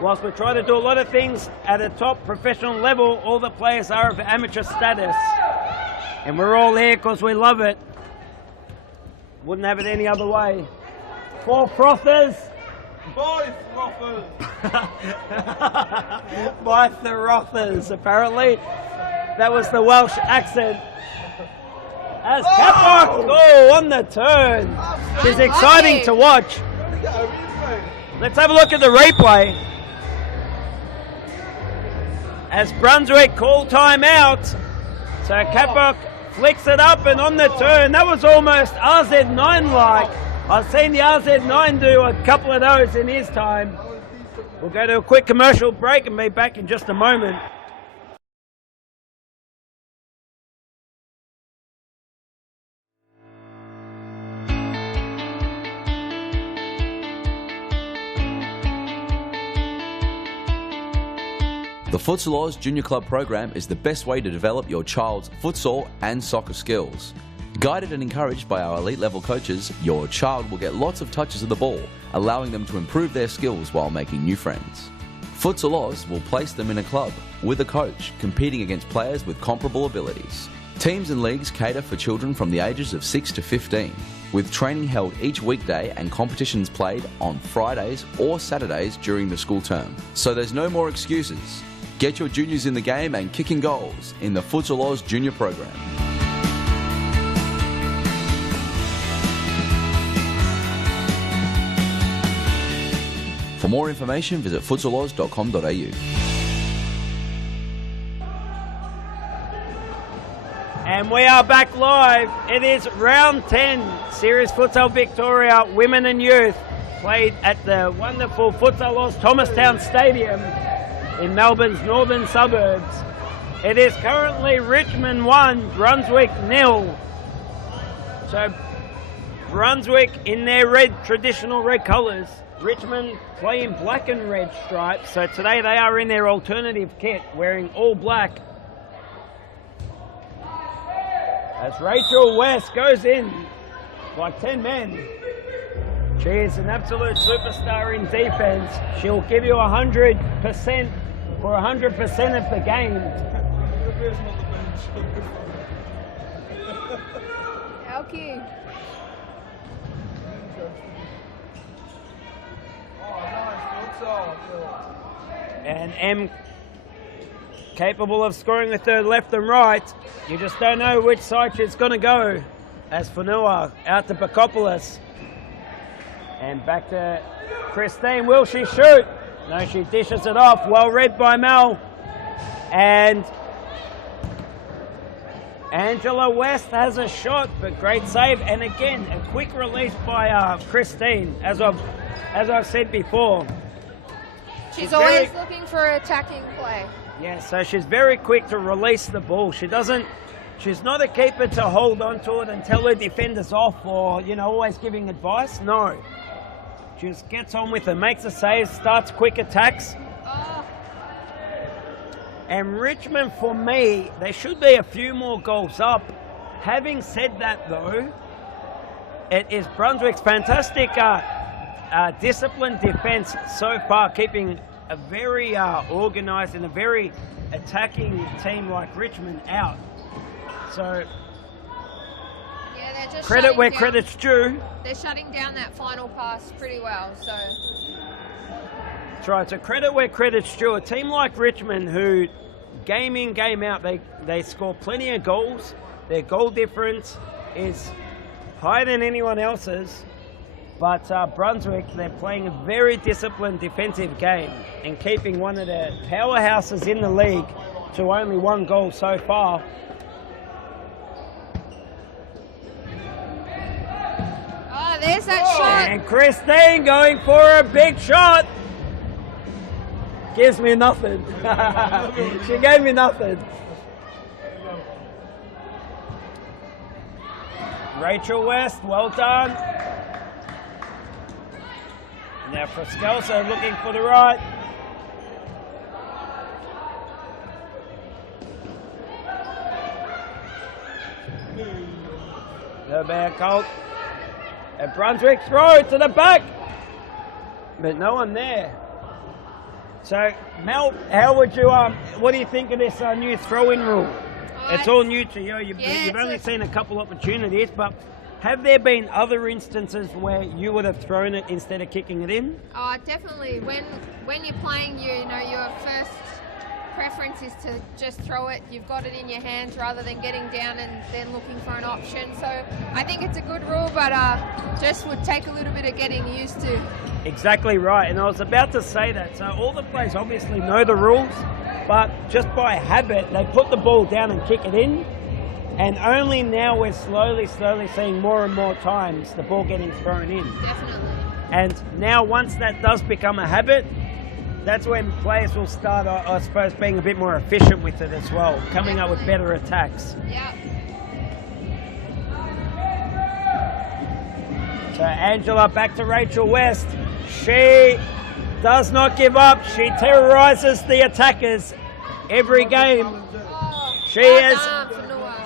Whilst we try to do a lot of things at a top professional level, all the players are of amateur status. And we're all here because we love it. Wouldn't have it any other way. 4 frothers. Boy, Frothers. By the Rothers, apparently. That was the Welsh accent. As Kapok, on the turn. It's exciting to watch. Let's have a look at the replay. As Brunswick call timeout. So Kapok flicks it up and on the turn. That was almost RZ9-like. I've seen the RZ9 do a couple of those in his time. We'll go to a quick commercial break and be back in just a moment. The Futsal Oz Junior Club program is the best way to develop your child's futsal and soccer skills. Guided and encouraged by our elite level coaches, your child will get lots of touches of the ball, allowing them to improve their skills while making new friends. Futsal Oz will place them in a club with a coach, competing against players with comparable abilities. Teams and leagues cater for children from the ages of 6 to 15, with training held each weekday and competitions played on Fridays or Saturdays during the school term. So there's no more excuses. Get your juniors in the game and kicking goals in the Futsal Oz Junior program. For more information, visit futsaloz.com.au. And we are back live. It is round 10, Series Futsal Victoria Women and Youth, played at the wonderful Futsal Oz Thomastown Stadium in Melbourne's northern suburbs. It is currently Richmond 1, Brunswick 0. So Brunswick in their traditional red colours. Richmond playing black and red stripes. So today they are in their alternative kit, wearing all black. As Rachel West goes in like 10 men. She is an absolute superstar in defense. She'll give you 100% for 100% of the game. Okay. And M capable of scoring with her left and right. You just don't know which side she's going to go. As Fanua out to Bakopoulos. And back to Christine. Will she shoot? No, she dishes it off. Well read by Mel. And Angela West has a shot, but great save. And again, a quick release by Christine, as I've said before. She's always looking for attacking play. Yeah, so she's very quick to release the ball. She's not a keeper to hold on to it and tell her defenders off or, always giving advice. No. She just gets on with it, makes a save, starts quick attacks. Oh. And Richmond, for me, there should be a few more goals up. Having said that, though, it is Brunswick's fantastic disciplined defence so far, keeping a very organised and a very attacking team like Richmond out. So, yeah, they're just credit where down. credit's due. They're shutting down that final pass pretty well. So, That's right. So credit where credit's due. A team like Richmond, who game in, game out, they score plenty of goals. Their goal difference is higher than anyone else's. But Brunswick, they're playing a very disciplined defensive game and keeping one of the powerhouses in the league to only one goal so far. oh, there's that shot. And Christine going for a big shot. Gives me nothing. She gave me nothing. Rachel West, well done. Now Fraskelso looking for the right. The bear Colt. And Brunswick throw to the back. But no one there. So Mel, how would you what do you think of this new throw-in rule? It's all new to you. You've only seen a couple opportunities, but have there been other instances where you would have thrown it instead of kicking it in? Definitely. When you're playing, your first preference is to just throw it. You've got it in your hands rather than getting down and then looking for an option. So I think it's a good rule, but just would take a little bit of getting used to. Exactly right. And I was about to say that. So all the players obviously know the rules, but just by habit, they put the ball down and kick it in. And only now we're slowly seeing more and more times the ball getting thrown in. Definitely. And now once that does become a habit, that's when players will start, I suppose, being a bit more efficient with it as well, coming up with better attacks. Yeah. So Angela back to Rachel West. She does not give up. She terrorises the attackers every game. Oh,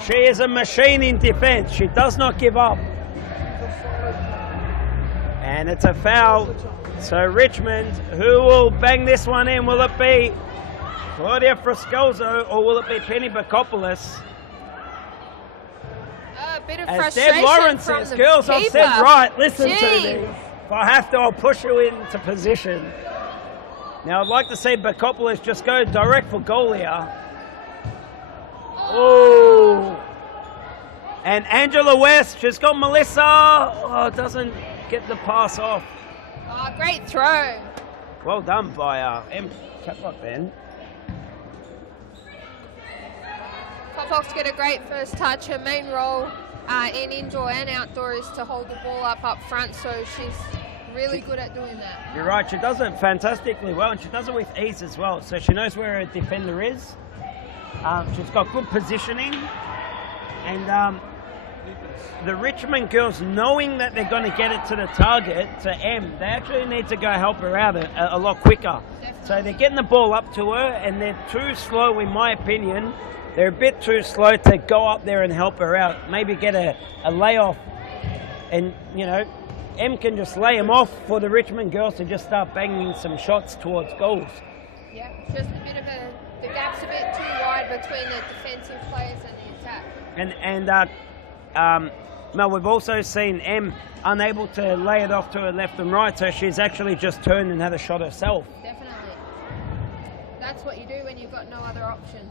She She is a machine in defense. She does not give up. And it's a foul. So Richmond, who will bang this one in? Will it be Claudia Frascoso or will it be Penny Bakopoulos? A bit of As frustration Deb Lawrence from says, the girls, I've keeper. said right, listen to Jeez. me. If I have to, I'll push you into position. Now I'd like to see Bakopoulos just go direct for goal here. Oh. And Angela West, she's got Melissa. Oh, doesn't get the pass off. Oh, great throw. Well done by M. Caplock then. Fox get a great first touch. Her main role in indoor and outdoor is to hold the ball up front, so she's really good at doing that. You're right, she does it fantastically well, and she does it with ease as well. So she knows where her defender is. She's got good positioning, and the Richmond girls, knowing that they're going to get it to the target, to M, they actually need to go help her out a lot quicker. Definitely. So they're getting the ball up to her, and they're too slow, in my opinion. They're a bit too slow to go up there and help her out. Maybe get a layoff, and you know, M can just lay them off for the Richmond girls to just start banging some shots towards goals. Yeah, just a bit of the gap's a bit too wide between the defensive players and the attack. And Mel, we've also seen M unable to lay it off to her left and right, so she's actually just turned and had a shot herself. Definitely. That's what you do when you've got no other option.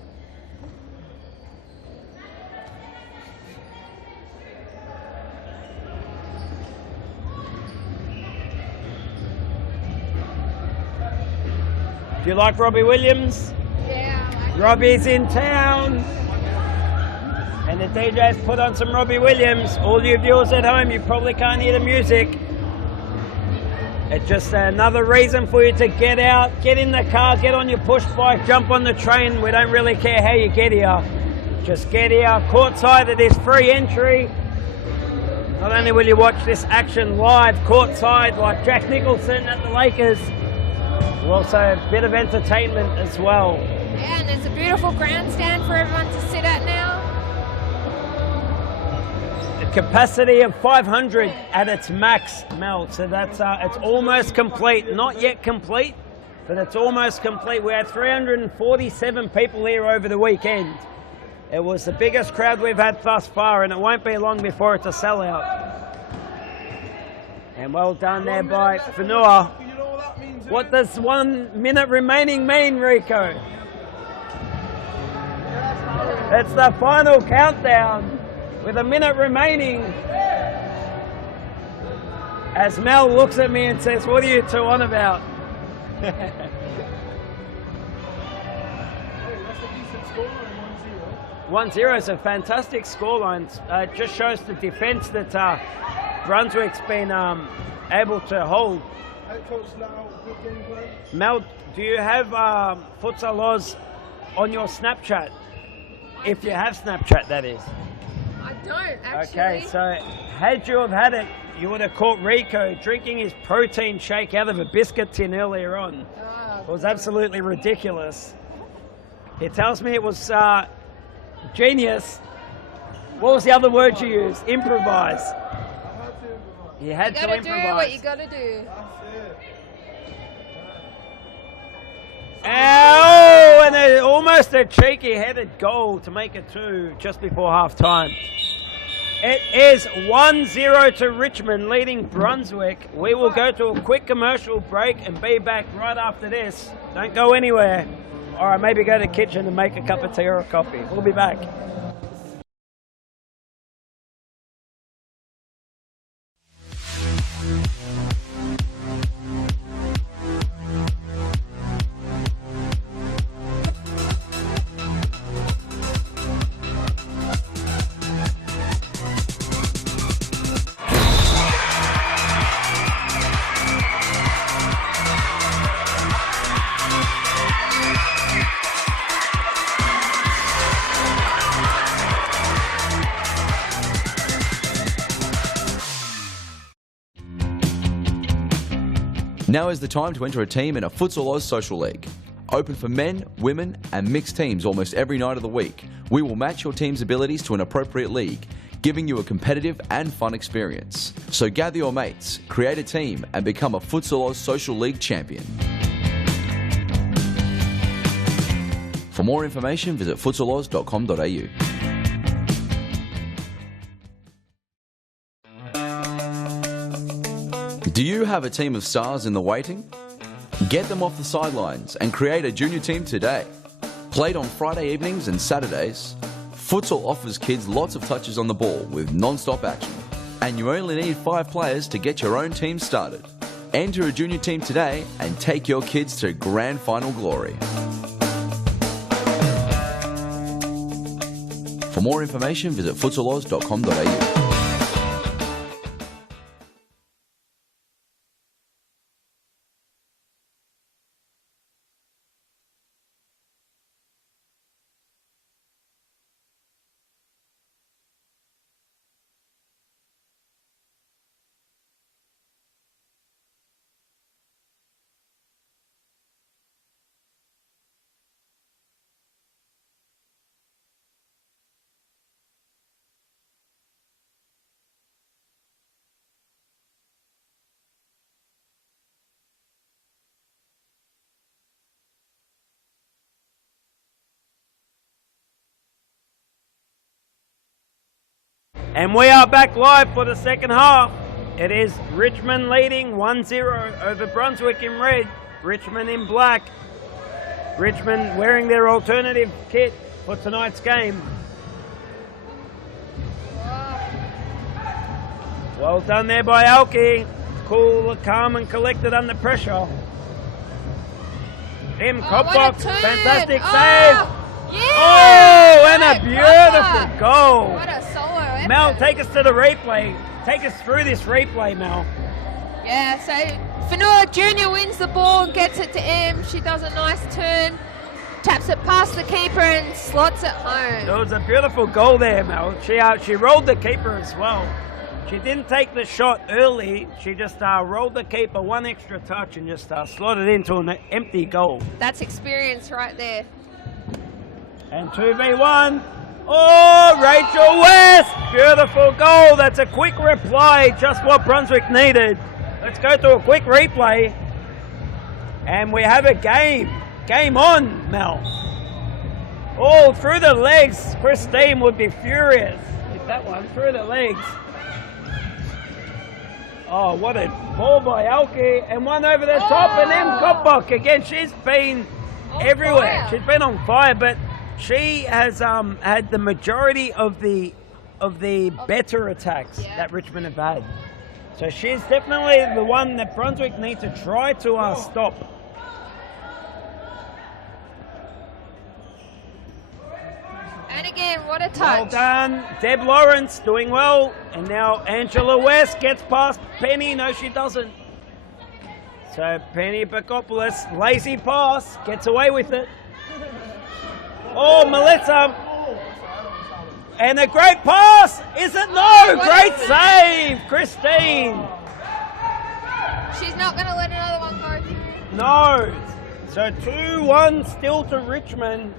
Do you like Robbie Williams? Yeah, I like it. Robbie's in town. And the DJ's put on some Robbie Williams. All you viewers at home, you probably can't hear the music. It's just another reason for you to get out, get in the car, get on your push bike, jump on the train. We don't really care how you get here. Just get here courtside. It is free entry. Not only will you watch this action live courtside like Jack Nicholson at the Lakers, we'll also have a bit of entertainment as well. Yeah, and there's a beautiful grandstand for everyone to sit at now. A capacity of 500 at its max, Mel. So that's it's almost complete. Not yet complete, but it's almost complete. We had 347 people here over the weekend. It was the biggest crowd we've had thus far, and it won't be long before it's a sellout. And well done there by Fanua. What does 1 minute remaining mean, Rico? It's the final countdown with a minute remaining. As Mel looks at me and says, what are you two on about? 1-0 is a fantastic scoreline. It just shows the defence that Brunswick's been able to hold. Mel, do you have Futsal Oz on your Snapchat? If you have Snapchat, that is. I don't, actually. Okay, so had you have had it, you would have caught Rico drinking his protein shake out of a biscuit tin earlier on. Oh, It was absolutely ridiculous. He tells me it was genius. What was the other word you used? Improvise. You had to you gotta improvise. do what you gotta do. Oh, and almost a cheeky headed goal to make it 2 just before half time. It is 1-0 to Richmond, leading Brunswick. We will go to a quick commercial break and be back right after this. Don't go anywhere. All right, maybe go to the kitchen and make a cup of tea or a coffee. We'll be back. Now is the time to enter a team in a Futsal Oz Social League. Open for men, women, and mixed teams almost every night of the week. We will match your team's abilities to an appropriate league, giving you a competitive and fun experience. So gather your mates, create a team, and become a Futsal Oz Social League champion. For more information, visit futsaloz.com.au. Do you have a team of stars in the waiting? Get them off the sidelines and create a junior team today. Played on Friday evenings and Saturdays, Futsal offers kids lots of touches on the ball with non-stop action. And you only need 5 players to get your own team started. Enter a junior team today and take your kids to grand final glory. For more information, visit futsaloz.com.au. And we are back live for the second half. It is Richmond leading 1-0 over Brunswick in red, Richmond in black. Richmond wearing their alternative kit for tonight's game. Well done there by Alki. Cool, calm and collected under pressure. Kopbok, fantastic save. Yeah! Oh, and a beautiful goal. What a solo effort. Mel, take us to the replay. Take us through this replay, Mel. Yeah, so Fanua Jr. wins the ball and gets it to Em. She does a nice turn, taps it past the keeper and slots it home. It was a beautiful goal there, Mel. She rolled the keeper as well. She didn't take the shot early. She just rolled the keeper one extra touch and just slotted into an empty goal. That's experience right there. And 2v1. Oh, Rachel West. Beautiful goal. That's a quick reply. Just what Brunswick needed. Let's go to a quick replay. And we have a game. Game on, Mel. Oh, through the legs. Christine would be furious. Hit that one through the legs. Oh, what a ball by Alki. And one over the top. And then Kopbok again. She's been everywhere. She's been on fire, but she has had the majority of the better attacks that Richmond have had. So she's definitely the one that Brunswick need to try to stop. And again, what a touch. Well done. Deb Lawrence doing well. And now Angela West gets past Penny. No, she doesn't. So Penny Bakopoulos, lazy pass, gets away with it. Oh, Melissa. And a great pass. Is it? No. Great save, Christine. She's not going to let another one go through. No. So 2-1 still to Richmond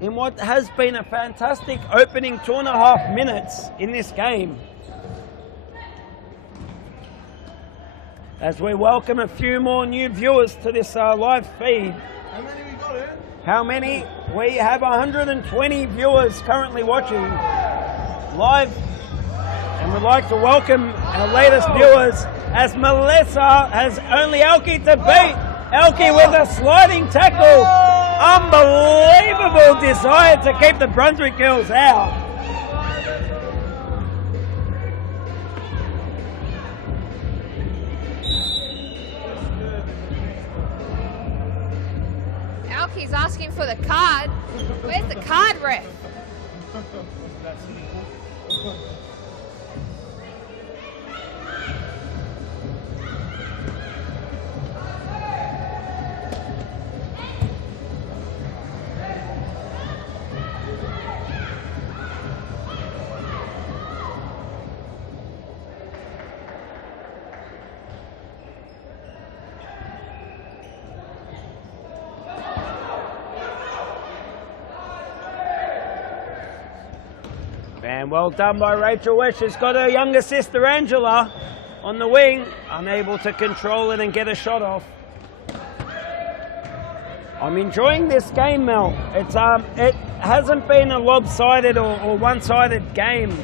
in what has been a fantastic opening 2.5 minutes in this game. As we welcome a few more new viewers to this live feed. How many we got in? How many? We have 120 viewers currently watching live, and we'd like to welcome our latest viewers as Melissa has only Alki to beat. Alki with a sliding tackle. Unbelievable desire to keep the Brunswick girls out. Alki's asking for the card. Where's the card ref? And well done by Rachel West. She's got her younger sister Angela on the wing, unable to control it and get a shot off. I'm enjoying this game, Mel. It hasn't been a lopsided or one-sided game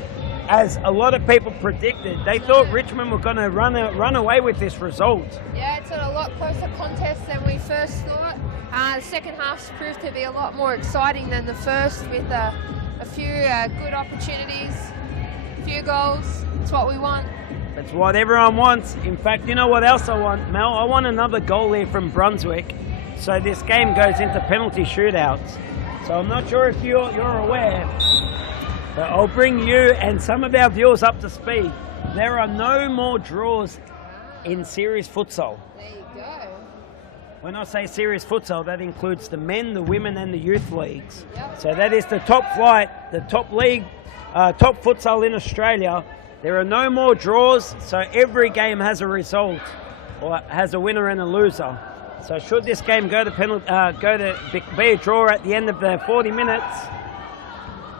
as a lot of people predicted. They thought Richmond were going to run away with this result. Yeah, it's a lot closer contest than we first thought. The second half's proved to be a lot more exciting than the first, with a few good opportunities, a few goals. It's what we want. It's what everyone wants. In fact, you know what else I want, Mel? I want another goal here from Brunswick, so this game goes into penalty shootouts. So I'm not sure if you're aware, but I'll bring you and some of our viewers up to speed. There are no more draws in series futsal. There you go. When I say series futsal, that includes the men, the women and the youth leagues. Yep. So that is the top flight, the top league, top futsal in Australia. There are no more draws, so every game has a result, or has a winner and a loser. So should this game go to be a draw at the end of the 40 minutes,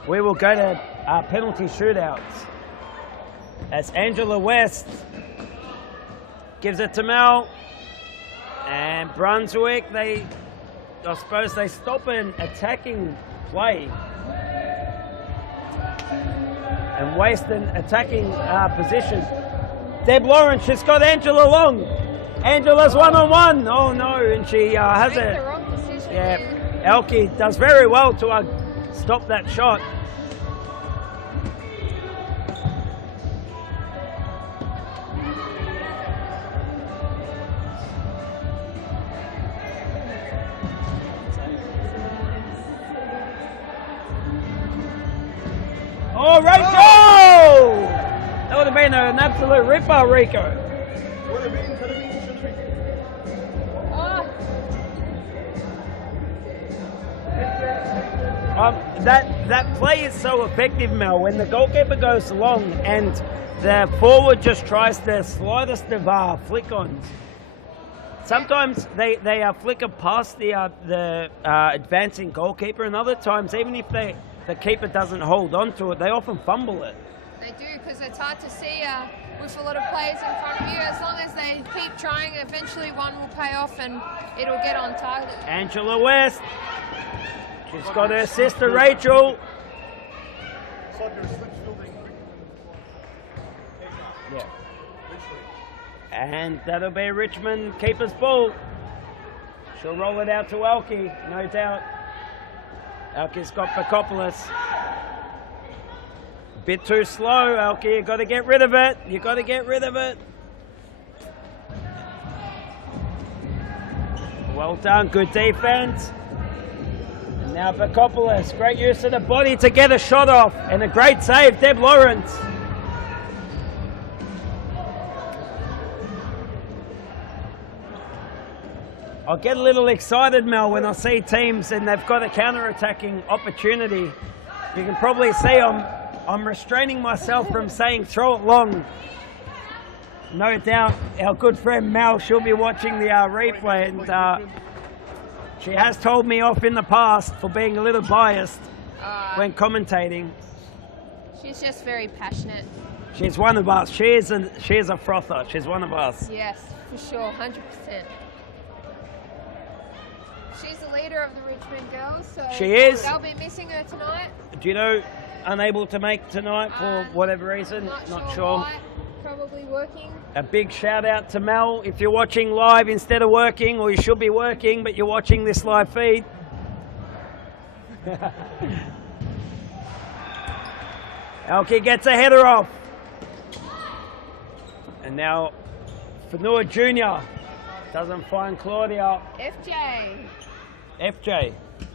we will go to penalty shootouts. As Angela West gives it to Mel, and Brunswick, I suppose they stop an attacking play and waste an attacking position. Deb Lawrence, she's got Angela Long. Angela's one-on-one. Oh no, and she has Made it. the wrong decision. Yeah, Elke does very well to stop that shot. Oh, Rico! That would have been an absolute ripper, Rico. That play is so effective, Mel. When the goalkeeper goes long and the forward just tries the slightest of flick-ons. Sometimes they flicker past the advancing goalkeeper, and other times, even if the keeper doesn't hold on to it, they often fumble it. They do, because it's hard to see with a lot of players in front of you. As long as they keep trying, eventually one will pay off and it'll get on target. Angela West. She's got her sister Rachel. Yeah. And that'll be Richmond keeper's ball. She'll roll it out to Elke, no doubt. Elke's got Pakopoulos. Bit too slow, Elke. You got to get rid of it. You got to get rid of it. Well done, good defense. And now Pakopoulos, great use of the body to get a shot off, and a great save, Deb Lawrence. I get a little excited, Mel, when I see teams and they've got a counter-attacking opportunity. You can probably see I'm restraining myself from saying throw it long. No doubt our good friend Mel, she'll be watching the replay, and she has told me off in the past for being a little biased when commentating. She's just very passionate. She's one of us. She is a frother. She's one of us. Yes, for sure, 100%. She's the leader of the Richmond girls, so she is. They'll be missing her tonight. Do you know, unable to make tonight for whatever reason? Not sure. Why. Probably working. A big shout out to Mel. If you're watching live instead of working, or you should be working, but you're watching this live feed. Elke gets a header off. And now Fanua Jr. doesn't find Claudia. FJ.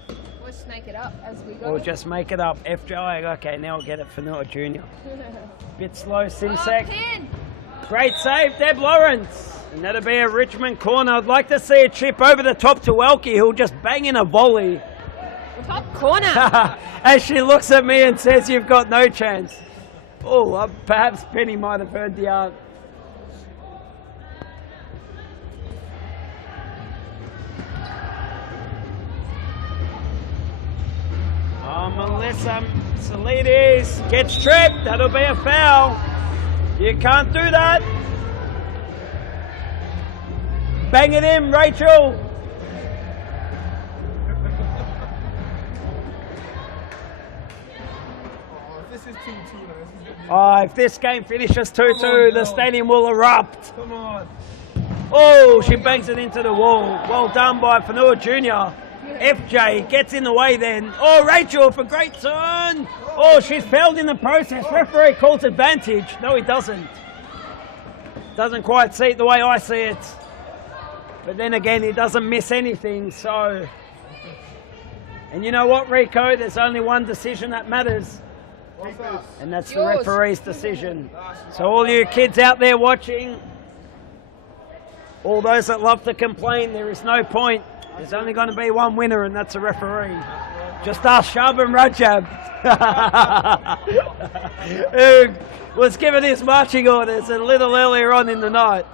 We'll just make it up as we go. Or just make it up. FJ. Okay, now I'll get it. Fanua Jr. Bit slow, Simsek. Great save, Deb Lawrence. And that'll be a Richmond corner. I'd like to see a chip over the top to Elke, who'll just bang in a volley. Top corner. As she looks at me and says, "You've got no chance." Oh, perhaps Penny might have heard the art. Melissa Salides gets tripped. That'll be a foul. You can't do that. Bang it in, Rachel. This is 2-2 now. Oh, if this game finishes 2-2, the stadium will erupt. Come on. Oh, she bangs it into the wall. Well done by Fanua Jr. FJ gets in the way then. Oh, Rachel for great turn. Oh, she's fouled in the process. Referee calls advantage. No, he doesn't. Doesn't quite see it the way I see it. But then again, he doesn't miss anything, so. And you know what, Rico? There's only one decision that matters. And that's the referee's decision. So all you kids out there watching, all those that love to complain, there is no point. There's only going to be one winner, and that's a referee. Just ask Shaban Rajab, who was given his marching orders a little earlier on in the night.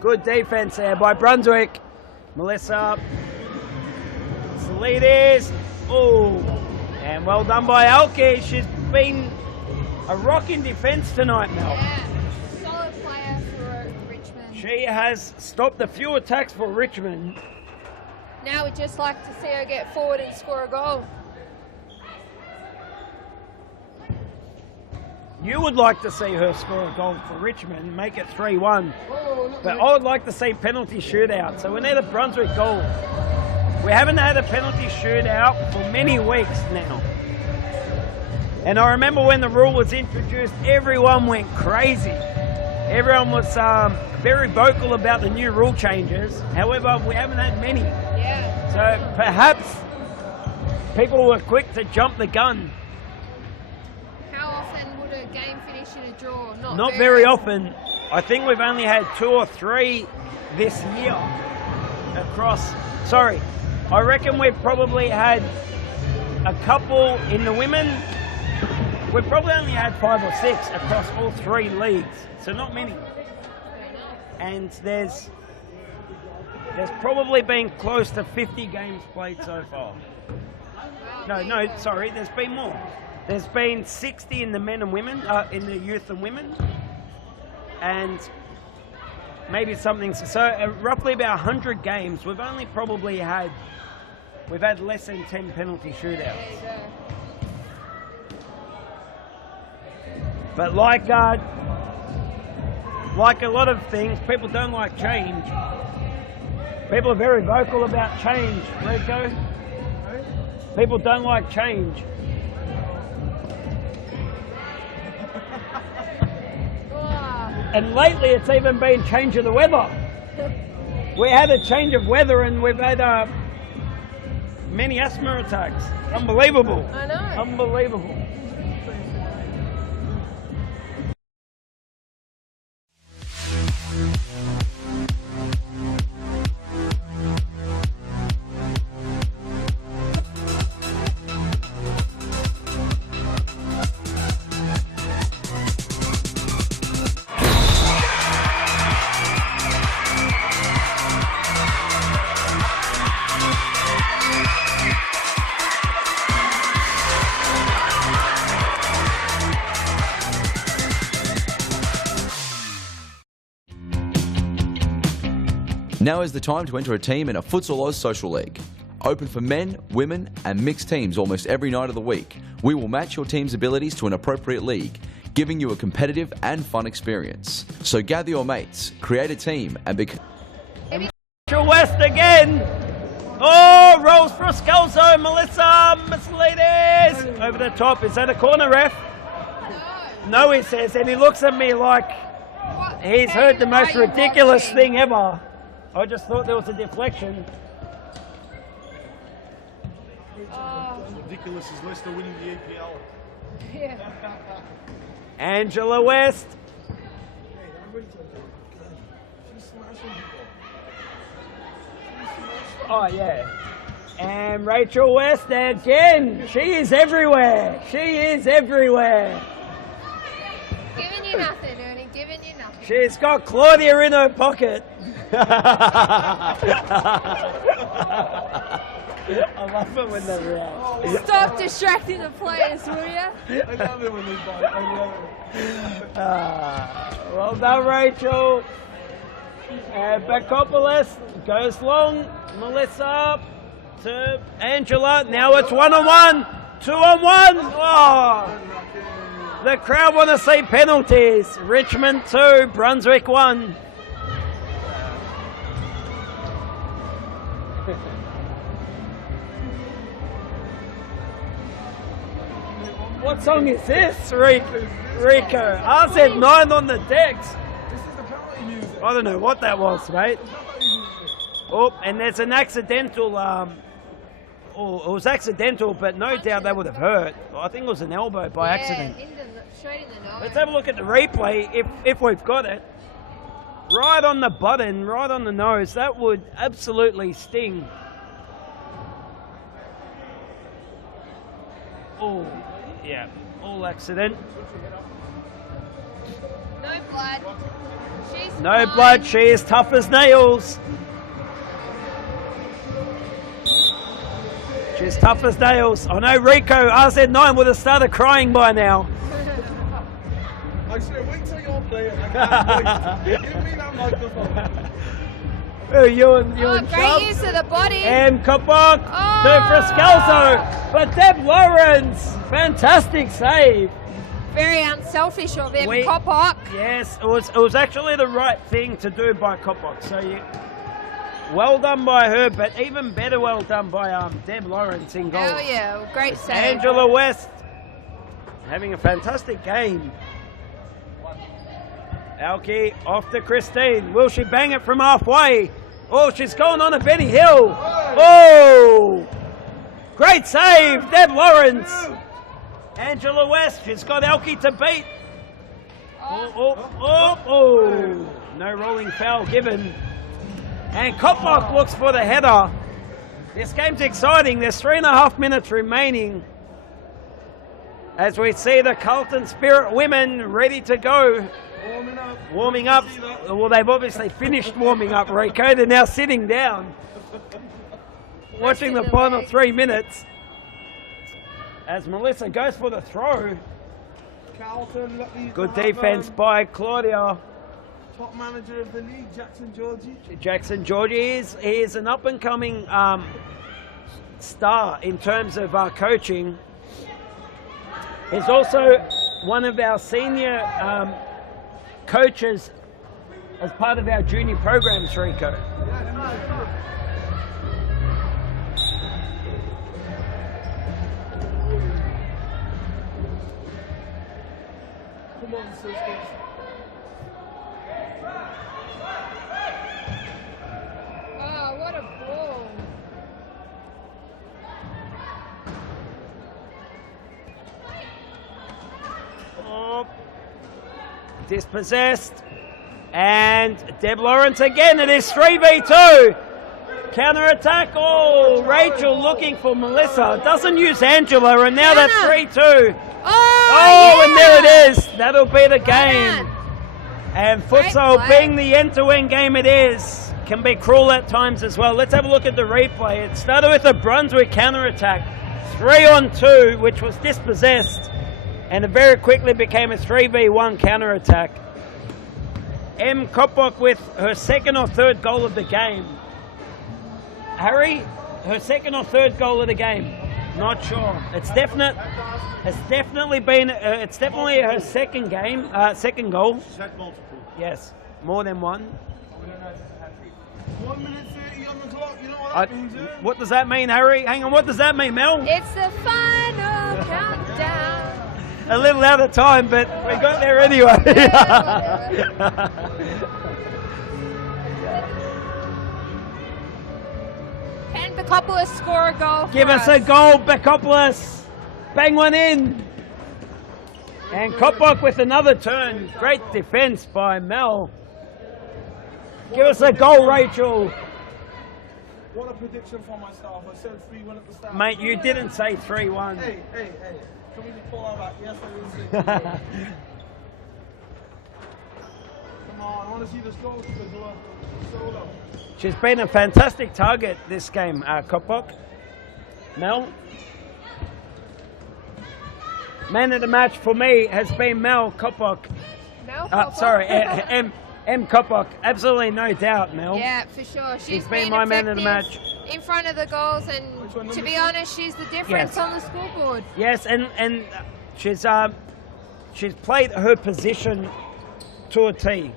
Good defense there by Brunswick. Melissa Salides. Oh, and well done by Alki. She's been a rock in defense tonight, Mel. Yeah, solid player for Richmond. She has stopped a few attacks for Richmond. Now we'd just like to see her get forward and score a goal. You would like to see her score a goal for Richmond, make it 3-1. But I would like to see penalty shootout. So we need a Brunswick goal. We haven't had a penalty shootout for many weeks now. And I remember when the rule was introduced, everyone went crazy. Everyone was very vocal about the new rule changes. However, we haven't had many. Yeah. So perhaps people were quick to jump the gun. How often would a game finish in a draw? Not very often. I think we've only had 2 or 3 this year across. Sorry, I reckon we've probably had a couple in the women. We've probably only had 5 or 6 across all 3 leagues, so not many. And there's probably been close to 50 games played so far. No, sorry, there's been more. There's been 60 in the men and women, in the youth and women, and maybe something. So roughly about 100 games. We've only probably had less than 10 penalty shootouts. But like a lot of things, people don't like change. People are very vocal about change, Rico. People don't like change. And lately it's even been change of the weather. We had a change of weather and we've had many asthma attacks. Unbelievable. I know. Unbelievable. Now is the time to enter a team in a Futsal Oz Social League. Open for men, women and mixed teams almost every night of the week. We will match your team's abilities to an appropriate league, giving you a competitive and fun experience. So gather your mates, create a team and become... West again. Oh, rolls for a skull zone. Melissa Misleaders. Over the top. Is that a corner, ref? No, he says, and he looks at me like he's heard the most ridiculous thing ever. I just thought there was a deflection. Ridiculous is Leicester winning the EPL. Yeah. Angela West. Oh, yeah. And Rachel West again. She is everywhere. She is everywhere. Giving you nothing, Ernie. Giving you nothing. She's got Claudia in her pocket. I love it when they react. Stop distracting the players, will you? I love it when they bite. I love it. Well done, Rachel. And Bakopoulos goes long. Melissa to Angela. Now it's 1-on-1. 2-on-1. Oh. The crowd want to see penalties. Richmond 2, Brunswick 1. What song is this, Rico? I said 9 on the decks. This is the penalty music. I don't know what that was, mate. Oh, and there's an accidental, it was accidental, but no doubt they would have hurt. I think it was an elbow by accident. Straight in the nose. Let's have a look at the replay if we've got it. Right on the button, right on the nose. That would absolutely sting. Oh, yeah, all accident. No blood. She's No fine. blood, she is tough as nails. She's tough as nails. I know Rico, RZ9 would have started crying by now. I say, wait till you're playing. I can't wait. Give me that microphone. Oh, you and Great Chubb. use of the body. And Kopok to Friscalzo. But Deb Lawrence, fantastic save. Very unselfish of him, We- Kopok. Yes, it was actually the right thing to do by Kopok. So well done by her, but even better well done by Deb Lawrence in goal. Oh yeah, great save. Angela West having a fantastic game. Alki off to Christine. Will she bang it from halfway? Oh, she's going on a Benny Hill. Oh! Great save, Deb Lawrence. Angela West, she's got Alki to beat. Oh. No rolling foul given. And Kopok looks for the header. This game's exciting. There's 3.5 minutes remaining. As we see the Carlton Spirit women ready to go. Warming up. Well, they've obviously finished warming up, Rico. They're now sitting down. Watching the final 3 minutes. As Melissa goes for the throw. Carlton, lucky to Good have, defense by Claudia. top manager of the league, Jackson Georgie. Jackson Georgie is an up-and-coming star in terms of coaching. He's also one of our senior coaches as part of our junior programs, Rico. Come on, sisters. Oh, what a ball. Oh, dispossessed. And Deb Lawrence again. It is 3v2. Counter attack. Oh, Rachel looking for Melissa. Doesn't use Angela, and now that's 3-2. Oh, And there it is. That'll be the game. Man. And Great futsal, play. being the end-to-end game it is, can be cruel at times as well. Let's have a look at the replay. It started with a Brunswick counter-attack. 3-on-2, which was dispossessed. And it very quickly became a 3v1 counter-attack. M. Kopok with her second or third goal of the game. Harry, her second or third goal of the game. Not sure. It's definitely been. It's definitely her second game. Second goal. She's had multiple. Yes, more than one. 1 minute 30 on the clock. You know what that means, eh? What does that mean, Harry? Hang on. What does that mean, Mel? It's the final countdown. A little out of time, but we got there anyway. Can Bakopoulos score a goal for Give us a goal, Bakopoulos. Bang one in. And Kopok with another turn. Great defense by Mel. Give us a goal, Rachel. What a prediction for myself. I said 3-1 at the start. Mate, you didn't say 3-1. Hey. Can we just pull that back? Yes, I will say. Come on, I want to see the score because we're solo. She's been a fantastic target this game, Kopok. Mel? Man of the match for me has been Mel Kopok. Mel Kopok? Sorry, M Kopok. Absolutely no doubt, Mel. Yeah, for sure. She's been my man of the match. In front of the goals, and to be honest, she's the difference on the scoreboard. Yes, and she's played her position to a T.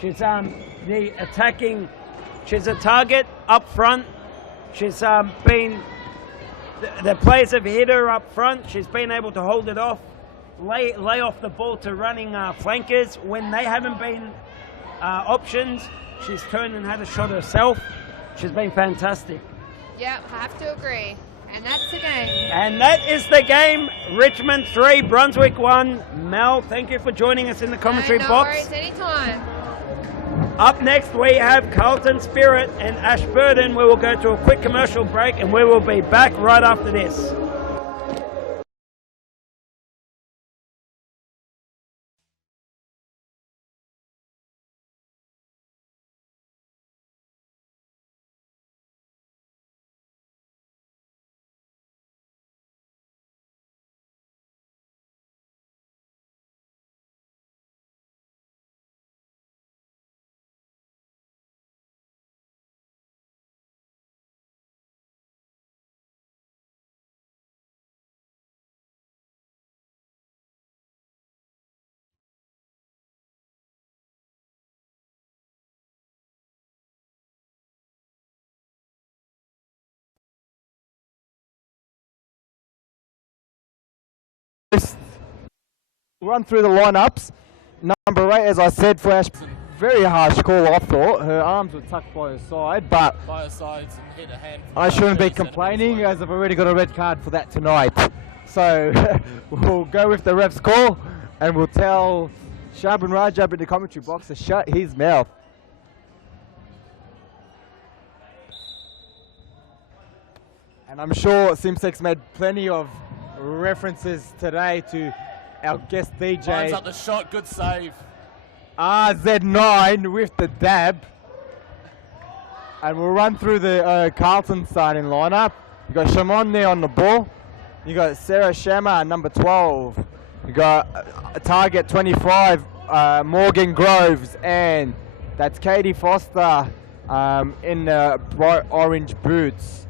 She's the attacking. She's a target up front. She's been. The players have hit her up front. She's been able to hold it off, lay off the ball to running flankers when they haven't been options. She's turned and had a shot herself. She's been fantastic. Yeah, have to agree. And that's the game. And that is the game. Richmond 3, Brunswick 1. Mel, thank you for joining us in the commentary no box. worries, anytime. Up next, we have Carlton Spirit and Ashburton. We will go to a quick commercial break, and we will be back right after this. Run through the lineups. Number 8, as I said, for Ash, very harsh call, I thought. Her arms were tucked by her side, but By her sides and hit a hand. I shouldn't be complaining, as I've already got a red card for that tonight. So we'll go with the ref's call, and we'll tell Shaban Rajab in the commentary box to shut his mouth. And I'm sure Simsex made plenty of references today to our guest DJ. Lines up the shot, good save. RZ9 with the dab. And we'll run through the Carlton starting lineup. You got Shamon there on the ball. You got Sarah Shammer, number 12. You got target 25, Morgan Groves, and that's Katie Foster in the bright orange boots.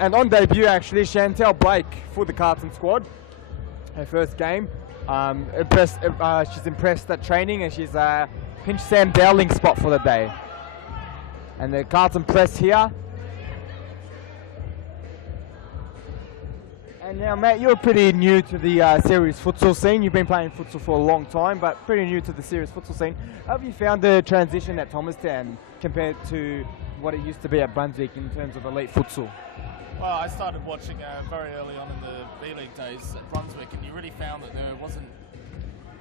And on debut, actually, Chantel Blake for the Carlton squad. Her first game. She's impressed at training, and she's pinched Sam Dowling's spot for the day. And the Carlton press here. And now, Matt, you're pretty new to the series futsal scene. You've been playing futsal for a long time, but pretty new to the series futsal scene. How have you found the transition at Thomastown compared to what it used to be at Brunswick in terms of elite futsal? Well, I started watching very early on in the B-League days at Brunswick, and you really found that there wasn't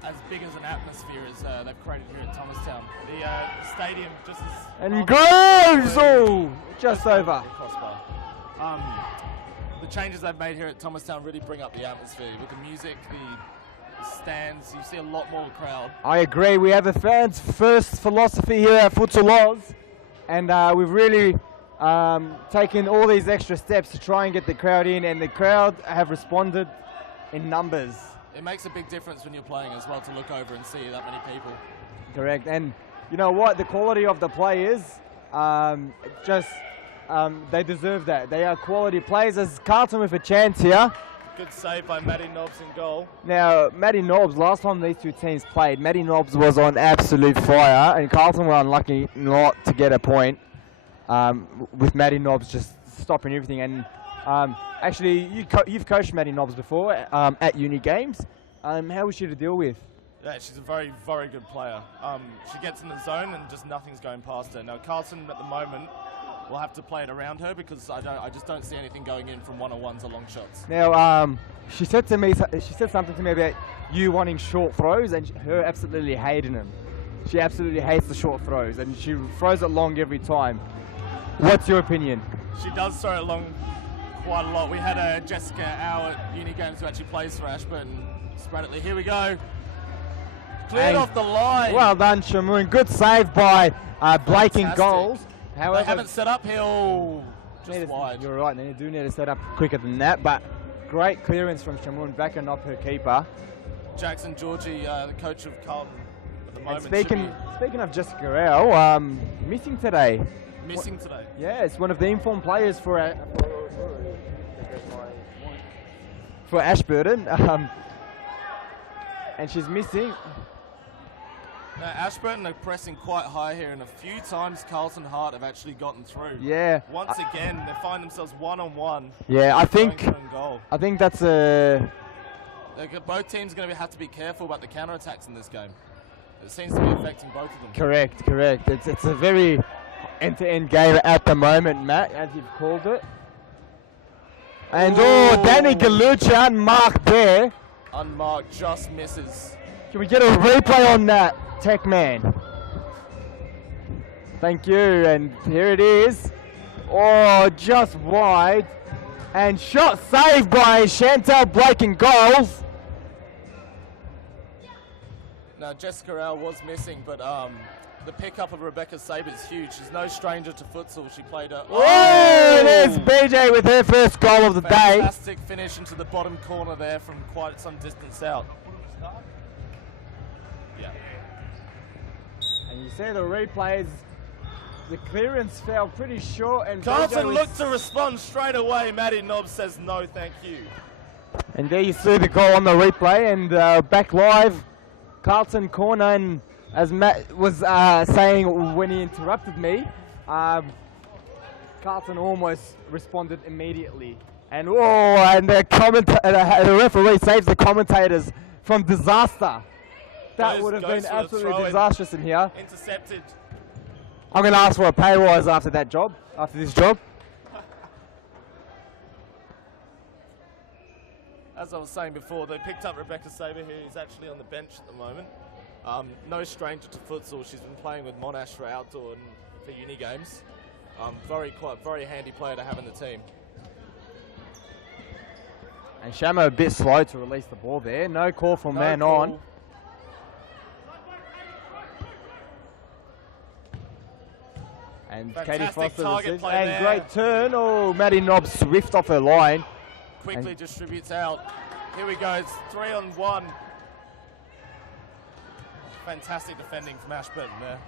as big as an atmosphere as they've created here at Thomastown. The stadium just as... And Groves! Oh, just over. Crossbar. The changes they've made here at Thomastown really bring up the atmosphere. With the music, the stands, you see a lot more crowd. I agree. We have a fans first philosophy here at Futsal Oz, and we've really taken all these extra steps to try and get the crowd in, and the crowd have responded in numbers. It makes a big difference when you're playing as well to look over and see that many people. Correct. And you know what? The quality of the players, they deserve that. They are quality players. As Carlton with a chance here. Good save by Maddie Nobbs in goal. Now, Maddie Nobbs, last time these two teams played, Maddie Nobbs was on absolute fire, and Carlton were unlucky not to get a point. With Maddie Nobbs just stopping everything. And actually, you've coached Maddie Nobbs before at uni games. How was she to deal with? Yeah, she's a very, very good player. She gets in the zone and just nothing's going past her. Now, Carlton at the moment will have to play it around her because I just don't see anything going in from one-on-ones or long shots. Now, she said something to me about you wanting short throws, and her absolutely hating them. She absolutely hates the short throws, and she throws it long every time. What's your opinion? She does throw it long quite a lot. We had Jessica Howe at uni games who actually plays for Ashburton sporadically. Here we go. Cleared off the line. Well done, Shamoon. Good save by Blake in goals. However, they haven't set up here. Just wide. You're right, they do need to set up quicker than that, but great clearance from Shamoon backing up her keeper. Jackson Georgie, the coach of Carlton at the And moment. speaking of Jessica Rao, missing today. Missing today. Yeah, it's one of the informed players for Ashburton, and she's missing. Now, Ashburton are pressing quite high here, and a few times Carlton Hart have actually gotten through. Yeah. Once again, they find themselves one-on-one. Yeah, I think that's a. Both teams are going to have to be careful about the counter-attacks in this game. It seems to be affecting both of them. Correct. It's a very end-to-end game at the moment, Matt, as you've called it. And Danny Galucci unmarked there. Unmarked, just misses. Can we get a replay on that, Tech Man? Thank you, and here it is. Oh, just wide. And shot saved by Chantel Blake in goals. Now, Jessica Rao was missing, but the pickup of Rebecca Sabre is huge. She's no stranger to futsal. She played a... Oh, there's BJ with her first goal of the day. Fantastic finish into the bottom corner there from quite some distance out. Yeah. And you see the replays, the clearance fell pretty short, and Carlton looked to respond straight away. Maddie Nobbs says no, thank you. And there you see the goal on the replay, and back live, Carlton corner, and as Matt was saying when he interrupted me, Carlton almost responded immediately. And the referee saves the commentators from disaster. That would have been absolutely disastrous in here. Intercepted. I'm going to ask for a pay rise after this job. As I was saying before, they picked up Rebecca Sabre, who's actually on the bench at the moment. No stranger to futsal. She's been playing with Monash for outdoor and for uni games. Very handy player to have in the team. And Shamo a bit slow to release the ball there. No call for man on. And Katie Foster and great turn. Oh, Maddie Nobbs swift off her line. Quickly distributes out. Here we go. It's 3-on-1. Fantastic defending from Ashburton there.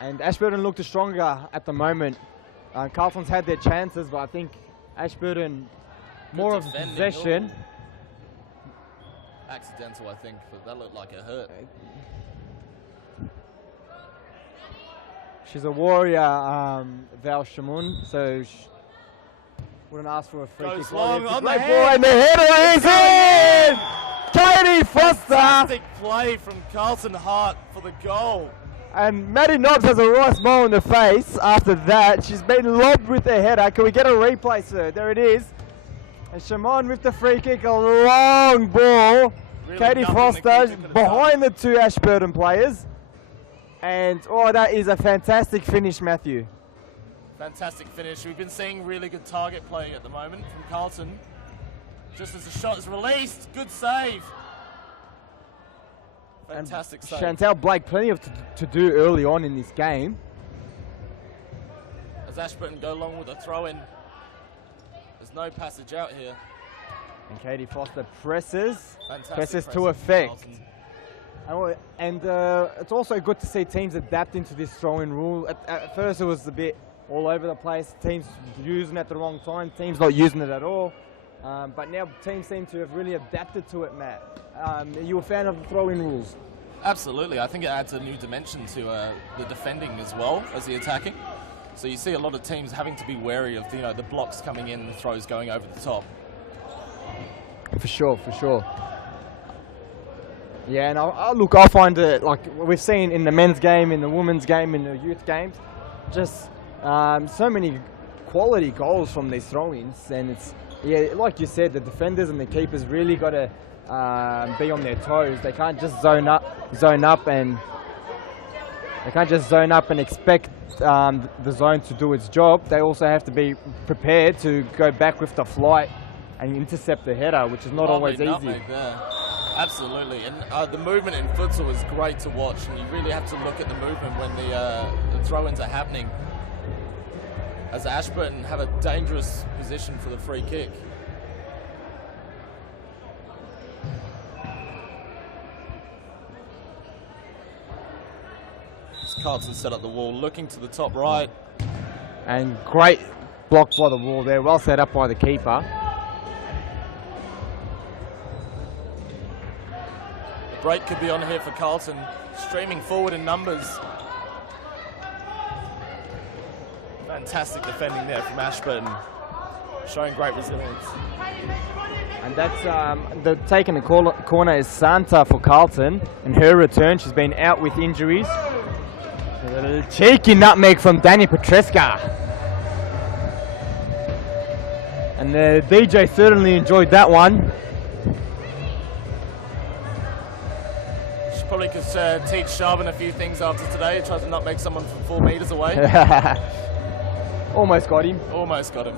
And Ashburton looked stronger at the moment. Carlton's had their chances, but I think Ashburton more of possession. Accidental, I think, but that looked like it hurt. She's a warrior, Val Shamoon, so she wouldn't ask for a free kick. Long on the head. And the header is in! Katie Foster! Fantastic play from Carlton Hart for the goal. And Maddie Nobbs has a right smile on the face after that. She's been lobbed with the header. Can we get a replay, sir? There it is. And Shimon with the free kick, a long ball. Really Katie Foster behind the two Ashburton players. And, that is a fantastic finish, Matthew. Fantastic finish. We've been seeing really good target play at the moment from Carlton. Just as the shot is released, good save. Fantastic save. Chantel Blake, plenty to do early on in this game. As Ashburton go along with a throw-in. There's no passage out here. And Katie Foster presses Fantastic to effect. And it's also good to see teams adapting to this throw-in rule. At first it was a bit all over the place. Teams using it at the wrong time, teams not using it at all. But now teams seem to have really adapted to it, Matt. Are you a fan of the throw-in rules? Absolutely. I think it adds a new dimension to the defending as well as the attacking. So you see a lot of teams having to be wary of the blocks coming in and the throws going over the top. For sure. Yeah, and I find it, like we've seen in the men's game, in the women's game, in the youth games, just so many quality goals from these throw-ins, and it's, like you said, the defenders and the keepers really got to be on their toes. They can't just zone up and expect the zone to do its job. They also have to be prepared to go back with the flight and intercept the header, which is not always easy. Absolutely, and the movement in futsal is great to watch, and you really have to look at the movement when the throw-ins are happening, as Ashburton have a dangerous position for the free kick. As Carlton set up the wall, looking to the top right. And great block by the wall there, well set up by the keeper. Break could be on here for Carlton, streaming forward in numbers. Fantastic defending there from Ashburton, showing great resilience. And that's taking the corner is Santa for Carlton. And her return, she's been out with injuries. A little cheeky nutmeg from Danny Petreska. And the DJ certainly enjoyed that one. Probably could teach Sharvin a few things after today. Tries to not make someone from 4 meters away. Almost got him. Almost got him.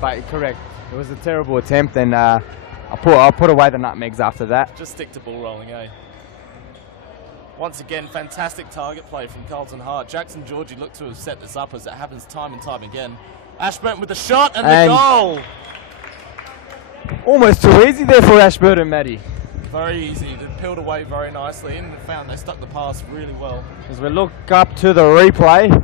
But correct. It was a terrible attempt, and I'll put away the nutmegs after that. Just stick to ball rolling, eh? Once again, fantastic target play from Carlton Hart. Jackson Georgie looked to have set this up, as it happens time and time again. Ashburton with the shot and the goal. Almost too easy there for Ashburton, Matty. Very easy. They peeled away very nicely, and they stuck the pass really well. As we look up to the replay,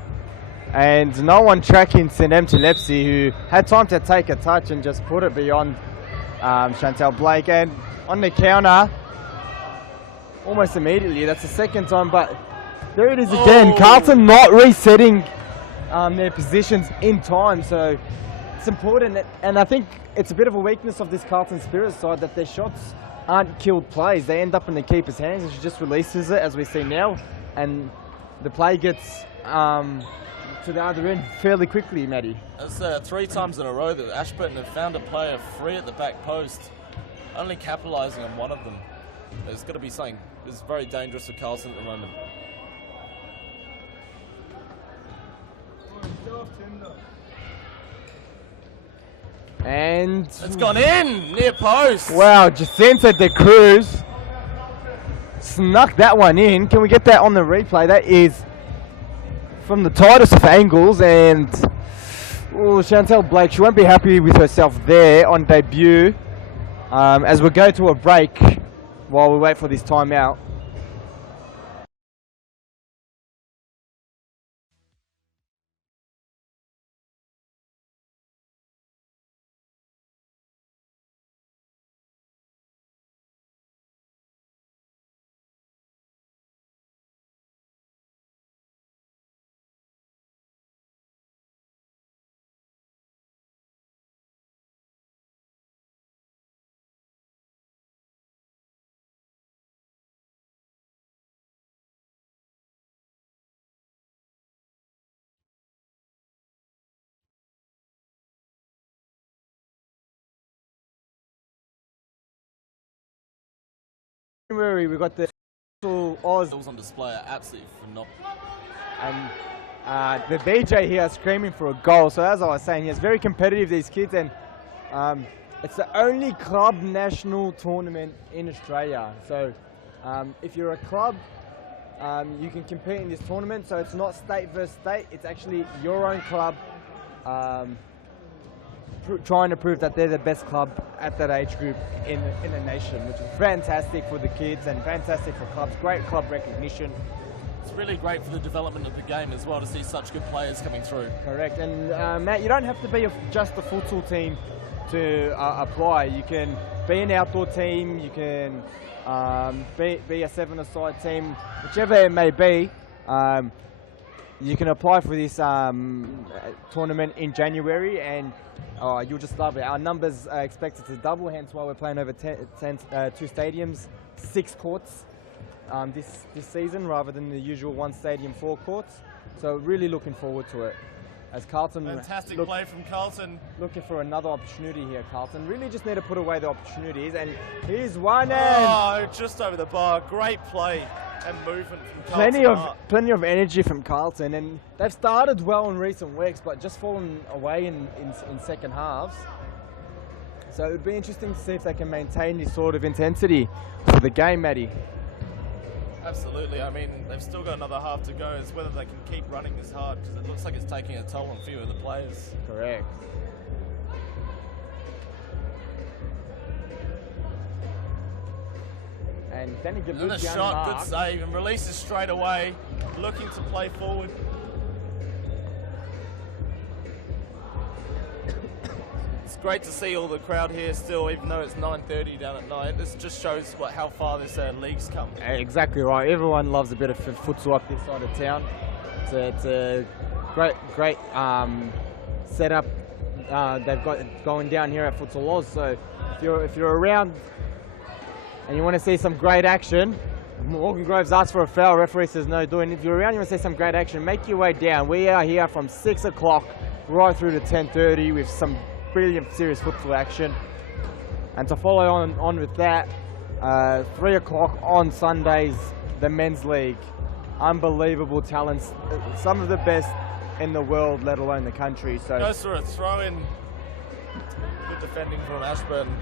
and no one tracking Sinem Telepsy, who had time to take a touch and just put it beyond Chantel Blake. And on the counter, almost immediately, that's the second time, but there it is again. Carlton not resetting their positions in time, so it's important. And I think it's a bit of a weakness of this Carlton Spirit side that their shots aren't killed plays. They end up in the keeper's hands, and she just releases it, as we see now, and the play gets to the other end fairly quickly, Matty. That's 3 times in a row that Ashburton have found a player free at the back post, only capitalising on one of them. There's got to be something that's very dangerous for Carlton at the moment. And it's gone in, near post. Wow, Jacinta de Cruz snuck that one in. Can we get that on the replay? That is from the tightest of angles, and Chantel Blake, she won't be happy with herself there on debut. As we go to a break while we wait for this timeout. We've got the Futsal Oz on display are absolutely phenomenal. And the DJ here screaming for a goal. So as I was saying, it's very competitive, these kids, and it's the only club national tournament in Australia. So if you're a club, you can compete in this tournament. So it's not state versus state, it's actually your own club trying to prove that they're the best club at that age group in the nation, which is fantastic for the kids and fantastic for clubs. Great club recognition. It's really great for the development of the game as well to see such good players coming through. Correct. And Matt, you don't have to be just a futsal team to apply. You can be an outdoor team, you can be a 7-a-side team, whichever it may be. You can apply for this tournament in January, and you'll just love it. Our numbers are expected to double, hence why we're playing over 2 stadiums, 6 courts this season, rather than the usual 1 stadium, 4 courts. So really looking forward to it. As Carlton, fantastic play from Carlton. Looking for another opportunity here, Carlton. Really just need to put away the opportunities, and here's one. Just over the bar. Great play and movement from Carlton. Plenty of energy from Carlton, and they've started well in recent weeks, but just fallen away in second halves. So it would be interesting to see if they can maintain this sort of intensity for the game, Matty. Absolutely. I mean, they've still got another half to go. It's whether they can keep running this hard, because it looks like it's taking a toll on a few of the players. Correct. And Danny And a shot, good save, and releases straight away, looking to play forward. It's great to see all the crowd here still, even though it's 9:30 down at night. This just shows how far this league's come. Exactly right. Everyone loves a bit of futsal up this side of town. It's a great setup they've got going down here at Futsal Oz. So if you're around and you want to see some great action, Morgan Groves asked for a foul. Referee says no doing. If you're around, you want to see some great action, make your way down. We are here from 6 o'clock right through to 10:30 with some brilliant serious futsal action. And to follow on with that, 3 o'clock on Sundays, the men's league. Unbelievable talents, some of the best in the world, let alone the country. So goes for a throw in. Good defending from Ashburton.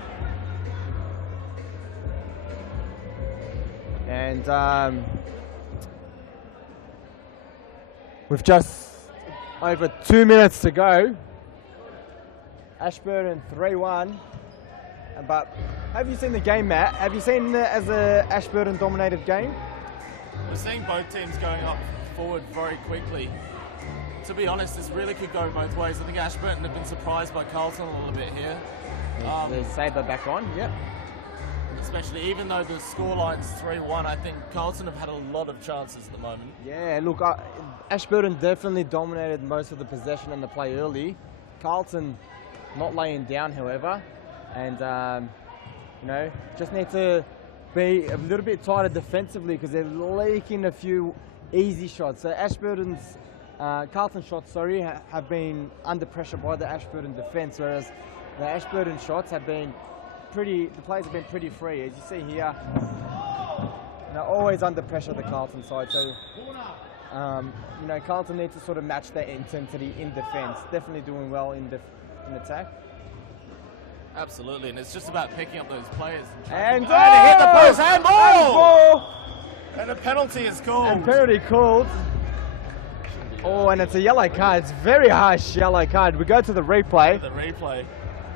And with just over 2 minutes to go, Ashburton 3-1. But have you seen the game, Matt? Have you seen it as a Ashburton dominated game? We're seeing both teams going up forward very quickly. To be honest, this really could go both ways. I think Ashburton have been surprised by Carlton a little bit here. The saber back on, yep. Especially even though the scoreline's 3-1, I think Carlton have had a lot of chances at the moment. Yeah, look, Ashburton definitely dominated most of the possession and the play early. Carlton not laying down, however, and you know, just need to be a little bit tighter defensively because they're leaking a few easy shots. So Ashburton's Carlton shots, sorry, have been under pressure by the Ashburton defence, whereas the Ashburton shots have been the players have been pretty free. As you see here, they're always under pressure, the Carlton side. So, you know, Carlton needs to sort of match their intensity in defence. Definitely doing well in attack. Absolutely, and it's just about picking up those players. And hit the post, handball! And a penalty is called. And penalty called. Oh, and it's a yellow card. It's a very harsh yellow card. We go to the replay. The replay.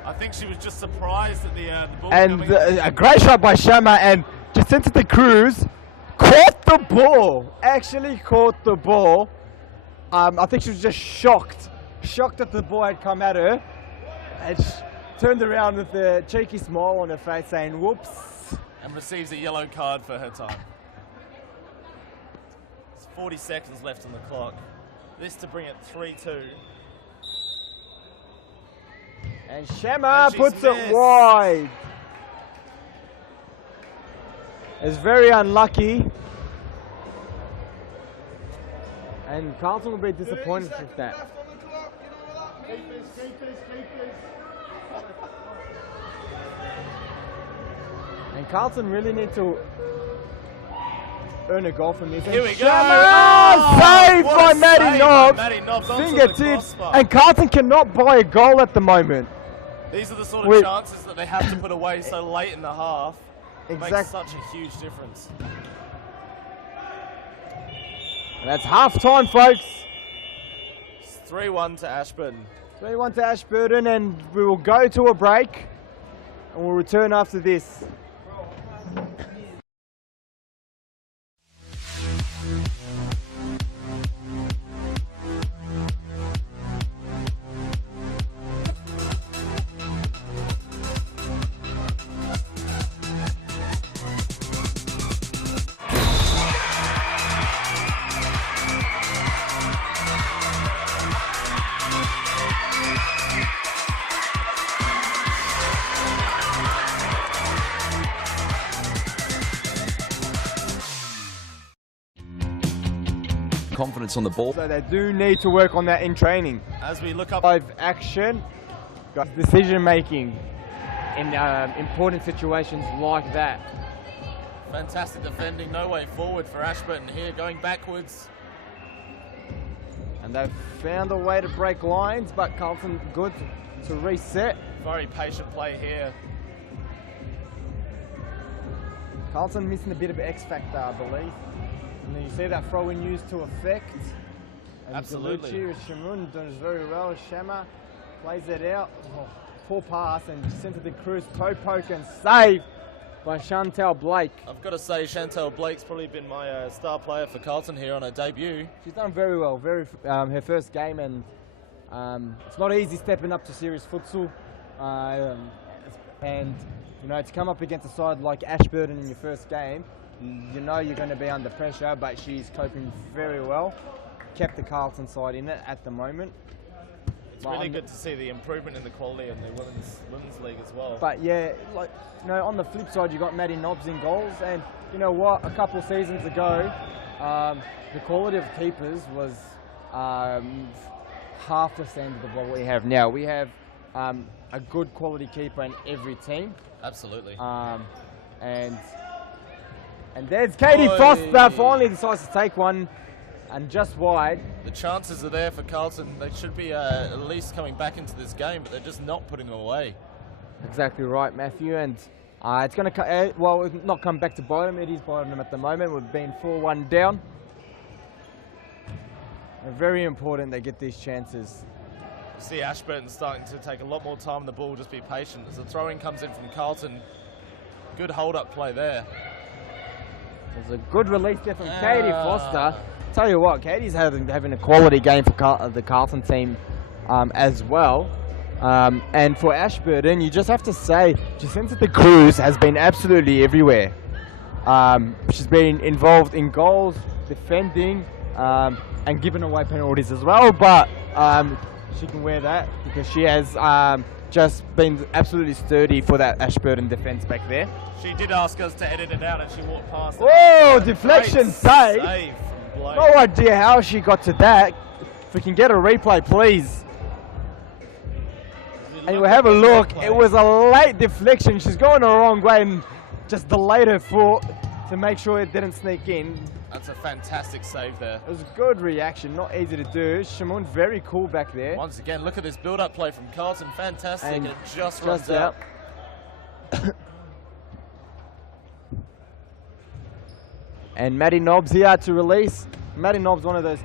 I think she was just surprised at the ball. And a great shot by Shama, and Jacinta de Cruz caught the ball. Actually caught the ball. I think she was just shocked that the ball had come at her. And she turned around with a cheeky smile on her face saying, whoops. And receives a yellow card for her time. There's 40 seconds left on the clock. This to bring it 3-2. And Shama puts it wide. It's very unlucky. And Carlton will be disappointed with that. And Carlton really need to earn a goal from this. Here we go. Saved by Matty Knobs. Fingertips. And Carlton cannot buy a goal at the moment. These are the sort of chances that they have to put away so late in the half. It makes such a huge difference. And that's half time, folks. It's 3-1 to Ashburton. 3-1 to Ashburton, and we will go to a break and we'll return after this. Confidence on the ball. So they do need to work on that in training. As we look up live action, got decision making in important situations like that. Fantastic defending, no way forward for Ashburton here, going backwards. And they've found a way to break lines, but Carlton good to reset. Very patient play here. Carlton missing a bit of X factor, I believe. And then you see that throw-in used to effect. And Absolutely. Galucci with Shamun does very well. Shama plays it out. Oh, poor pass and sent to the Cruz. Toe poke and save by Chantel Blake. I've got to say, Chantel Blake's probably been my star player for Carlton here on her debut. She's done very well. Her first game, and it's not easy stepping up to serious futsal. And you know, to come up against a side like Ashburton in your first game, you know you're going to be under pressure, but she's coping very well. Kept the Carlton side in it at the moment. It's really good to see the improvement in the quality in the women's league as well. But yeah, like, you know, on the flip side, you got Maddie Nobbs in goals, and you know what? A couple of seasons ago, the quality of keepers was half the standard of what we have now. We have a good quality keeper in every team. Absolutely. And there's Katie Foster, finally decides to take one, and just wide. The chances are there for Carlton. They should be at least coming back into this game, but they're just not putting them away. Exactly right, Matthew. And it's going to, well, not come back to bite them. It is biting them at the moment. We've been 4-1 down. They're very important they get these chances. See Ashburton starting to take a lot more time on the ball, just be patient. As the throw-in comes in from Carlton, good hold-up play there. There's a good release there from Katie Foster. Tell you what, Katie's having a quality game for the Carlton team as well. And for Ashburton, you just have to say, Jacinta de Cruz has been absolutely everywhere. She's been involved in goals, defending, and giving away penalties as well. But she can wear that because she has just been absolutely sturdy for that Ashburton defence back there. She did ask us to edit it out and she walked past it. Oh, deflection save! From Blake. No idea how she got to that. If we can get a replay, please. And we'll have a look. It was a late deflection. She's going the wrong way and just delayed her foot to make sure it didn't sneak in. That's a fantastic save there. It was a good reaction, not easy to do. Shamun very cool back there. Once again, look at this build-up play from Carlton. Fantastic, and it just runs out. And Maddie Nobbs here to release. Maddie Nobbs, one of those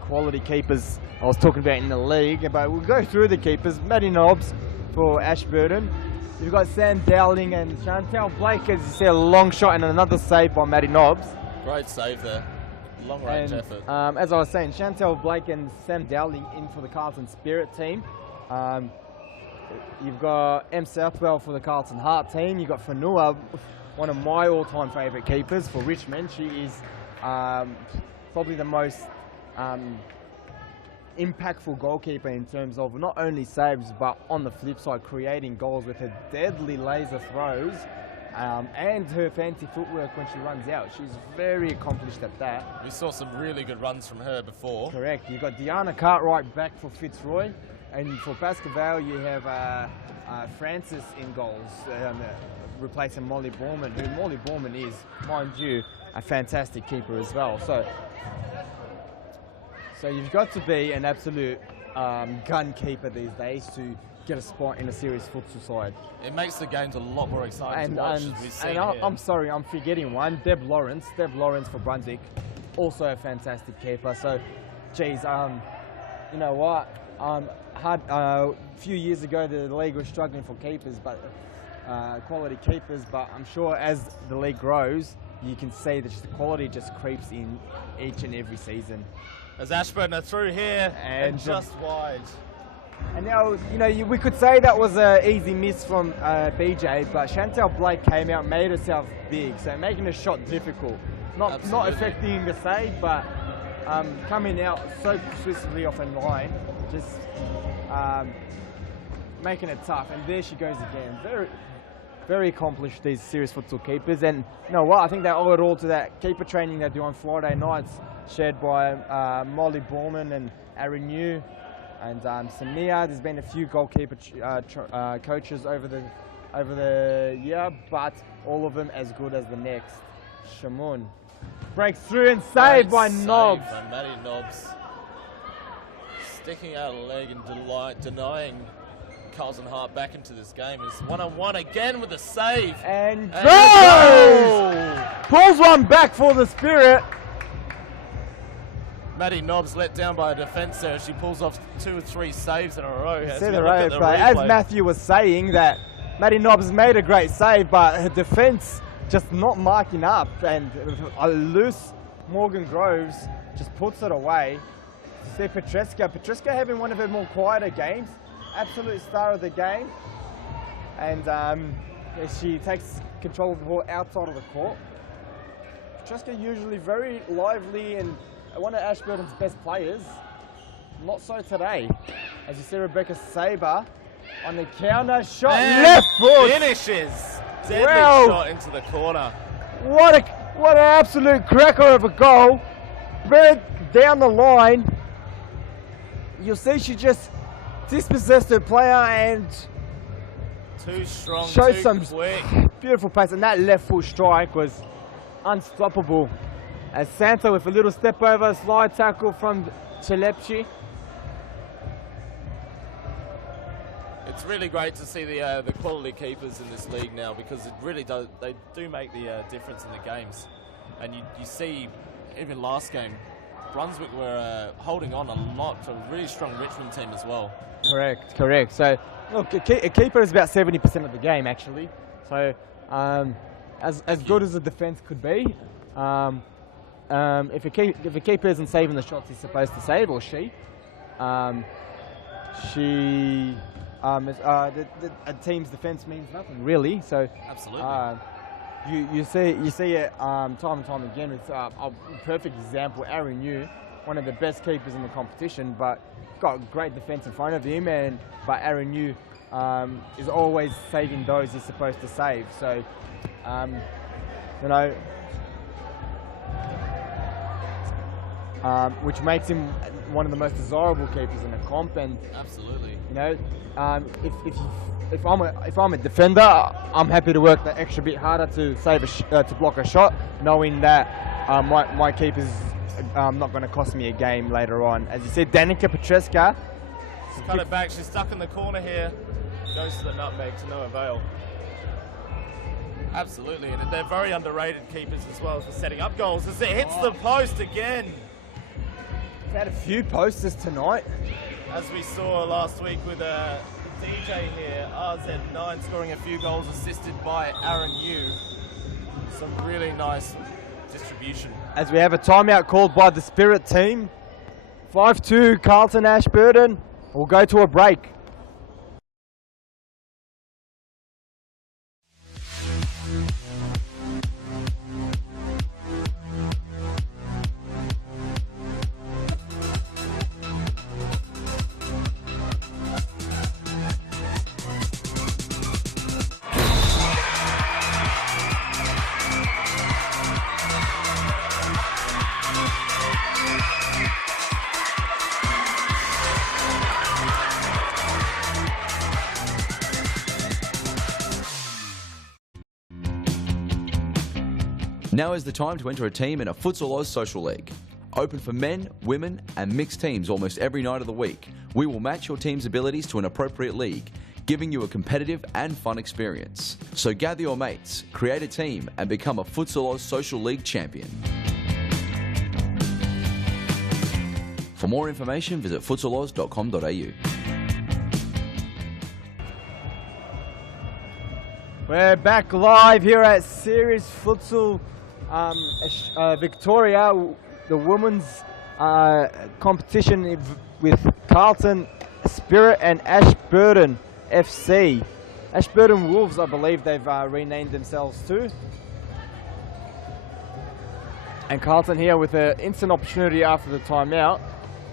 quality keepers I was talking about in the league, but we'll go through the keepers. Maddie Nobbs for Ashburton. You've got Sam Dowling and Chantel Blake, as you see, a long shot and another save by Maddie Nobbs. Great save there. Long range effort. As I was saying, Chantel Blake and Sam Dowling in for the Carlton Spirit team. You've got M. Southwell for the Carlton Heart team. You've got Fanua, one of my all-time favourite keepers for Richmond. She is probably the most impactful goalkeeper in terms of not only saves, but on the flip side, creating goals with her deadly laser throws and her fancy footwork when she runs out. She's very accomplished at that. We saw some really good runs from her before. Correct. You've got Deanna Cartwright back for Fitzroy, and for Baskerville you have Francis in goals, replacing Molly Borman, who Molly Borman is, mind you, a fantastic keeper as well. So you've got to be an absolute gun keeper these days to get a spot in a serious futsal side. It makes the games a lot more exciting to watch, as we've seen here. I'm sorry, I'm forgetting one. Deb Lawrence for Brunswick, also a fantastic keeper. So, geez, you know what? A few years ago, the league was struggling for keepers, but quality keepers. But I'm sure as the league grows, you can see that the quality just creeps in each and every season. As Ashburton are through here and just wide. And now, you know, we could say that was an easy miss from BJ, but Chantel Blake came out, made herself big, so making the shot difficult. Not affecting the save, but coming out so swiftly off a line, just making it tough. And there she goes again. Very, very accomplished, these serious futsal keepers. And you know what? I think they owe it all to that keeper training they do on Friday nights, shared by Molly Borman and Aaron New. And Samia, there's been a few goalkeeper coaches over the year, but all of them as good as the next. Shamun breaks through and saved by Nobbs. By Maddie Nobbs. Sticking out a leg and denying Carlton Hart back into this game. Is one-on-one again with a save. And goes! Pulls one back for the Spirit. Maddie Nobbs let down by a defence there. She pulls off 2 or 3 saves in a row. As Matthew was saying, that Maddie Nobbs made a great save, but her defence just not marking up, and a loose Morgan Groves just puts it away. See Petreska having one of her more quieter games, absolute star of the game, and she takes control of the ball outside of the court. Petreska usually very lively and one of Ashburton's best players. Not so today. As you see Rebecca Saber on the counter shot, and left foot. Finishes. Deadly shot into the corner. What an absolute cracker of a goal. Right down the line. You'll see she just dispossessed her player and too strong, showed too some quick. Beautiful pace, and that left foot strike was unstoppable. As Santa with a little step over, slide tackle from Chelepchi. It's really great to see the quality keepers in this league now, because it really does. They do make the difference in the games, and you see even last game, Brunswick were holding on a lot to a really strong Richmond team as well. Correct. So look, a keeper is about 70% of the game actually. So as good as the defence could be, if a keeper isn't saving the shots he's supposed to save, or a team's defence means nothing really. So absolutely, you see it time and time again. It's a perfect example. Aaron Yu, one of the best keepers in the competition, but got great defence in front of him, but Aaron Yu is always saving those he's supposed to save. So which makes him one of the most desirable keepers in the comp. And absolutely, if I'm a defender, I'm happy to work that extra bit harder to save to block a shot, knowing that my keeper's not going to cost me a game later on. As you said, Danica Petreska. She's cut it back. She's stuck in the corner here. Goes to the nutmeg to no avail. Absolutely, and they're very underrated keepers as well for setting up goals. As it hits the post again. We've had a few posters tonight. As we saw last week with DJ here, RZ9 scoring a few goals assisted by Aaron Yu. Some really nice distribution. As we have a timeout called by the Spirit team. 5-2 Carlton Ashburton. We'll go to a break. Now is the time to enter a team in a Futsal Oz Social League. Open for men, women and mixed teams almost every night of the week. We will match your team's abilities to an appropriate league, giving you a competitive and fun experience. So gather your mates, create a team and become a Futsal Oz Social League champion. For more information, visit futsaloz.com.au. We're back live here at Series Futsal Victoria, the women's competition with Carlton Spirit and Ashburton FC. Ashburton Wolves, I believe they've renamed themselves too. And Carlton here with an instant opportunity after the timeout.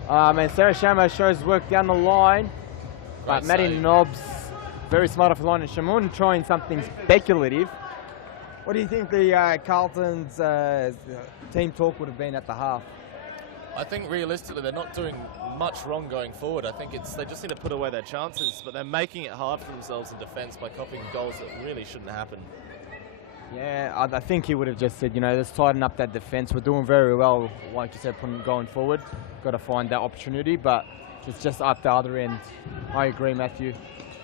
And Sarah Shamo shows work down the line, but Maddie Nobbs very smart off the line, and Shamun trying something speculative. What do you think the Carlton's team talk would have been at the half? I think realistically they're not doing much wrong going forward. I think they just need to put away their chances, but they're making it hard for themselves in defence by copying goals that really shouldn't happen. Yeah, I think he would have just said, let's tighten up that defence. We're doing very well, like you said, going forward. Got to find that opportunity, but it's just up the other end. I agree, Matthew.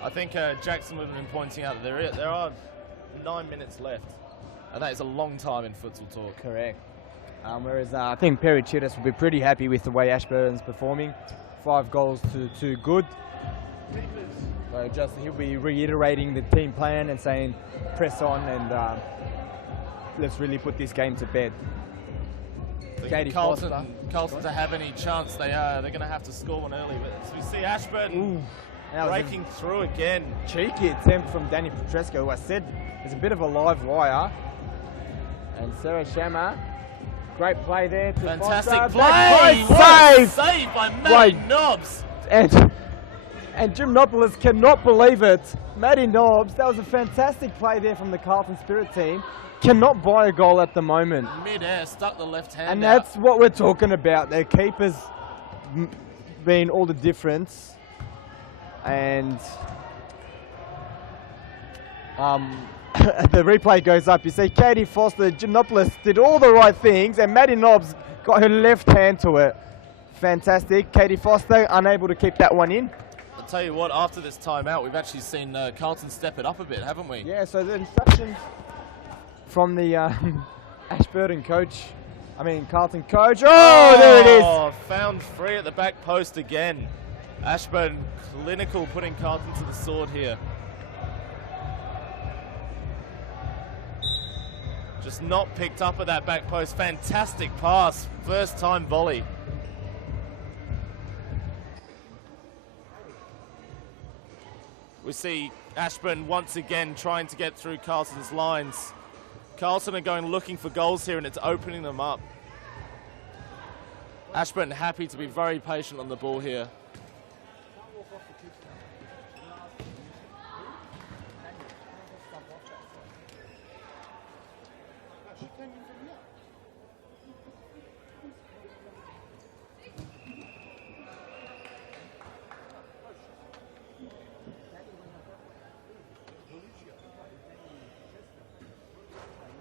I think Jackson would have been pointing out that there are 9 minutes left, and that is a long time in futsal talk. Correct. Whereas I think Perry Chittis will be pretty happy with the way Ashburton's performing. 5 goals to 2 good. So just he'll be reiterating the team plan and saying press on and let's really put this game to bed. Carlton to have any chance, they're going to have to score one early. But as we see Ashburton breaking through again. Cheeky attempt from Danny Petresco, who I said is a bit of a live wire. And Sarah Shammer, great play there. Fantastic Foster. play! What a save by Maddie Nobbs. And Gymnopolis cannot believe it. Maddie Nobbs, that was a fantastic play there from the Carlton Spirit team. Cannot buy a goal at the moment. Mid-air, stuck the left hand And out. that's what we're talking about. Their keepers being all the difference. And the replay goes up. You see Katie Foster, Gymnopolis did all the right things, and Maddie Nobbs got her left hand to it. Fantastic. Katie Foster unable to keep that one in. I'll tell you what, after this timeout, we've actually seen Carlton step it up a bit, haven't we? Yeah, so the instructions from the Ashburton coach, Carlton coach. Oh, there it is. Oh, found free at the back post again. Ashburton clinical, putting Carlton to the sword here. Just not picked up at that back post. Fantastic pass, first time volley. We see Ashburton once again trying to get through Carlton's lines. Carlton are going looking for goals here, and it's opening them up. Ashburton happy to be very patient on the ball here.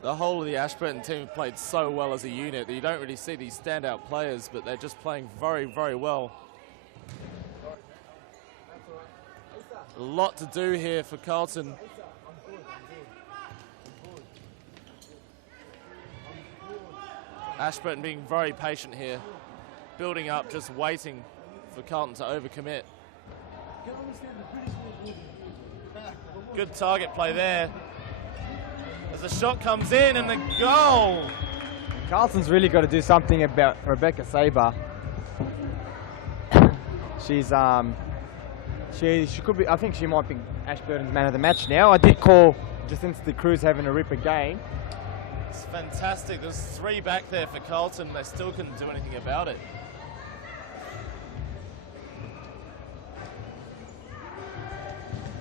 The whole of the Ashburton team played so well as a unit that you don't really see these standout players, but they're just playing very, very well. A lot to do here for Carlton. Ashburton being very patient here, building up, just waiting for Carlton to overcommit. Good target play there. As the shot comes in and the goal. Carlton's really got to do something about Rebecca Saber. She's she could be. I think she might be Ashburton's man of the match now. I did call Jacinta Cruz having a ripper game. It's fantastic. There's 3 back there for Carlton. They still couldn't do anything about it.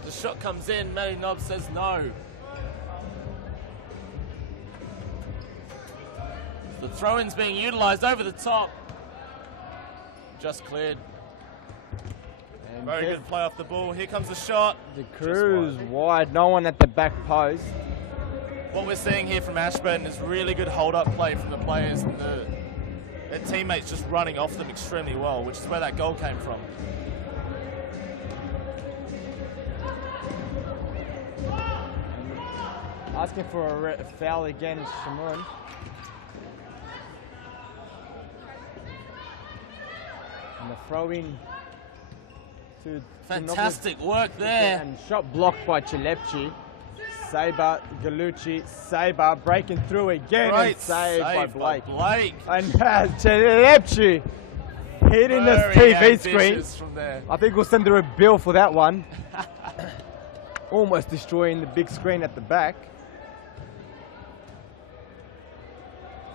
The shot comes in. Maddie Nobbs says no. The throw-in's being utilised over the top. Just cleared. And very good play off the ball. Here comes the shot. The Cruz wide. No one at the back post. What we're seeing here from Ashburton is really good hold-up play from the players, and their teammates just running off them extremely well, which is where that goal came from. Asking for a foul again is Shimon. And the throw-in to fantastic work there. And shot blocked by Chilepchi. Saber, Galucci, Saber breaking through again. Great and saved by Blake. And Chilepchi hitting this TV screen. From there. I think we'll send her a bill for that one. Almost destroying the big screen at the back.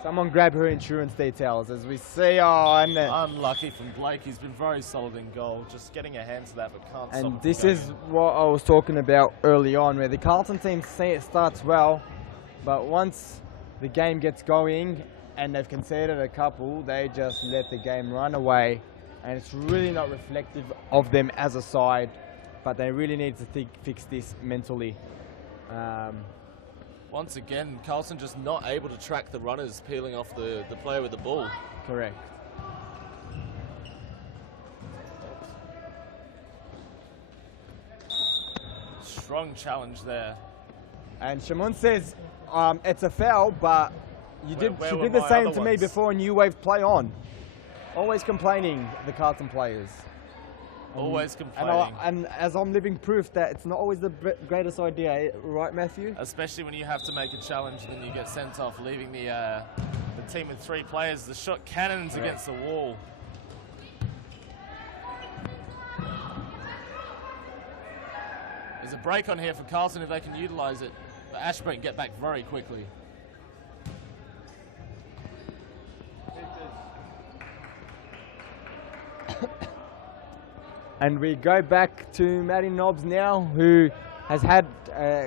Someone grab her insurance details as we see. Oh, and unlucky from Blake. He's been very solid in goal. Just getting a hand to that, but can't stop. And this is what I was talking about early on, where the Carlton team say it starts well, but once the game gets going and they've conceded a couple, they just let the game run away, and it's really not reflective of them as a side. But they really need to fix this mentally. Once again, Carlton just not able to track the runners peeling off the player with the ball. Correct. Strong challenge there. And Shimon says it's a foul, but she did the same to me before New Wave play on. Always complaining, the Carlton players. Always complaining. And as I'm living proof that it's not always the greatest idea, right, Matthew? Especially when you have to make a challenge and then you get sent off, leaving the team with 3 players. The shot cannons against the wall. There's a break on here for Carlton if they can utilise it. But Ashburton get back very quickly. And we go back to Matty Nobbs now, who has had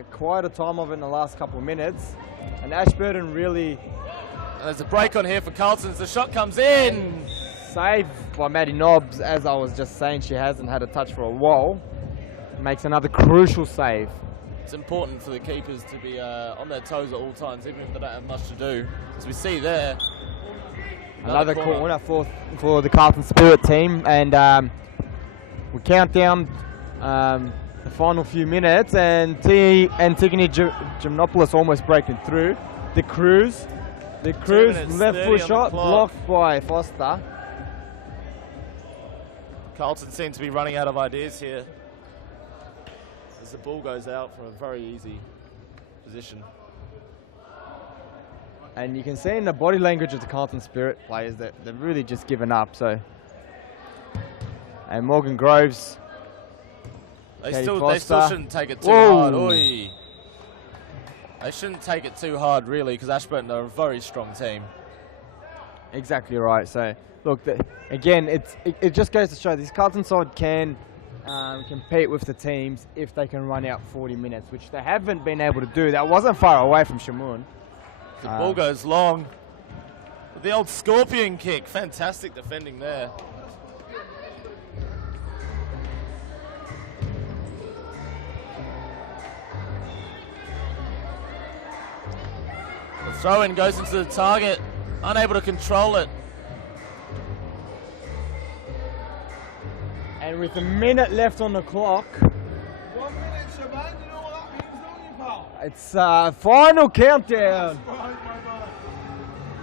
quite a time of it in the last couple of minutes. And Ashburton really... There's a break on here for Carlton as the shot comes in. Saved by Matty Nobbs. As I was just saying, she hasn't had a touch for a while. Makes another crucial save. It's important for the keepers to be on their toes at all times, even if they don't have much to do. As we see there, another corner for the Carlton Spirit team. And we count down the final few minutes, and Antigone Gymnopoulos almost breaking through. The Cruise left foot shot blocked by Foster. Carlton seem to be running out of ideas here as the ball goes out from a very easy position. And you can see in the body language of the Carlton Spirit players that they've really just given up. So, and Morgan Groves, they still shouldn't take it too hard. Oi. They shouldn't take it too hard, really, because Ashburton are a very strong team. Exactly right. So, look, again, it just goes to show this Carlton side can compete with the teams if they can run out 40 minutes, which they haven't been able to do. That wasn't far away from Shamoon. The ball goes long. The old scorpion kick. Fantastic defending there. The throw-in goes into the target. Unable to control it. And with a minute left on the clock. 1 minute, Shaban. You know what that means, don't you, pal? It's final countdown.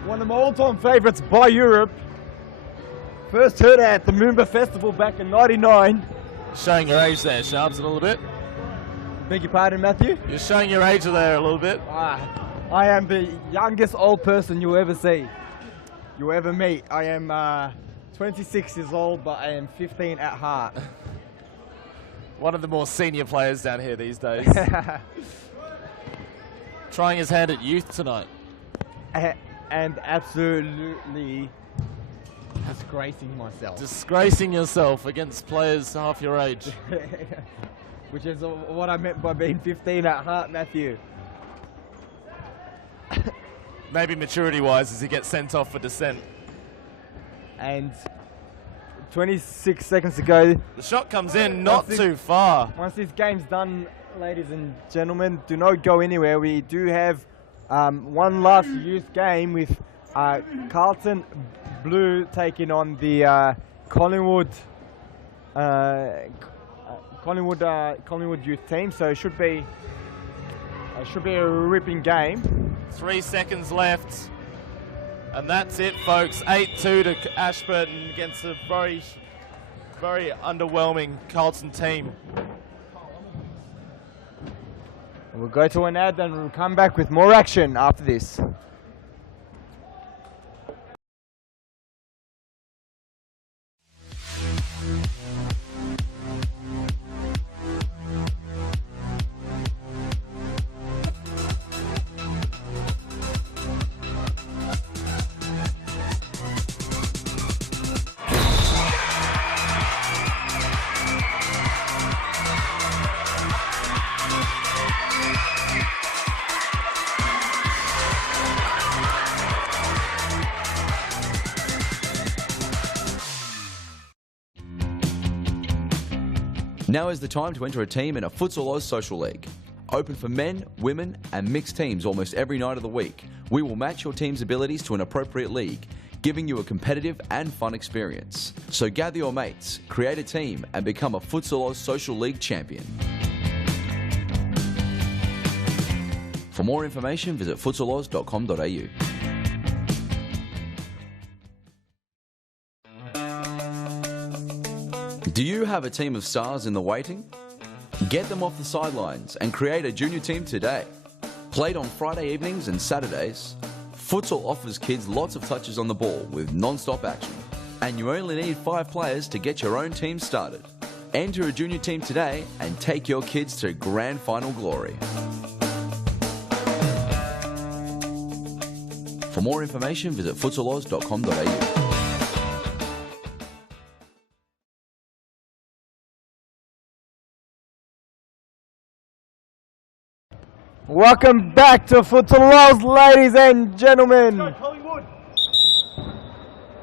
One of my all-time favourites by Europe. First heard at the Moomba Festival back in '99. Showing your age there, Sharps, a little bit. Beg your pardon, Matthew? You're showing your age there a little bit. I am the youngest old person you'll ever see, you'll ever meet. I am 26 years old, but I am 15 at heart. One of the more senior players down here these days. Trying his hand at youth tonight. And absolutely disgracing myself. Disgracing yourself against players half your age. Which is what I meant by being 15 at heart, Matthew. Maybe maturity-wise as he gets sent off for dissent. And 26 seconds to go. The shot comes in, not too far. Once this game's done, ladies and gentlemen, do not go anywhere. We do have one last youth game with Carlton Blue taking on the Collingwood youth team. So it should be a ripping game. 3 seconds left. And that's it, folks. 8-2 to Ashburton against a very, very underwhelming Carlton team. We'll go to an ad and we'll come back with more action after this. Now is the time to enter a team in a Futsal Oz Social League. Open for men, women and mixed teams almost every night of the week. We will match your team's abilities to an appropriate league, giving you a competitive and fun experience. So gather your mates, create a team and become a Futsal Oz Social League champion. For more information, visit futsaloz.com.au. Do you have a team of stars in the waiting? Get them off the sidelines and create a junior team today. Played on Friday evenings and Saturdays, futsal offers kids lots of touches on the ball with non-stop action. And you only need 5 players to get your own team started. Enter a junior team today and take your kids to grand final glory. For more information, visit futsaloz.com.au. Welcome back to Futsal Oz, ladies and gentlemen.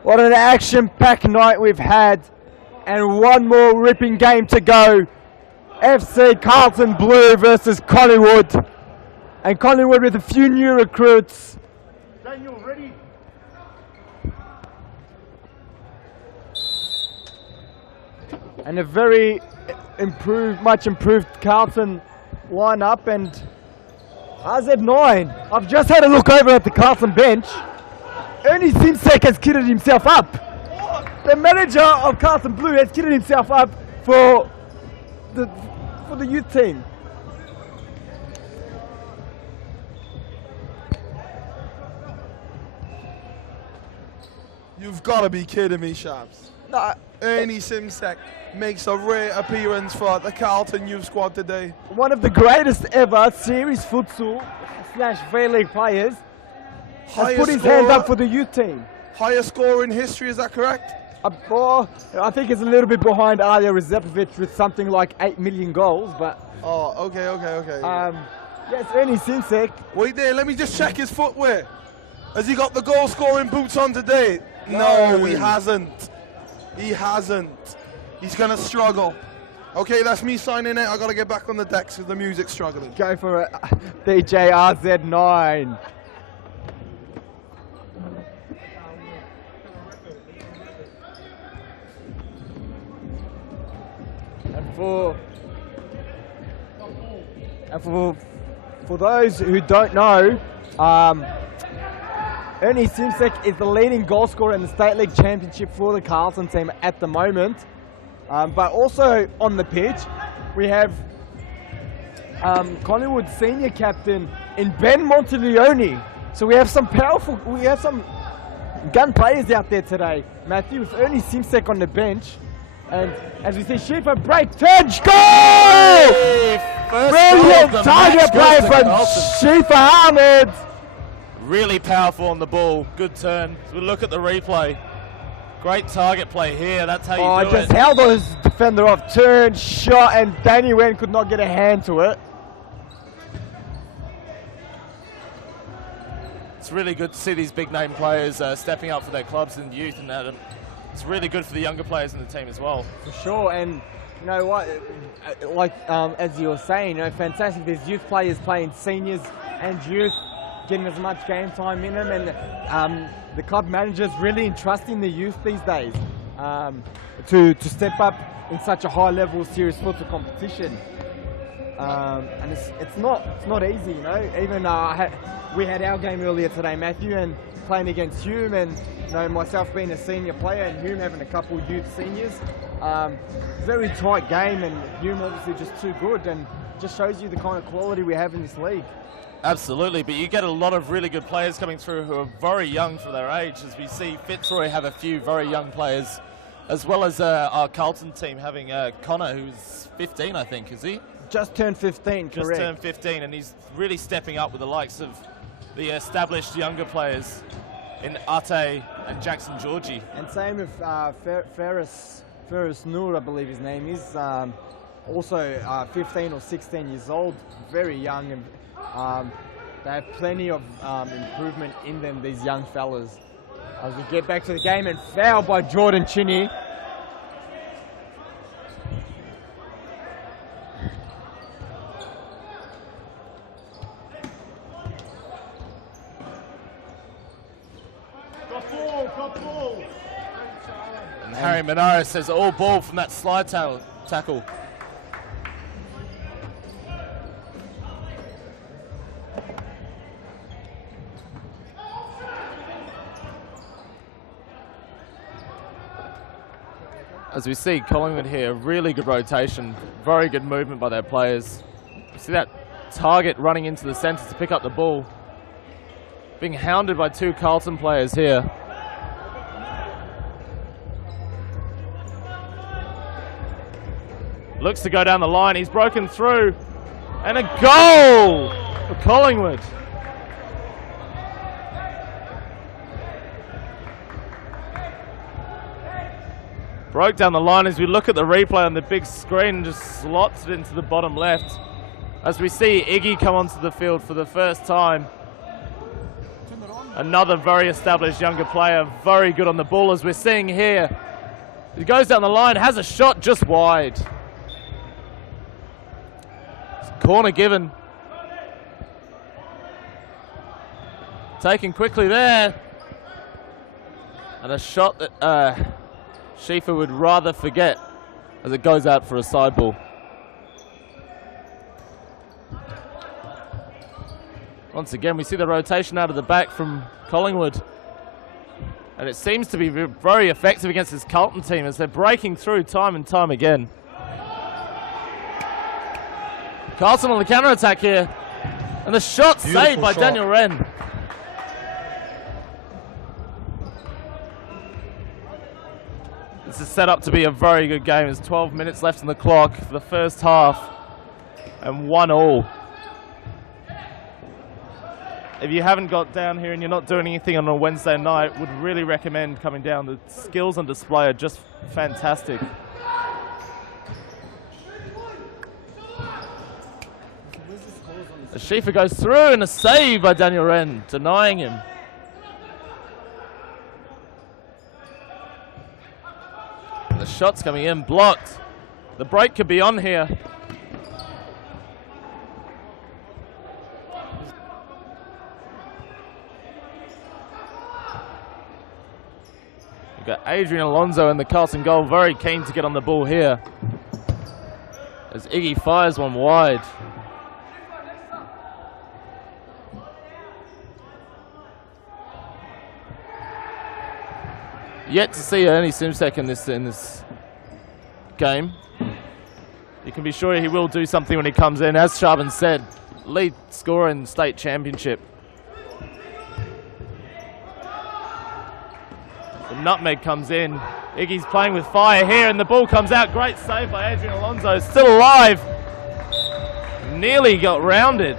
What an action-packed night we've had, and one more ripping game to go. FC Carlton Blue versus Collingwood, and Collingwood with a few new recruits. Daniel, ready? And a very much improved Carlton lineup. And RZ9, I've just had a look over at the Carlton bench. Ernie Simsek has kitted himself up. The manager of Carlton Blue has kitted himself up for the youth team. You've got to be kidding me, Shabs. No, Ernie Simsek makes a rare appearance for the Carlton youth squad today. one of the greatest ever series futsal / V-League players has put his hand up for the youth team. Highest scorer in history, is that correct? I think it's a little bit behind Alja Rezepovic with something like 8 million goals, but Oh, okay. yes, Ernie Simsek. Wait there, let me just check his footwear. Has he got the goal scoring boots on today? No, he hasn't. He hasn't. He's going to struggle. Okay, that's me signing it. I got to get back on the decks because the music's struggling. Go for it, DJ RZ9. And for those who don't know, Ernie Simsek is the leading goal scorer in the State League Championship for the Carlton team at the moment. But also on the pitch, we have Collingwood senior captain in Ben Monteleone. So we have some gun players out there today. Matthew, with Ernie Simsek on the bench. And as we see, Shifa break, turn, goal! Brilliant target play from Shifa Ahmed. Really powerful on the ball. Good turn. So we look at the replay. Great target play here. That's how you do it. Just held on his defender off, turned, shot, and Danny Wen could not get a hand to it. It's really good to see these big name players stepping up for their clubs and youth, and it's really good for the younger players in the team as well. For sure, and you know what, as you were saying, fantastic. There's youth players playing seniors and youth, getting as much game time in them, and the club managers really entrusting the youth these days to step up in such a high level serious football competition. And it's not easy, you know. Even we had our game earlier today, Matthew, and playing against Hume, and myself being a senior player and Hume having a couple youth seniors. Very tight game, and Hume obviously just too good, and just shows you the kind of quality we have in this league. Absolutely, but you get a lot of really good players coming through who are very young for their age, as we see Fitzroy have a few very young players, as well as our Carlton team having Connor, who's 15, I think, is he? Just turned 15, correct. Just turned 15, and he's really stepping up with the likes of the established younger players in Ate and Jackson Georgie. And same with Ferris Noor, I believe his name is, also 15 or 16 years old, very young, and they have plenty of improvement in them, these young fellas. As we get back to the game, and foul by Jordan Chinney. And Harry Monaro says all ball from that slide tackle. As we see Collingwood here, really good rotation, very good movement by their players. You see that target running into the centre to pick up the ball. Being hounded by 2 Carlton players here. Looks to go down the line, he's broken through. And a goal for Collingwood. Broke down the line. As we look at the replay on the big screen, just slots it into the bottom left. As we see Iggy come onto the field for the first time. Another very established younger player, very good on the ball, as we're seeing here. He goes down the line, has a shot just wide. Corner given. Taken quickly there. And a shot that Schiefer would rather forget as it goes out for a side ball. Once again, we see the rotation out of the back from Collingwood. And it seems to be very effective against this Carlton team as they're breaking through time and time again. Carlton on the counter-attack here. And the shot saved by Daniel Wren. This is set up to be a very good game. There's 12 minutes left on the clock for the first half. And 1-1. If you haven't got down here and you're not doing anything on a Wednesday night, would really recommend coming down. The skills on display are just fantastic. As Schiefer goes through and a save by Daniel Wren, denying him. The shot's coming in, blocked. The break could be on here. We've got Adrian Alonso in the Carlton goal, very keen to get on the ball here. As Iggy fires one wide. Yet to see Ernie Simsek in this game. You can be sure he will do something when he comes in. As Sharvin said, lead scorer in the state championship. The nutmeg comes in. Iggy's playing with fire here and the ball comes out. Great save by Adrian Alonso. Still alive. Nearly got rounded.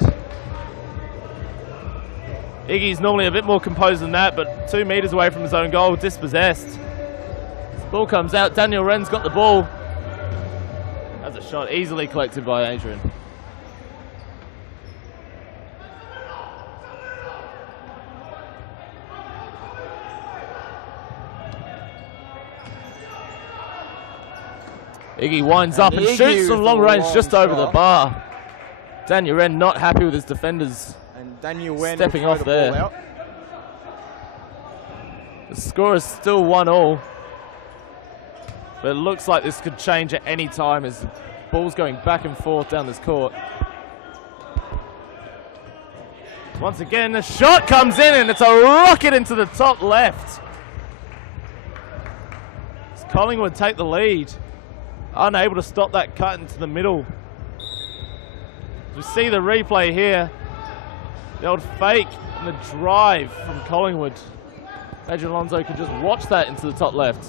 Iggy's normally a bit more composed than that, but 2 meters away from his own goal, dispossessed. This ball comes out. Daniel Wren's got the ball. That's a shot easily collected by Adrian. Iggy winds up and shoots from long range just over the bar. Daniel Wren not happy with his defenders. And Daniel Wren stepping off there. The score is still 1-1. But it looks like this could change at any time as the ball's going back and forth down this court. Once again, the shot comes in and it's a rocket into the top left. As Collingwood take the lead. Unable to stop that cut into the middle. We see the replay here. The old fake and the drive from Collingwood. Adrian Alonso could just watch that into the top left.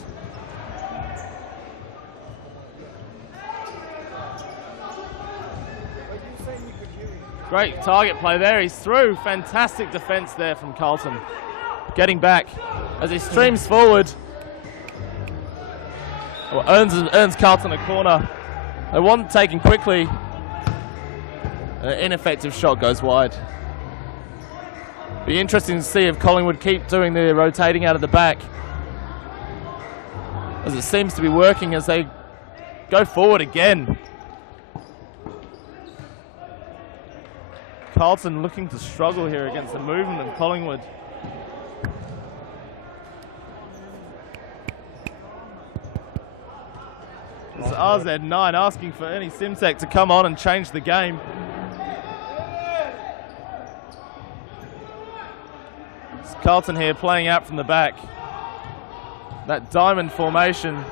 Great target play there. He's through. Fantastic defense there from Carlton. Getting back as he streams forward. Well, earns Carlton a corner. They want taken quickly. An ineffective shot goes wide. Be interesting to see if Collingwood keep doing the rotating out of the back, as it seems to be working as they go forward again. Carlton looking to struggle here against the movement of Collingwood. It's RZ9 asking for Ernie Simsek to come on and change the game. It's Carlton here playing out from the back. That diamond formation.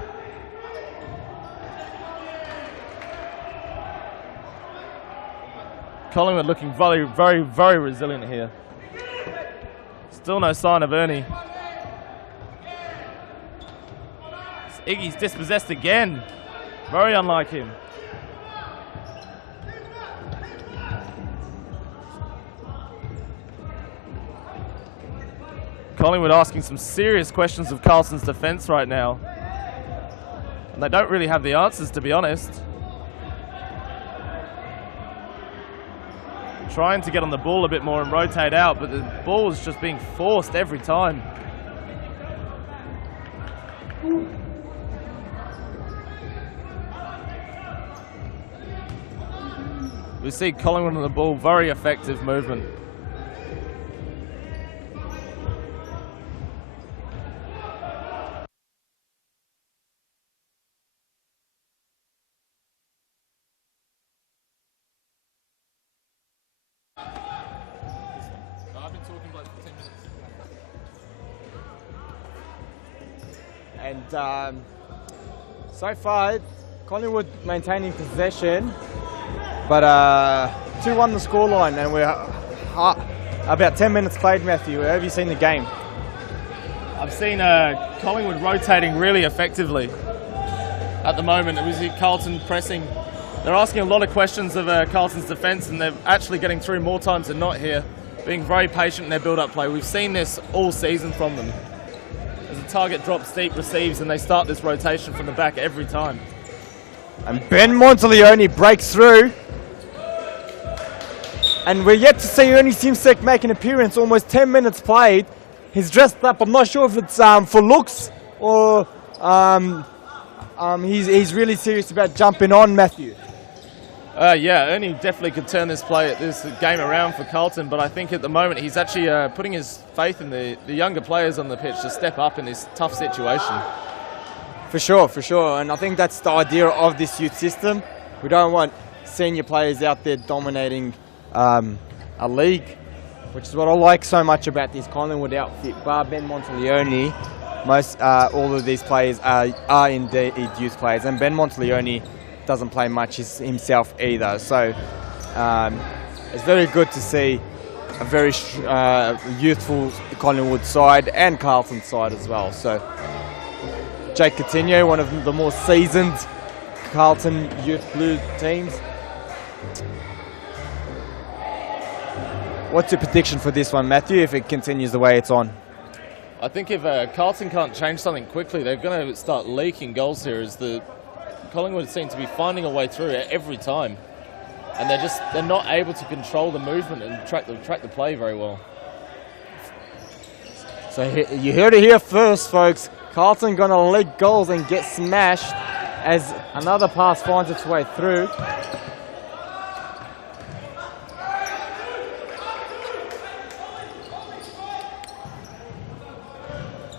Collingwood looking very, very, very resilient here. Still no sign of Ernie. Iggy's dispossessed again. Very unlike him. Collingwood asking some serious questions of Carlton's defence right now. And they don't really have the answers, to be honest. Trying to get on the ball a bit more and rotate out, but the ball is just being forced every time. We see Collingwood on the ball, very effective movement. And so far, Collingwood maintaining possession, but 2-1 the scoreline, and we're about 10 minutes played, Matthew. Where have you seen the game? I've seen Collingwood rotating really effectively at the moment. It was Carlton pressing. They're asking a lot of questions of Carlton's defence, and they're actually getting through more times than not here, being very patient in their build-up play. We've seen this all season from them. As the target drops deep, receives, and they start this rotation from the back every time. And Ben Monteleone breaks through. And we're yet to see Ernie Simsek make an appearance. Almost 10 minutes played. He's dressed up. I'm not sure if it's for looks or he's really serious about jumping on, Matthew. Yeah, Ernie definitely could turn this game around for Carlton, but I think at the moment he's actually putting his faith in the younger players on the pitch to step up in this tough situation. For sure, and I think that's the idea of this youth system. We don't want senior players out there dominating a league, which is what I like so much about this Collingwood outfit. Bar Ben Monteleone, all of these players are indeed youth players, and Ben Monteleone doesn't play much himself either. So it's very good to see a very youthful Collingwood side and Carlton side as well. So Jake Coutinho, one of the more seasoned Carlton youth blue teams. What's your prediction for this one, Matthew, if it continues the way it's on? I think if Carlton can't change something quickly, they're going to start leaking goals here, as the Collingwood seem to be finding a way through it every time, and they're not able to control the movement and track the play very well. So you heard it here first, folks. Carlton going to leak goals and get smashed as another pass finds its way through.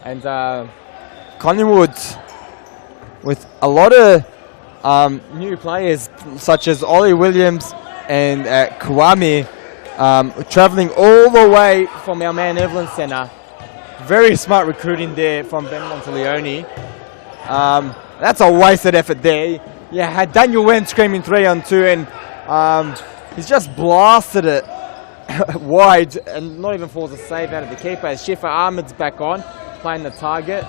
And Collingwood, with a lot of new players such as Ollie Williams and Kwame, travelling all the way from our Mount Evelyn Centre. Very smart recruiting there from Ben Monteleone. That's a wasted effort there. Yeah, had Daniel Wen screaming 3-on-2, and he's just blasted it wide and not even forced a save out of the keeper. As Shifa Ahmed's back on, playing the target.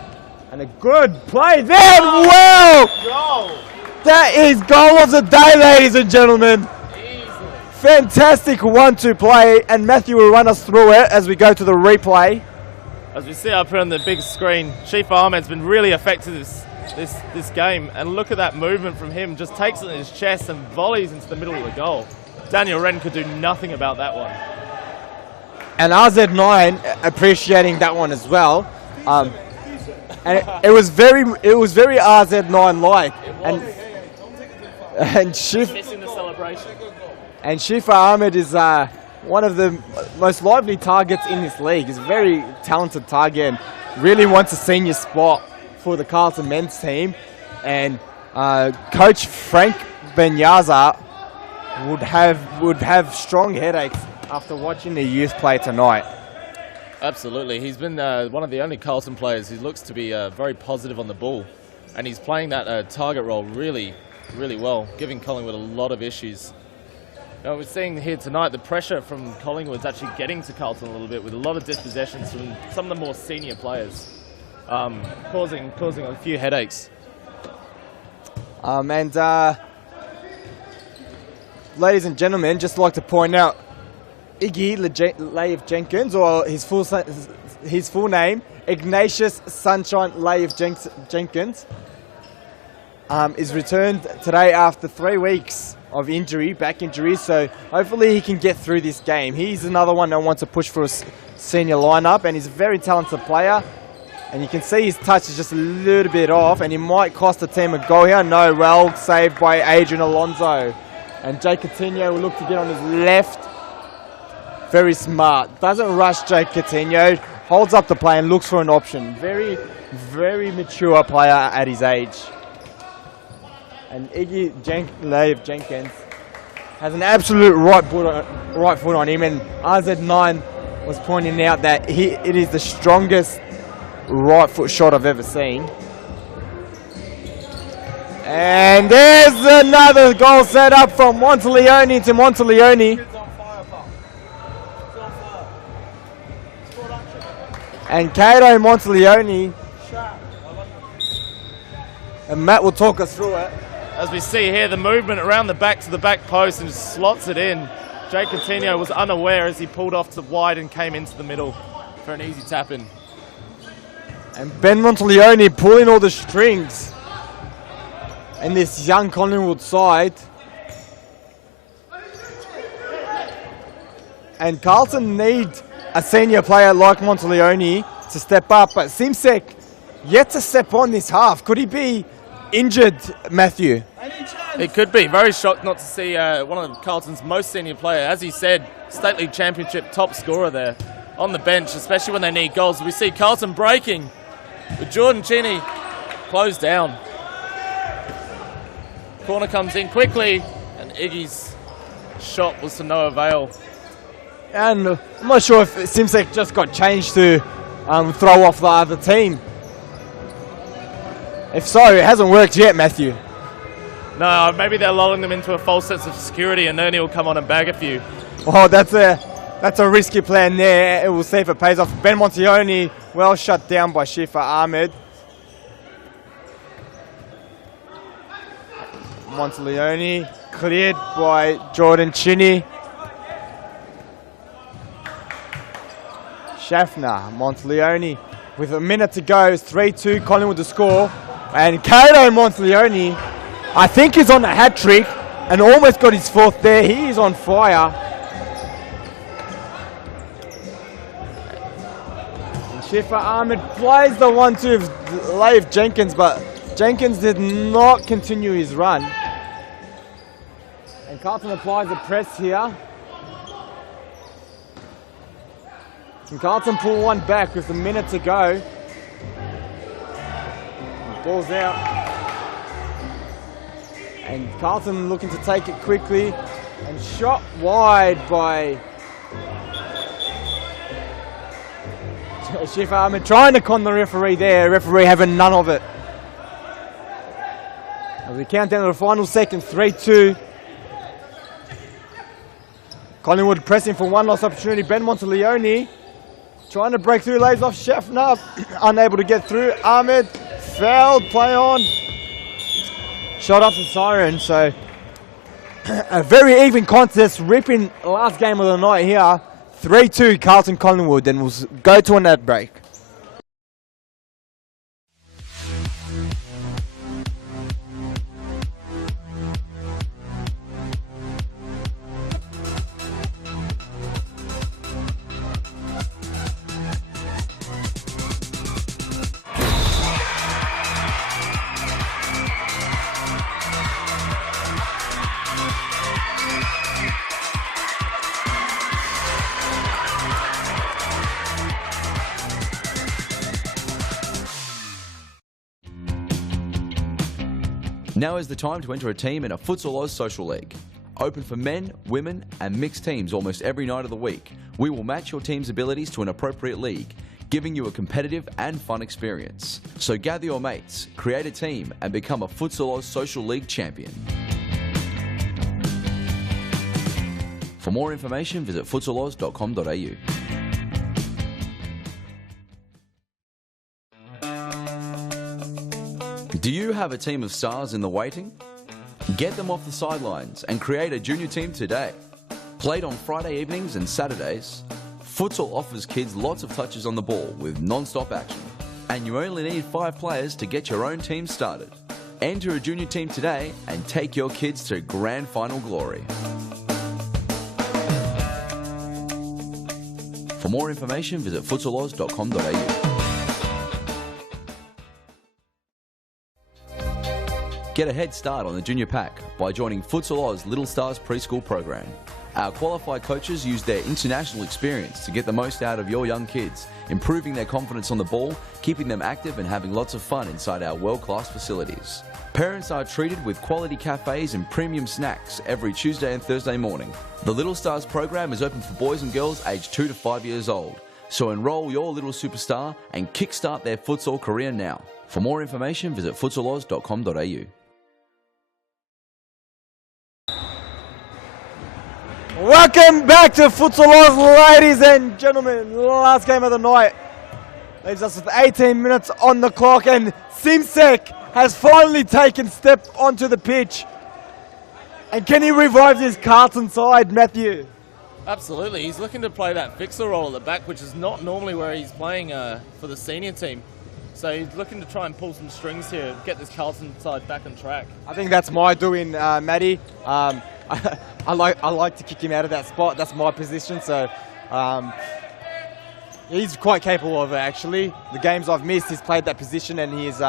And a good play there. Wow! Goal. That is goal of the day, ladies and gentlemen. Easily. Fantastic 1-2 play, and Matthew will run us through it as we go to the replay. As we see up here on the big screen, Shifa Ahmed's been really effective this game, and look at that movement from him. Just takes it in his chest and volleys into the middle of the goal. Daniel Wren could do nothing about that one. And RZ9 appreciating that one as well. And it was very RZ9 like. And Missing the celebration. And Shifa Ahmed is one of the most lively targets in this league. He's a very talented target and really wants a senior spot for the Carlton men's team. And Coach Frank Benyaza would have strong headaches after watching the youth play tonight. Absolutely. He's been one of the only Carlton players who looks to be very positive on the ball. And he's playing that target role really, really well, giving Collingwood a lot of issues. We're seeing here tonight the pressure from Collingwood's actually getting to Carlton a little bit with a lot of dispossessions from some of the more senior players, causing a few headaches. Ladies and gentlemen, just like to point out, Iggy Layev Jenkins, or his full name, Ignatius Sunshine Layev Jenkins, is returned today after 3 weeks of injury, back injury, so hopefully he can get through this game. He's another one that wants to push for a senior lineup, and he's a very talented player, and you can see his touch is just a little bit off, and he might cost the team a goal here. No, well saved by Adrian Alonso, and Jake Coutinho will look to get on his left. Very smart, doesn't rush Jake Coutinho, holds up the play and looks for an option. Very, very mature player at his age. And Iggy Layev Jenkins has an absolute right foot on him, and RZ9 was pointing out that it is the strongest right foot shot I've ever seen. And there's another goal set up from Monteleone to Monteleone. And Kato Monteleone, and Matt will talk us through it. As we see here, the movement around the back to the back post and just slots it in. Jake Coutinho was unaware as he pulled off to the wide and came into the middle for an easy tap in. And Ben Monteleone pulling all the strings in this young Collingwood side. And Carlton need a senior player like Monteleone to step up, but Simsek yet to step on this half. Could he be injured, Matthew? It could be. Very shocked not to see one of Carlton's most senior players, as he said, State League Championship top scorer there on the bench, especially when they need goals. We see Carlton breaking with Jordan Cheney closed down. Corner comes in quickly, and Iggy's shot was to no avail. And I'm not sure if Simsek just got changed to throw off the other team. If so, it hasn't worked yet, Matthew. No, maybe they're lulling them into a false sense of security, and Ernie will come on and bag a few. Oh, that's a risky plan there. It will see if it pays off. Ben Monteleone well shut down by Shifa Ahmed. Monteleone cleared by Jordan Cheney. Schaffner, Monteleone with a minute to go, 3-2, Collingwood to score. And Kato Monteleone, I think he's on a hat trick and almost got his fourth there. He is on fire. And Shifa Ahmed plays the 1-2 of Layev Jenkins, but Jenkins did not continue his run. And Carlton applies a press here. And Carlton pull one back with a minute to go. Ball's out. And Carlton looking to take it quickly. And shot wide by Shifa Ahmed, trying to con the referee there. Referee having none of it. As we count down to the final second, 3-2. Collingwood pressing for one last opportunity. Ben Monteleone trying to break through, lays off Schaffner, unable to get through. Ahmed, fouled, play on. Shot off the siren, so a very even contest, ripping last game of the night here. 3-2 Carlton Collingwood, and we'll go to an ad break. Now is the time to enter a team in a Futsal Oz Social League. Open for men, women and mixed teams almost every night of the week. We will match your team's abilities to an appropriate league, giving you a competitive and fun experience. So gather your mates, create a team and become a Futsal Oz Social League champion. For more information, visit futsaloz.com.au. Do you have a team of stars in the waiting? Get them off the sidelines and create a junior team today. Played on Friday evenings and Saturdays, Futsal offers kids lots of touches on the ball with non-stop action. And you only need 5 players to get your own team started. Enter a junior team today and take your kids to grand final glory. For more information, visit futsaloz.com.au. Get a head start on the junior pack by joining Futsal Oz Little Stars preschool program. Our qualified coaches use their international experience to get the most out of your young kids, improving their confidence on the ball, keeping them active and having lots of fun inside our world-class facilities. Parents are treated with quality cafes and premium snacks every Tuesday and Thursday morning. The Little Stars program is open for boys and girls aged 2 to 5 years old. So enroll your little superstar and kickstart their futsal career now. For more information, visit futsaloz.com.au. Welcome back to Futsal Oz, ladies and gentlemen. Last game of the night leaves us with 18 minutes on the clock, and Simsek has finally taken step onto the pitch. And can he revive his Carlton side, Matthew? Absolutely. He's looking to play that fixer role at the back, which is not normally where he's playing for the senior team. So he's looking to try and pull some strings here, get this Carlton side back on track. I think that's my doing, Matty. I like to kick him out of that spot. That's my position. So he's quite capable of it, actually. The games I've missed, he's played that position and he's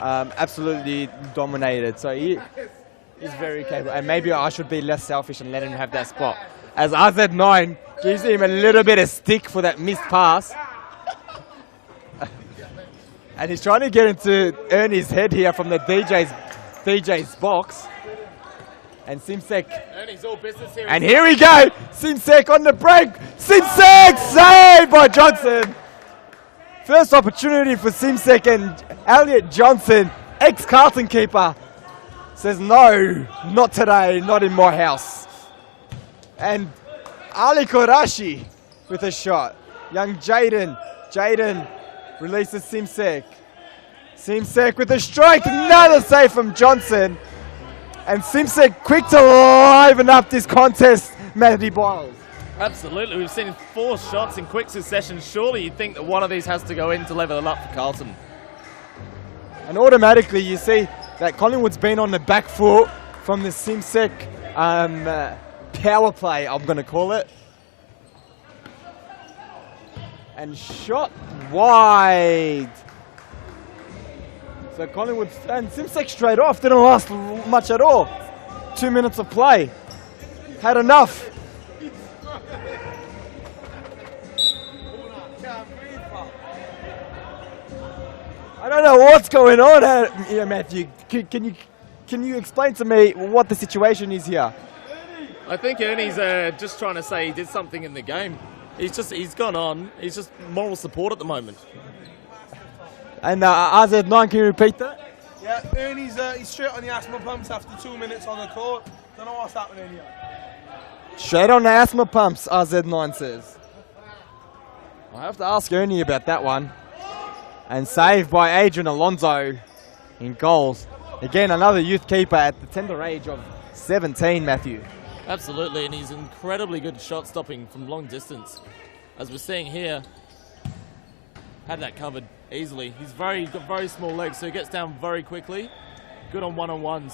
absolutely dominated. So he's very capable. And maybe I should be less selfish and let him have that spot. As RZ9 gives him a little bit of stick for that missed pass. And he's trying to get him to earn his head here from the DJ's box. And Simsek. Ernie's all business here. And here we go. Simsek on the break. Simsek saved by Johnson. First opportunity for Simsek, and Elliot Johnson, ex-Carlton keeper, says no, not today, not in my house. And Ali Korashi with a shot. Young Jaden releases Simsek. Simsek with a strike, another save from Johnson. And Simsek quick to liven up this contest, Matty Biles. Absolutely. We've seen 4 shots in quick succession. Surely you'd think that one of these has to go in to level it up for Carlton. And automatically you see that Collingwood's been on the back foot from the Simsek power play, I'm going to call it. And shot wide. So Collingwood, and Simsek straight off, didn't last much at all. 2 minutes of play. Had enough. I don't know what's going on here, Matthew. Can you explain to me what the situation is here? I think Ernie's just trying to say he did something in the game. He's gone on. He's just moral support at the moment. And RZ9, can you repeat that? Yeah, Ernie's he's straight on the asthma pumps after 2 minutes on the court. Don't know what's happening here. Straight on the asthma pumps, RZ9 says. I have to ask Ernie about that one. And saved by Adrian Alonso in goals. Again, another youth keeper at the tender age of 17, Matthew. Absolutely, and he's incredibly good shot stopping from long distance. As we're seeing here, had that covered easily. He's got very small legs, so he gets down very quickly. Good on one-on-ones.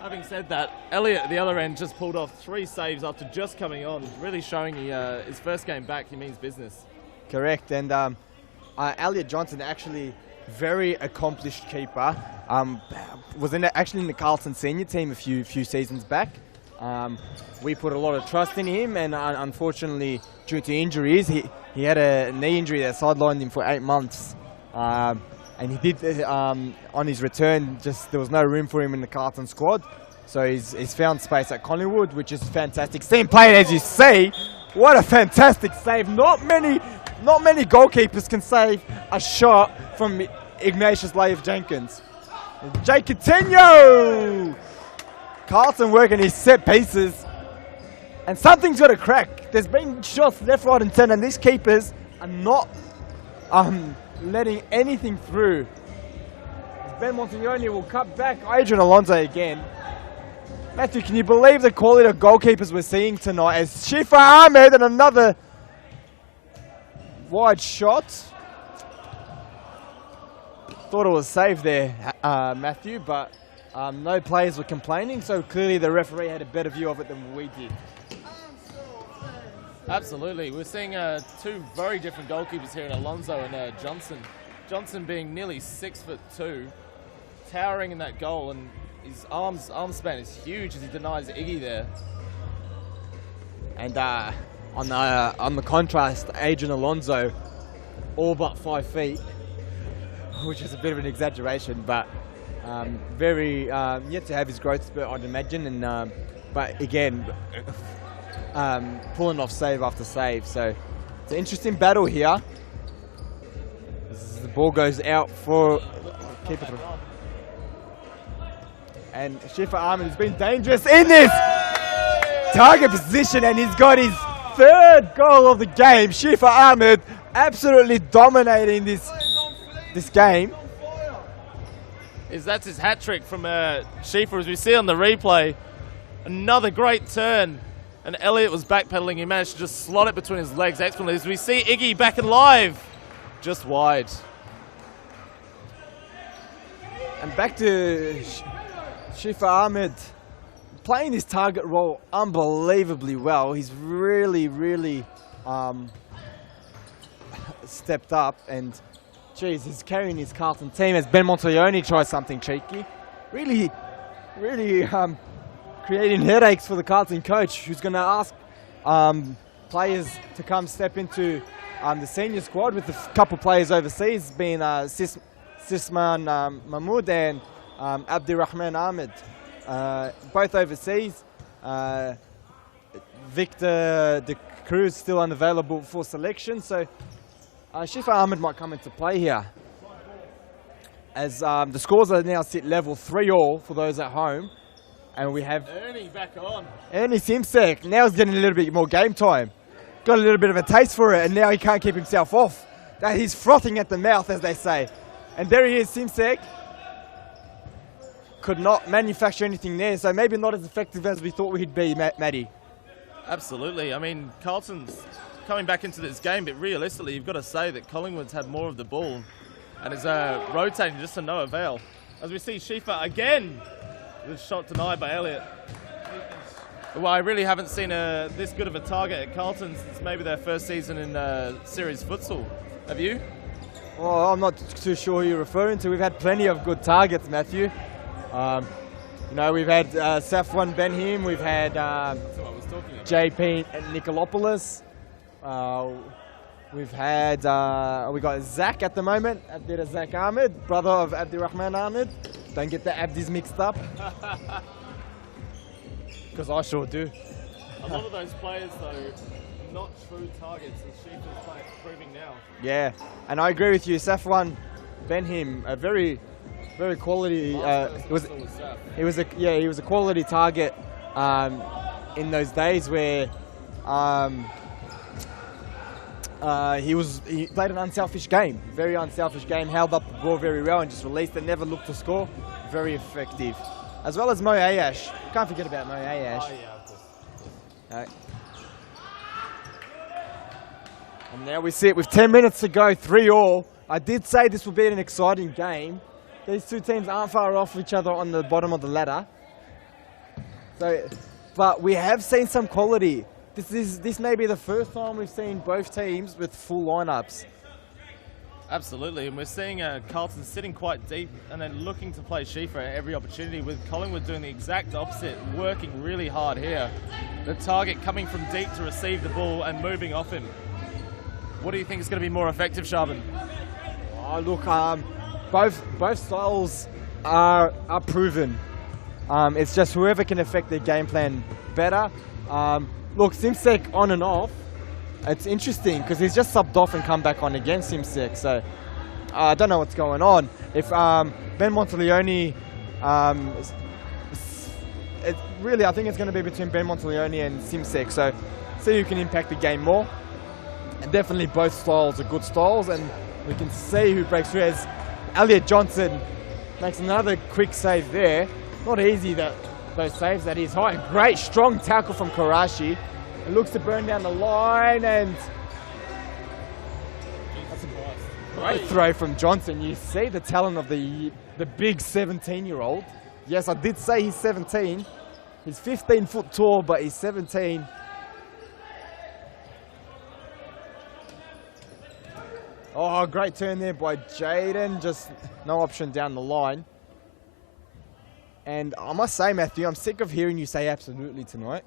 Having said that, Elliot at the other end just pulled off 3 saves after just coming on, really showing his first game back, he means business. Correct, and Elliot Johnson, actually very accomplished keeper. Was actually in the Carlton senior team a few seasons back. We put a lot of trust in him, and unfortunately, due to injuries, he had a knee injury that sidelined him for 8 months. And he did, on his return, there was no room for him in the Carlton squad. So he's found space at Collingwood, which is fantastic. Same play as you see. What a fantastic save. Not many goalkeepers can save a shot from Ignatius Leif-Jenkins. Jake Coutinho! Carlton working his set pieces. And something's got to crack. There's been shots left, right, and centre, and these keepers are not letting anything through. Ben Montaglione will cut back. Adrian Alonso again. Matthew, can you believe the quality of goalkeepers we're seeing tonight? As Shifa Ahmed and another wide shot. Thought it was saved there, Matthew, but no players were complaining, so clearly the referee had a better view of it than we did. Absolutely. We're seeing two very different goalkeepers here in Alonso and Johnson. Johnson being nearly 6'2", towering in that goal, and his arm span is huge as he denies Iggy there. And on the contrast, Adrian Alonso, all but 5 feet, which is a bit of an exaggeration, but very yet to have his growth spurt, I'd imagine. And but again, pulling off save after save. So it's an interesting battle here. As the ball goes out for keeper. And Shifa Ahmed has been dangerous in this target position, and he's got his 3rd goal of the game. Shifa Ahmed absolutely dominating this game. That's his hat trick from Shifa, as we see on the replay. Another great turn, and Elliott was backpedaling. He managed to just slot it between his legs excellently. As we see Iggy back and live, just wide. And back to Shifa Ahmed, playing this target role unbelievably well. He's really stepped up, and geez, he's carrying his Carlton team as Ben Montaglione tries something cheeky. Really creating headaches for the Carlton coach, who's going to ask players to come step into the senior squad, with a couple players overseas being Sisman Mahmoud and Abdirahman Ahmed, both overseas. Victor de Cruz still unavailable for selection, so Shifa Ahmed might come into play here. As the scores are now sit level 3-all for those at home, and we have Ernie back on. Ernie Simsek now is getting a little bit more game time. Got a little bit of a taste for it, and now he can't keep himself off. That he's frothing at the mouth, as they say. And there he is, Simsek. Could not manufacture anything there, so maybe not as effective as we thought we'd be, Matty. Absolutely. I mean, Carlton's coming back into this game, but realistically, you've got to say that Collingwood's had more of the ball and is rotating just to no avail. As we see Shifa again, with a shot denied by Elliott. Well, I really haven't seen this good of a target at Carlton since maybe their first season in series futsal. Have you? Well, I'm not too sure who you're referring to. We've had plenty of good targets, Matthew. You know, we've had Safwan Benhim, we've had JP and Nicolopoulos. We've had, we got Zach at the moment, Zach Ahmed, brother of Abdirahman Ahmed. Don't get the Abdis mixed up. Because I sure do. A lot of those players, though, not true targets, as Shifa's proving now. Yeah, and I agree with you. Safwan Benhim, a very quality. He was a quality target in those days where he played an unselfish game, very unselfish game. Held up the ball very well and just released it. Never looked to score. Very effective, as well as Mo Ayash. Can't forget about Mo Ayash. Oh yeah, of course. And now we see it with 10 minutes to go, 3-all. I did say this would be an exciting game. These two teams aren't far off each other on the bottom of the ladder. So, but we have seen some quality. This may be the first time we've seen both teams with full lineups. Absolutely, and we're seeing Carlton sitting quite deep and then looking to play Shifa at every opportunity, with Collingwood doing the exact opposite, working really hard here. The target coming from deep to receive the ball and moving off him. What do you think is going to be more effective, Sharvin? Oh, look, both styles are proven. It's just whoever can affect their game plan better. Look, Simsek on and off. It's interesting because he's just subbed off and come back on again, Simsek. So I don't know what's going on. If Ben Montaglione, really, I think it's going to be between Ben Monteleone and Simsek. So see who can impact the game more. And definitely both styles are good styles, and we can see who breaks through as Elliot Johnson makes another quick save there. Not easy, those saves that he's high. Great strong tackle from Karashi. It looks to burn down the line, and that's a great throw from Johnson. You see the talent of the big 17-year-old. Yes, I did say he's 17. He's 15 foot tall, but he's 17. Oh, great turn there by Jaden. Just no option down the line. And I must say, Matthew, I'm sick of hearing you say absolutely tonight.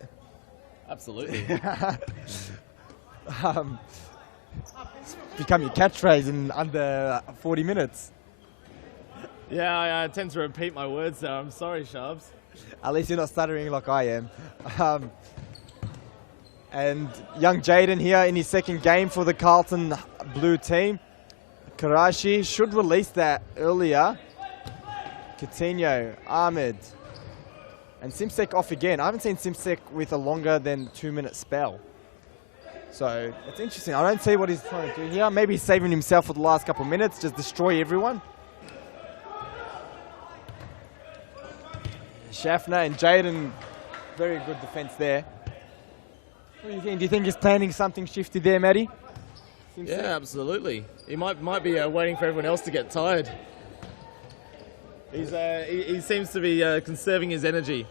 Absolutely. It's become your catchphrase in under 40 minutes. Yeah, I tend to repeat my words there. I'm sorry, Sharps. At least you're not stuttering like I am. And young Jaden here in his second game for the Carlton Blue team. Karashi should release that earlier. Coutinho, Ahmed, and Simsek off again. I haven't seen Simsek with a longer than 2-minute spell. So it's interesting. I don't see what he's trying to do here. Maybe he's saving himself for the last couple of minutes, just destroy everyone. Schaffner and Jaden, very good defense there. What do you think? Do you think he's planning something shifty there, Matty? Yeah, absolutely. He might be waiting for everyone else to get tired. He seems to be conserving his energy.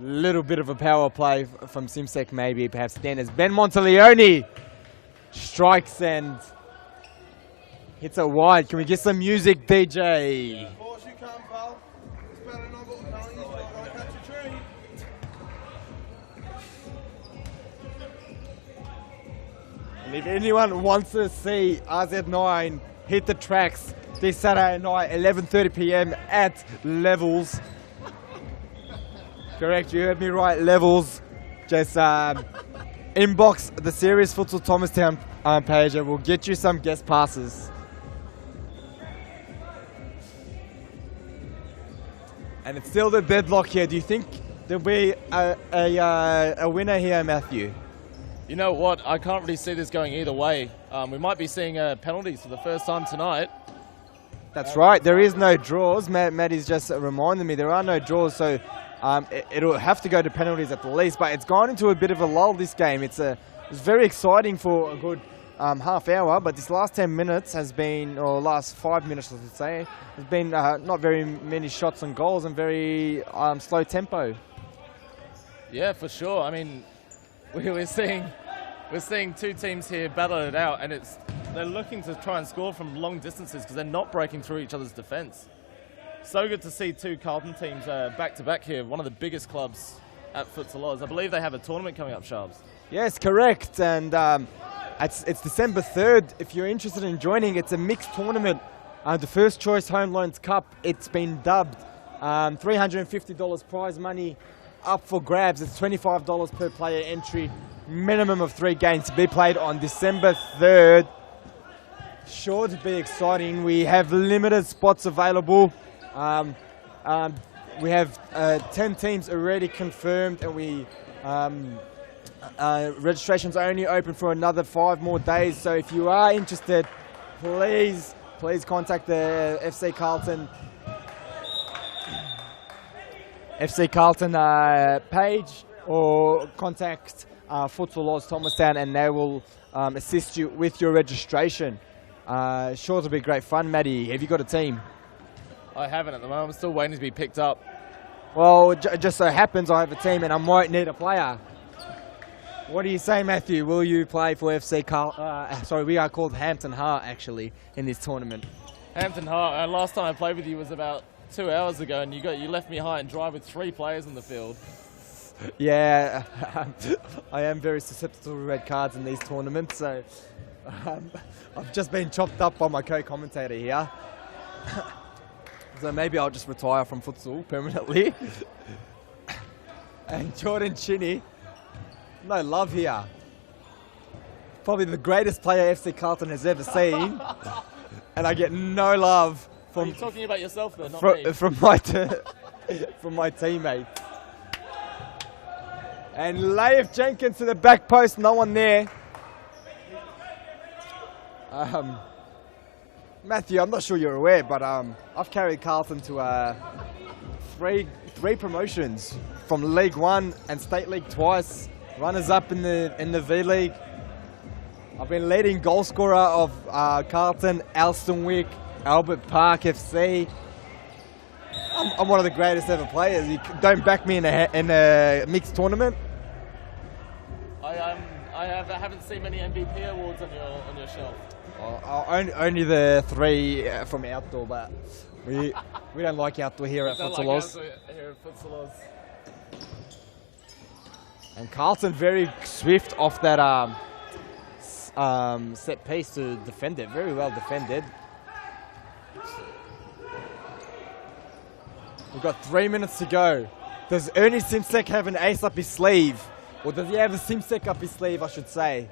Little bit of a power play from Simsek, maybe, perhaps. Then as Ben Monteleone strikes and hits it wide. Can we get some music, DJ? Of course you can, pal. It's better than not got the penalty, you've got to catch a tree. And if anyone wants to see RZ9 hit the tracks this Saturday night, 11:30 p.m. at Levels. Correct, you heard me right, Levels. Just inbox the Serious Futsal Thomastown page and we'll get you some guest passes. And it's still the deadlock here. Do you think there'll be a winner here, Matthew? You know what? I can't really see this going either way. We might be seeing penalties for the first time tonight. That's right. There is no draws. Matty's just reminded me there are no draws, so it'll have to go to penalties at the least. But it's gone into a bit of a lull this game. It's very exciting for a good half hour, but this last 10 minutes has been, or last 5 minutes, I should say, has been not very many shots and goals and very slow tempo. Yeah, for sure. I mean, we're seeing two teams here battle it out, and they're looking to try and score from long distances because they're not breaking through each other's defence. So good to see two Carlton teams back-to-back here, one of the biggest clubs at Futsal Oz. I believe they have a tournament coming up, Sharps. Yes, correct, and it's December 3rd. If you're interested in joining, it's a mixed tournament. The First Choice Home Loans Cup, it's been dubbed. $350 prize money up for grabs. It's $25 per player entry. Minimum of 3 games to be played on December 3rd. Sure to be exciting. We have limited spots available. We have 10 teams already confirmed, and we registration's only open for another 5 more days. So if you are interested, please contact the FC Carlton page, or contact Futsal Oz Thomastown, and they will assist you with your registration. Sure to be great fun. Matty, have you got a team? I haven't at the moment. I'm still waiting to be picked up. Well, it just so happens I have a team and I might need a player. What do you say, Matthew? Will you play for FC Carlton? Sorry, we are called Hampton Heart, actually, in this tournament. Hampton Heart. Last time I played with you was about 2 hours ago, and you left me high and dry with 3 players on the field. Yeah, I am very susceptible to red cards in these tournaments, so I've just been chopped up by my co-commentator here. So maybe I'll just retire from futsal permanently. And Jordan Chinney, no love here. Probably the greatest player FC Carlton has ever seen, and I get no love from. Are you talking about yourself, though, not me? From my teammates. And Leif Jenkins to the back post, no one there. Matthew, I'm not sure you're aware, but I've carried Carlton to three promotions from League One and State League twice. Runners up in the V League. I've been leading goal scorer of Carlton, Alstonwick, Albert Park FC. I'm one of the greatest ever players. You don't back me in a mixed tournament. I haven't seen many MVP awards on your shelf. Only the 3 from outdoor, but we don't like outdoor here at Futsal Oz. And Carlton very swift off that set piece to defend it. Very well defended. We've got 3 minutes to go. Does Ernie Simsek have an ace up his sleeve? Or does he have a Simsek up his sleeve, I should say?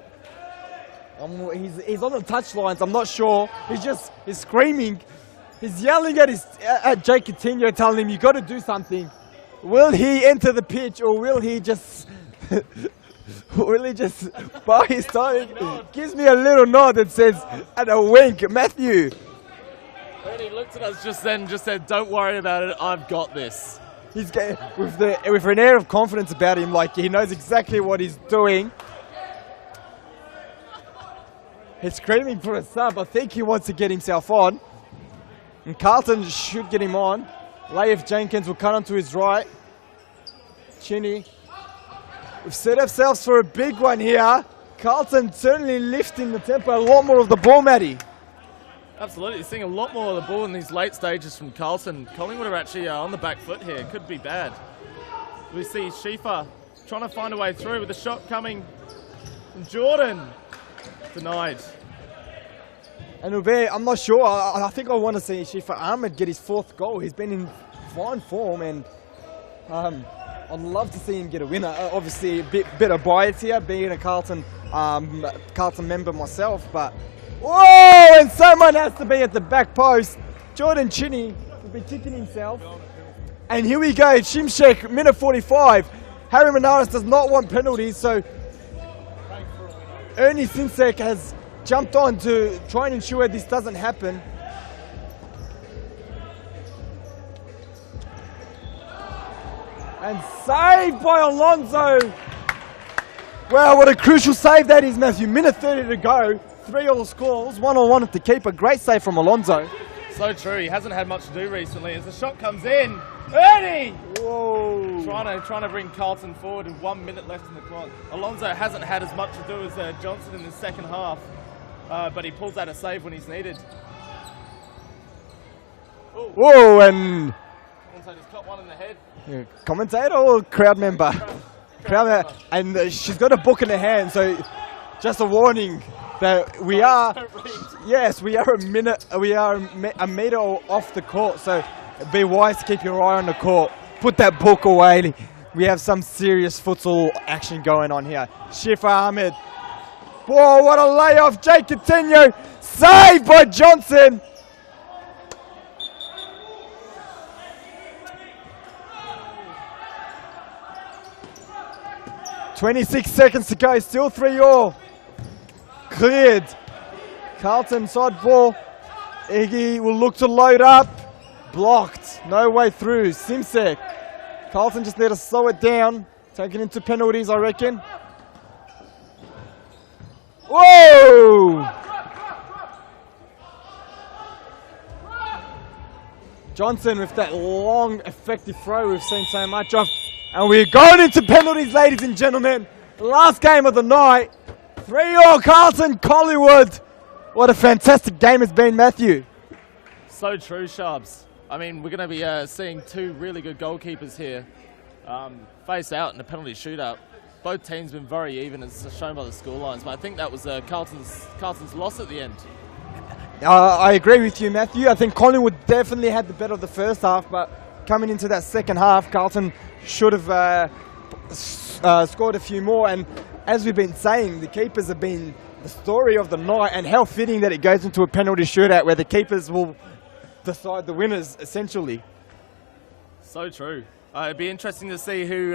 He's on the touchlines, I'm not sure. He's screaming. He's yelling at Jake Coutinho, telling him, you got to do something. Will he enter the pitch, or will he just buy his time? Gives me a little nod that says, and a wink, Matthew. Ernie looked at us just then and just said, don't worry about it, I've got this. He's with an air of confidence about him, like he knows exactly what he's doing. He's screaming for a sub. I think he wants to get himself on. And Carlton should get him on. Leif Jenkins will cut onto his right. Chinny. We've set ourselves for a big one here. Carlton certainly lifting the tempo a lot more of the ball, Matty. Absolutely, seeing a lot more of the ball in these late stages from Carlton. Collingwood are actually on the back foot here. Could be bad. We see Schiefer trying to find a way through with a shot coming from Jordan. Denied. And Uber, I'm not sure. I think I want to see Schiefer Ahmed get his 4th goal. He's been in fine form, and I'd love to see him get a winner. Obviously, a bit of bias here, being a Carlton member myself, but whoa! And someone has to be at the back post. Jordan Chinny will be kicking himself. And here we go, Shimshek, minute 45. Harry Menares does not want penalties, so Ernie Simsek has jumped on to try and ensure this doesn't happen. And saved by Alonso. Wow, what a crucial save that is, Matthew. Minute 30 to go. 3-all scores, 1-on-1 at the keeper. Great save from Alonso. So true. He hasn't had much to do recently. As the shot comes in, Ernie! Whoa! Trying to bring Carlton forward with 1 minute left in the clock. Alonso hasn't had as much to do as Johnson in the second half, but he pulls out a save when he's needed. Ooh. Whoa! And Alonso just got one in the head. Commentator or crowd member? Crowd member. And she's got a book in her hand, so just a warning that we are. Yes, we are a meter off the court, so be wise to keep your eye on the court. Put that book away. We have some serious futsal action going on here. Schiefer Ahmed. Whoa, what a layoff. Jake Coutinho. Saved by Johnson. .26 seconds to go. Still 3-all. Cleared. Carlton side ball. Iggy will look to load up. Blocked. No way through. Simsek. Carlton just need to slow it down. Take it into penalties, I reckon. Whoa! Johnson with that long, effective throw we've seen so much of. And we're going into penalties, ladies and gentlemen. The last game of the night. 3-all Carlton, Collingwood. What a fantastic game it's been, Matthew. So true, Sharps. I mean, we're going to be seeing 2 really good goalkeepers here face out in a penalty shootout. Both teams been very even, as shown by the scorelines, but I think that was Carlton's loss at the end. I agree with you, Matthew. I think Collingwood definitely had the better of the first half, but coming into that second half, Carlton should have scored a few more. And as we've been saying, the keepers have been the story of the night, and how fitting that it goes into a penalty shootout where the keepers will decide the winners, essentially. So true. It'd be interesting to see who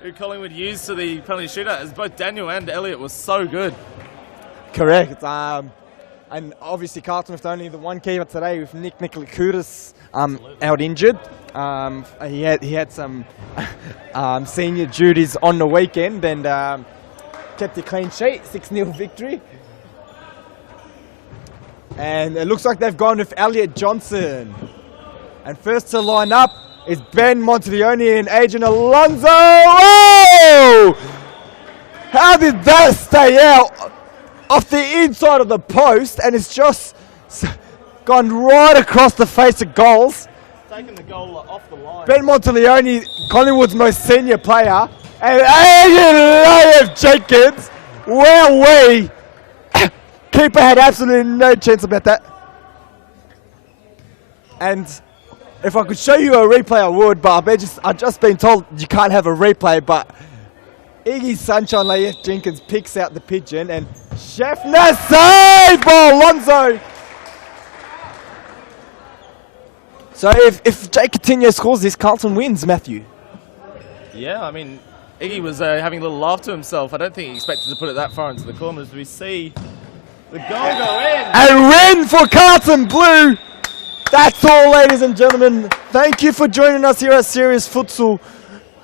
who Collingwood used to the penalty shootout, as both Daniel and Elliot were so good. Correct. And obviously Carlton with only the one keeper today with Nick Nikolakoutis out injured. He had some senior duties on the weekend and kept a clean sheet, 6-0 victory. And it looks like they've gone with Elliot Johnson. And first to line up is Ben Monteleone and Adrian Alonso. Oh! How did that stay out off the inside of the post? And it's just gone right across the face of goals. Taking the goal off the line. Ben Monteleone, Collingwood's most senior player. And Adrian Jenkins, wowee. Keeper had absolutely no chance about that. And if I could show you a replay, I would, but I've just been told you can't have a replay, but Iggy Sunshine Laeth Jenkins picks out the pigeon and Schaffner save by Alonso. So if Jake Coutinho scores this, Carlton wins, Matthew. Yeah, I mean, Iggy was having a little laugh to himself. I don't think he expected to put it that far into the corners. We see the goal go in. A win for Carlton Blue. That's all, ladies and gentlemen. Thank you for joining us here at Serious Futsal.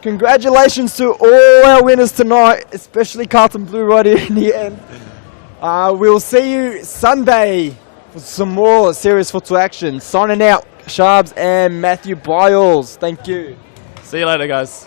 Congratulations to all our winners tonight, especially Carlton Blue right here in the end. We'll see you Sunday for some more Serious Futsal action. Signing out, Sharps and Matthew Biles. Thank you. See you later, guys.